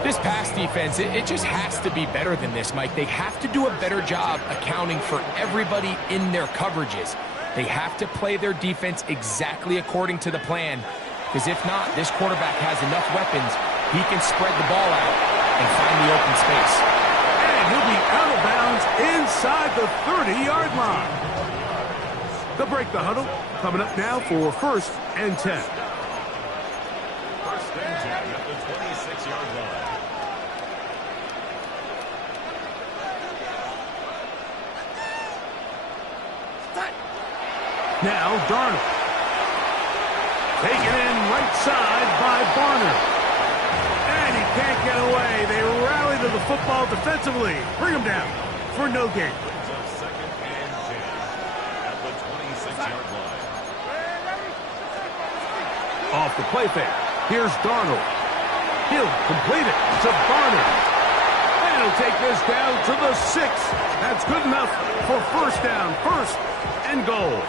This pass defense, it just has to be better than this, Mike. They have to do a better job accounting for everybody in their coverages. They have to play their defense exactly according to the plan, because if not, this quarterback has enough weapons, he can spread the ball out and find the open space. And he'll be out of bounds inside the 30-yard line. They'll break the huddle. Coming up now for 1st and 10. 1st and 10 at the 26-yard line. Now Darnold. Taken in right side by Barner. And he can't get away. They rally to the football defensively. Bring him down for no gain. Brings up 2nd and 10 at the 26-yard line. Off the play fake. Here's Darnold. He'll complete it to Barner. And he'll take this down to the 6. That's good enough for first down. 1st and goal.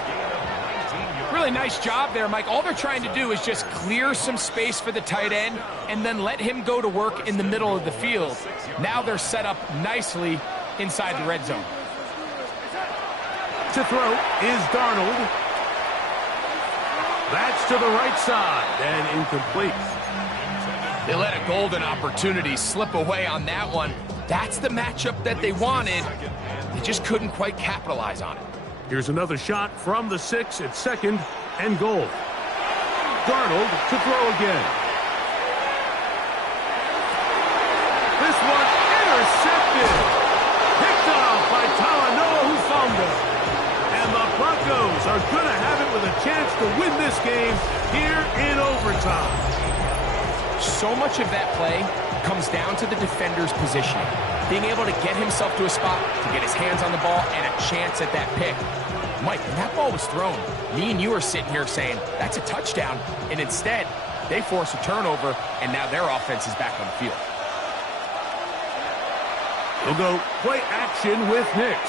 Really nice job there, Mike. All they're trying to do is just clear some space for the tight end and then let him go to work in the middle of the field. Now they're set up nicely inside the red zone. To throw is Darnold. That's to the right side and incomplete. They let a golden opportunity slip away on that one. That's the matchup that they wanted. They just couldn't quite capitalize on it. Here's another shot from the 6 at 2nd and goal. Darnold to throw again. This one intercepted. Picked off by Talanoa Hufanga. And the Broncos are going to have it with a chance to win this game here in overtime. So much of that play comes down to the defender's positioning. Being able to get himself to a spot to get his hands on the ball and a chance at that pick. Mike, when that ball was thrown, me and you are sitting here saying, that's a touchdown. And instead, they force a turnover, and now their offense is back on the field. He'll go play action with Nix.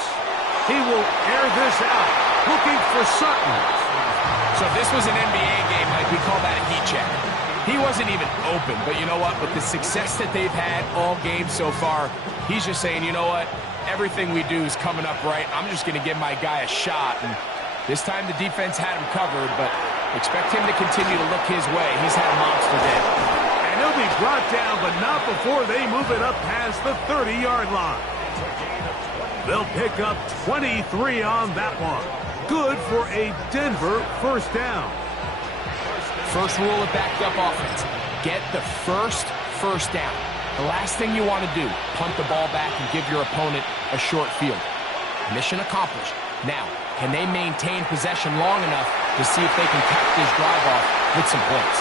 He will air this out, looking for Sutton. So if this was an NBA game, Mike, we call that a heat check. He wasn't even open, but you know what? With the success that they've had all game so far, he's just saying, you know what? Everything we do is coming up right. I'm just going to give my guy a shot. And this time the defense had him covered, but expect him to continue to look his way. He's had a monster day. And he'll be brought down, but not before they move it up past the 30-yard line. They'll pick up 23 on that one. Good for a Denver first down. First rule of backed up offense, get the first down. The last thing you want to do, punt the ball back and give your opponent a short field. Mission accomplished. Now, can they maintain possession long enough to see if they can cap this drive off with some points?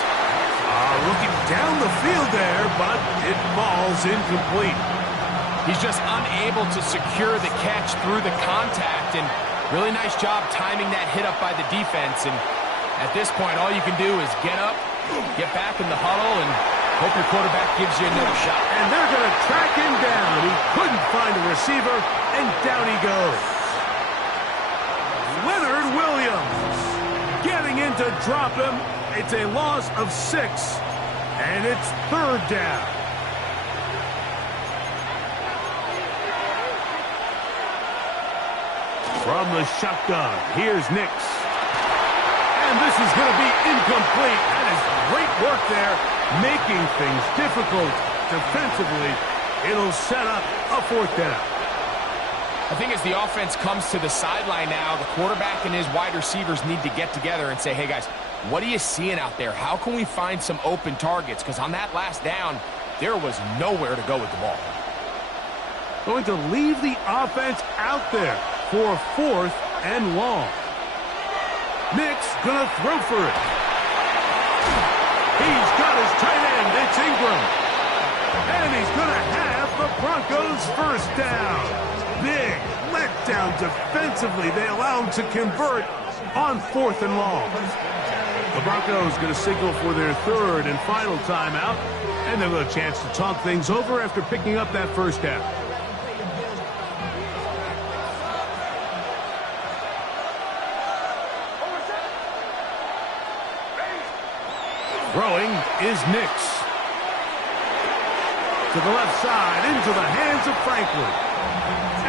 Looking down the field there, but it falls incomplete. He's just unable to secure the catch through the contact, and really nice job timing that hit up by the defense. And at this point, all you can do is get up, get back in the huddle, and hope your quarterback gives you another shot. And they're going to track him down. He couldn't find a receiver, and down he goes. Leonard Williams getting in to drop him. It's a loss of 6, and it's 3rd down. From the shotgun, here's Nix. And this is going to be incomplete. That is great work there, making things difficult defensively. It'll set up a 4th down. I think as the offense comes to the sideline now, the quarterback and his wide receivers need to get together and say, hey, guys, what are you seeing out there? How can we find some open targets? Because on that last down, there was nowhere to go with the ball. Going to leave the offense out there for 4th and long. Nick's going to throw for it. He's got his tight end. It's Ingram. And he's going to have the Broncos first down. Big letdown defensively. They allow him to convert on 4th and long. The Broncos going to signal for their 3rd and final timeout. And they'll have a chance to talk things over after picking up that first down. Throwing is Nix. To the left side, into the hands of Franklin.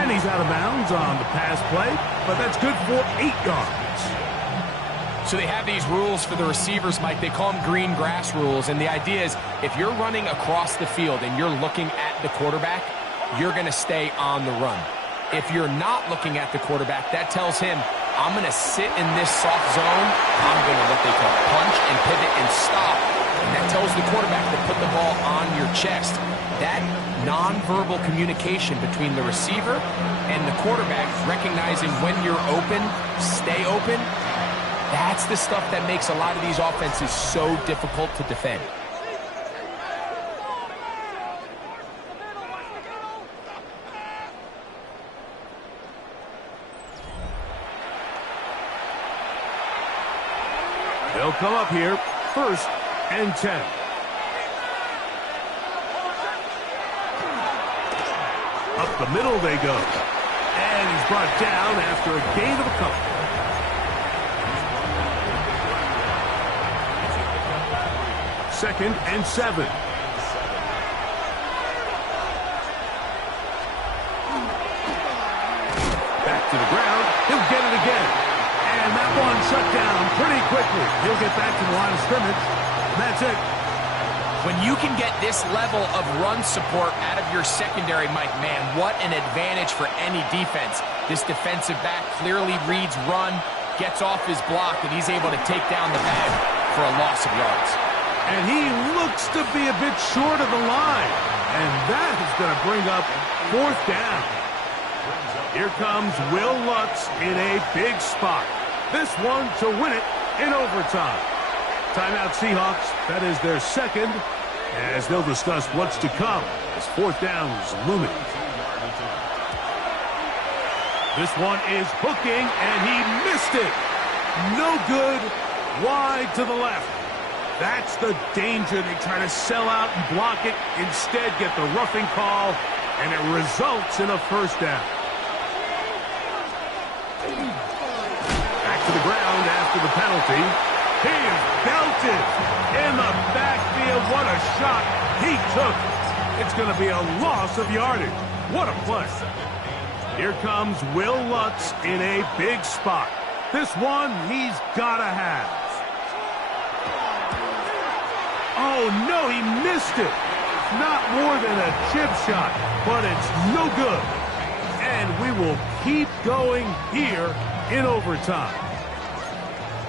And he's out of bounds on the pass play, but that's good for 8 yards. So they have these rules for the receivers, Mike. They call them green grass rules. And the idea is if you're running across the field and you're looking at the quarterback, you're going to stay on the run. If you're not looking at the quarterback, that tells him, I'm going to sit in this soft zone. I'm going to what they call punch and pivot and stop. And that tells the quarterback to put the ball on your chest. That nonverbal communication between the receiver and the quarterback, recognizing when you're open, stay open, that's the stuff that makes a lot of these offenses so difficult to defend. They'll come up here, 1st and 10. Up the middle they go. And he's brought down after a gain of a couple. 2nd and 7. Back to the ground. He'll get it again. And that one shut down pretty quickly. He'll get back to the line of scrimmage. That's it. When you can get this level of run support out of your secondary, Mike, man, what an advantage for any defense. This defensive back clearly reads run, gets off his block, and he's able to take down the bag for a loss of yards. And he looks to be a bit short of the line. And that is going to bring up 4th down. Here comes Will Lutz in a big spot. This one to win it in overtime. Timeout Seahawks. That is their 2nd, as they'll discuss what's to come as 4th down is looming. This one is hooking, and he missed it. No good. Wide to the left. That's the danger. They try to sell out and block it. Instead, get the roughing call, and it results in a 1st down. Back to the ground after the penalty. He is belted in the backfield. What a shot he took. It's going to be a loss of yardage. What a play. Here comes Will Lutz in a big spot. This one he's got to have. Oh, no, he missed it. Not more than a chip shot, but it's no good. And we will keep going here in overtime.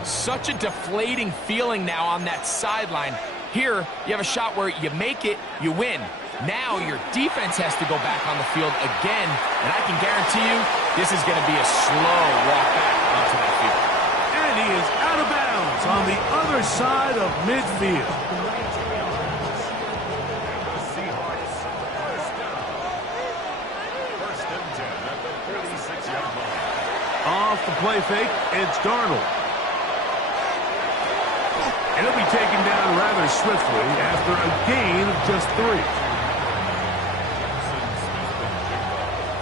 Such a deflating feeling now on that sideline. Here, you have a shot where you make it, you win. Now your defense has to go back on the field again, and I can guarantee you this is going to be a slow walk back onto that field. And he is out of bounds on the other side of midfield. Off the play fake, it's Darnold. And he'll be taken down rather swiftly after a gain of just 3.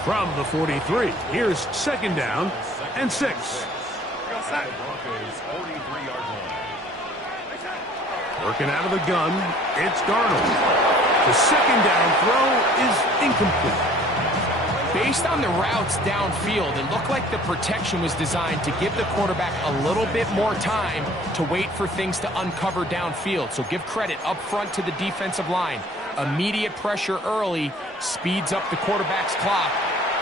From the 43, here's 2nd down and 6. Working out of the gun, it's Darnold. The 2nd down throw is incomplete. Based on the routes downfield, it looked like the protection was designed to give the quarterback a little bit more time to wait for things to uncover downfield. So give credit up front to the defensive line. Immediate pressure early speeds up the quarterback's clock.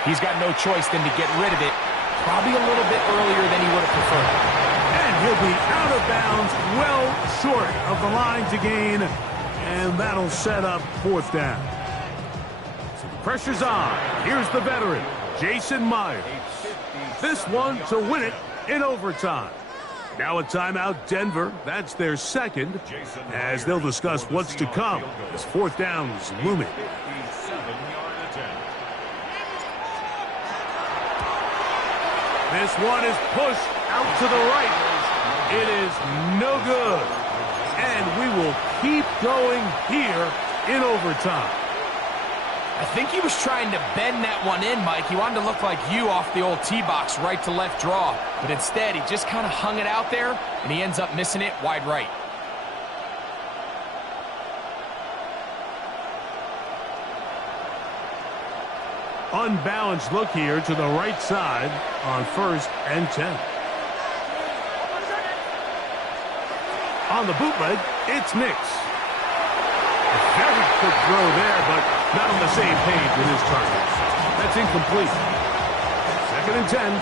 He's got no choice than to get rid of it, probably a little bit earlier than he would have preferred. And he'll be out of bounds, well short of the line to gain, and that'll set up 4th down. Pressure's on. Here's the veteran, Jason Myers. This one to win it in overtime. Now a timeout, Denver. That's their second, as they'll discuss what's to come as fourth down is looming. This one is pushed out to the right. It is no good. And we will keep going here in overtime. I think he was trying to bend that one in, Mike. He wanted to look like you off the old tee box, right to left draw. But instead, he just kind of hung it out there, and he ends up missing it wide right. Unbalanced look here to the right side on 1st and 10. On the bootleg, it's Nix. A very quick throw there, but not on the same page with his target. That's incomplete. 2nd and 10.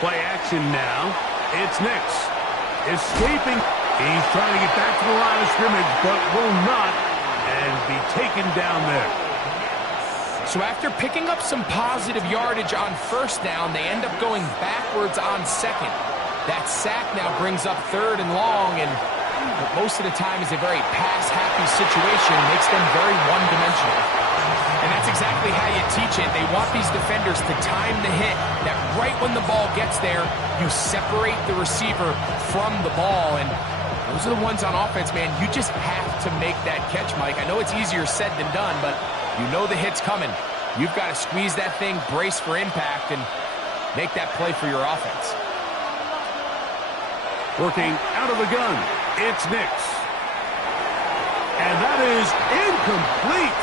Play action now. It's Nix. Escaping. He's trying to get back to the line of scrimmage, but will not, and be taken down there. So after picking up some positive yardage on 1st down, they end up going backwards on 2nd. That sack now brings up 3rd and long, and most of the time is a very pass-happy situation, makes them very one-dimensional. And that's exactly how you teach it. They want these defenders to time the hit, that right when the ball gets there, you separate the receiver from the ball, and those are the ones on offense, man. You just have to make that catch, Mike. I know it's easier said than done, but you know the hit's coming. You've got to squeeze that thing, brace for impact, and make that play for your offense. Working out of the gun, it's Nix. And that is incomplete.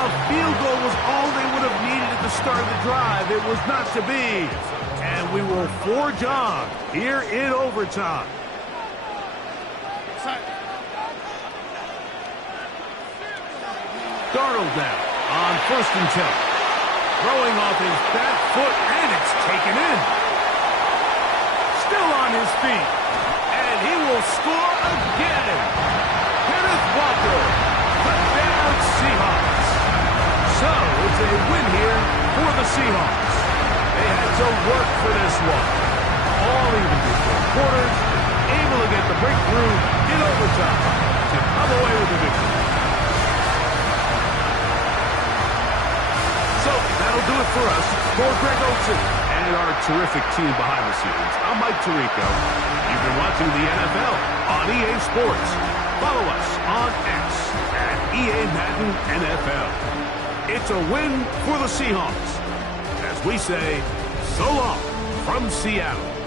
A field goal was all they would have needed at the start of the drive. It was not to be. And we will forge on here in overtime. Darnold now on 1st and 10. Throwing off his back foot, and it's taken in. Still on his feet. And he will score again. Kenneth Walker, touchdown Seahawks. So it's a win here for the Seahawks. They had to work for this one. All even before quarters, able to get the breakthrough in overtime to come away with the victory. So that'll do it for us. For Greg Olsen and our terrific team behind the scenes, I'm Mike Tirico. You've been watching the NFL on EA Sports. Follow us on X at EA Madden NFL. It's a win for the Seahawks. As we say, so long from Seattle.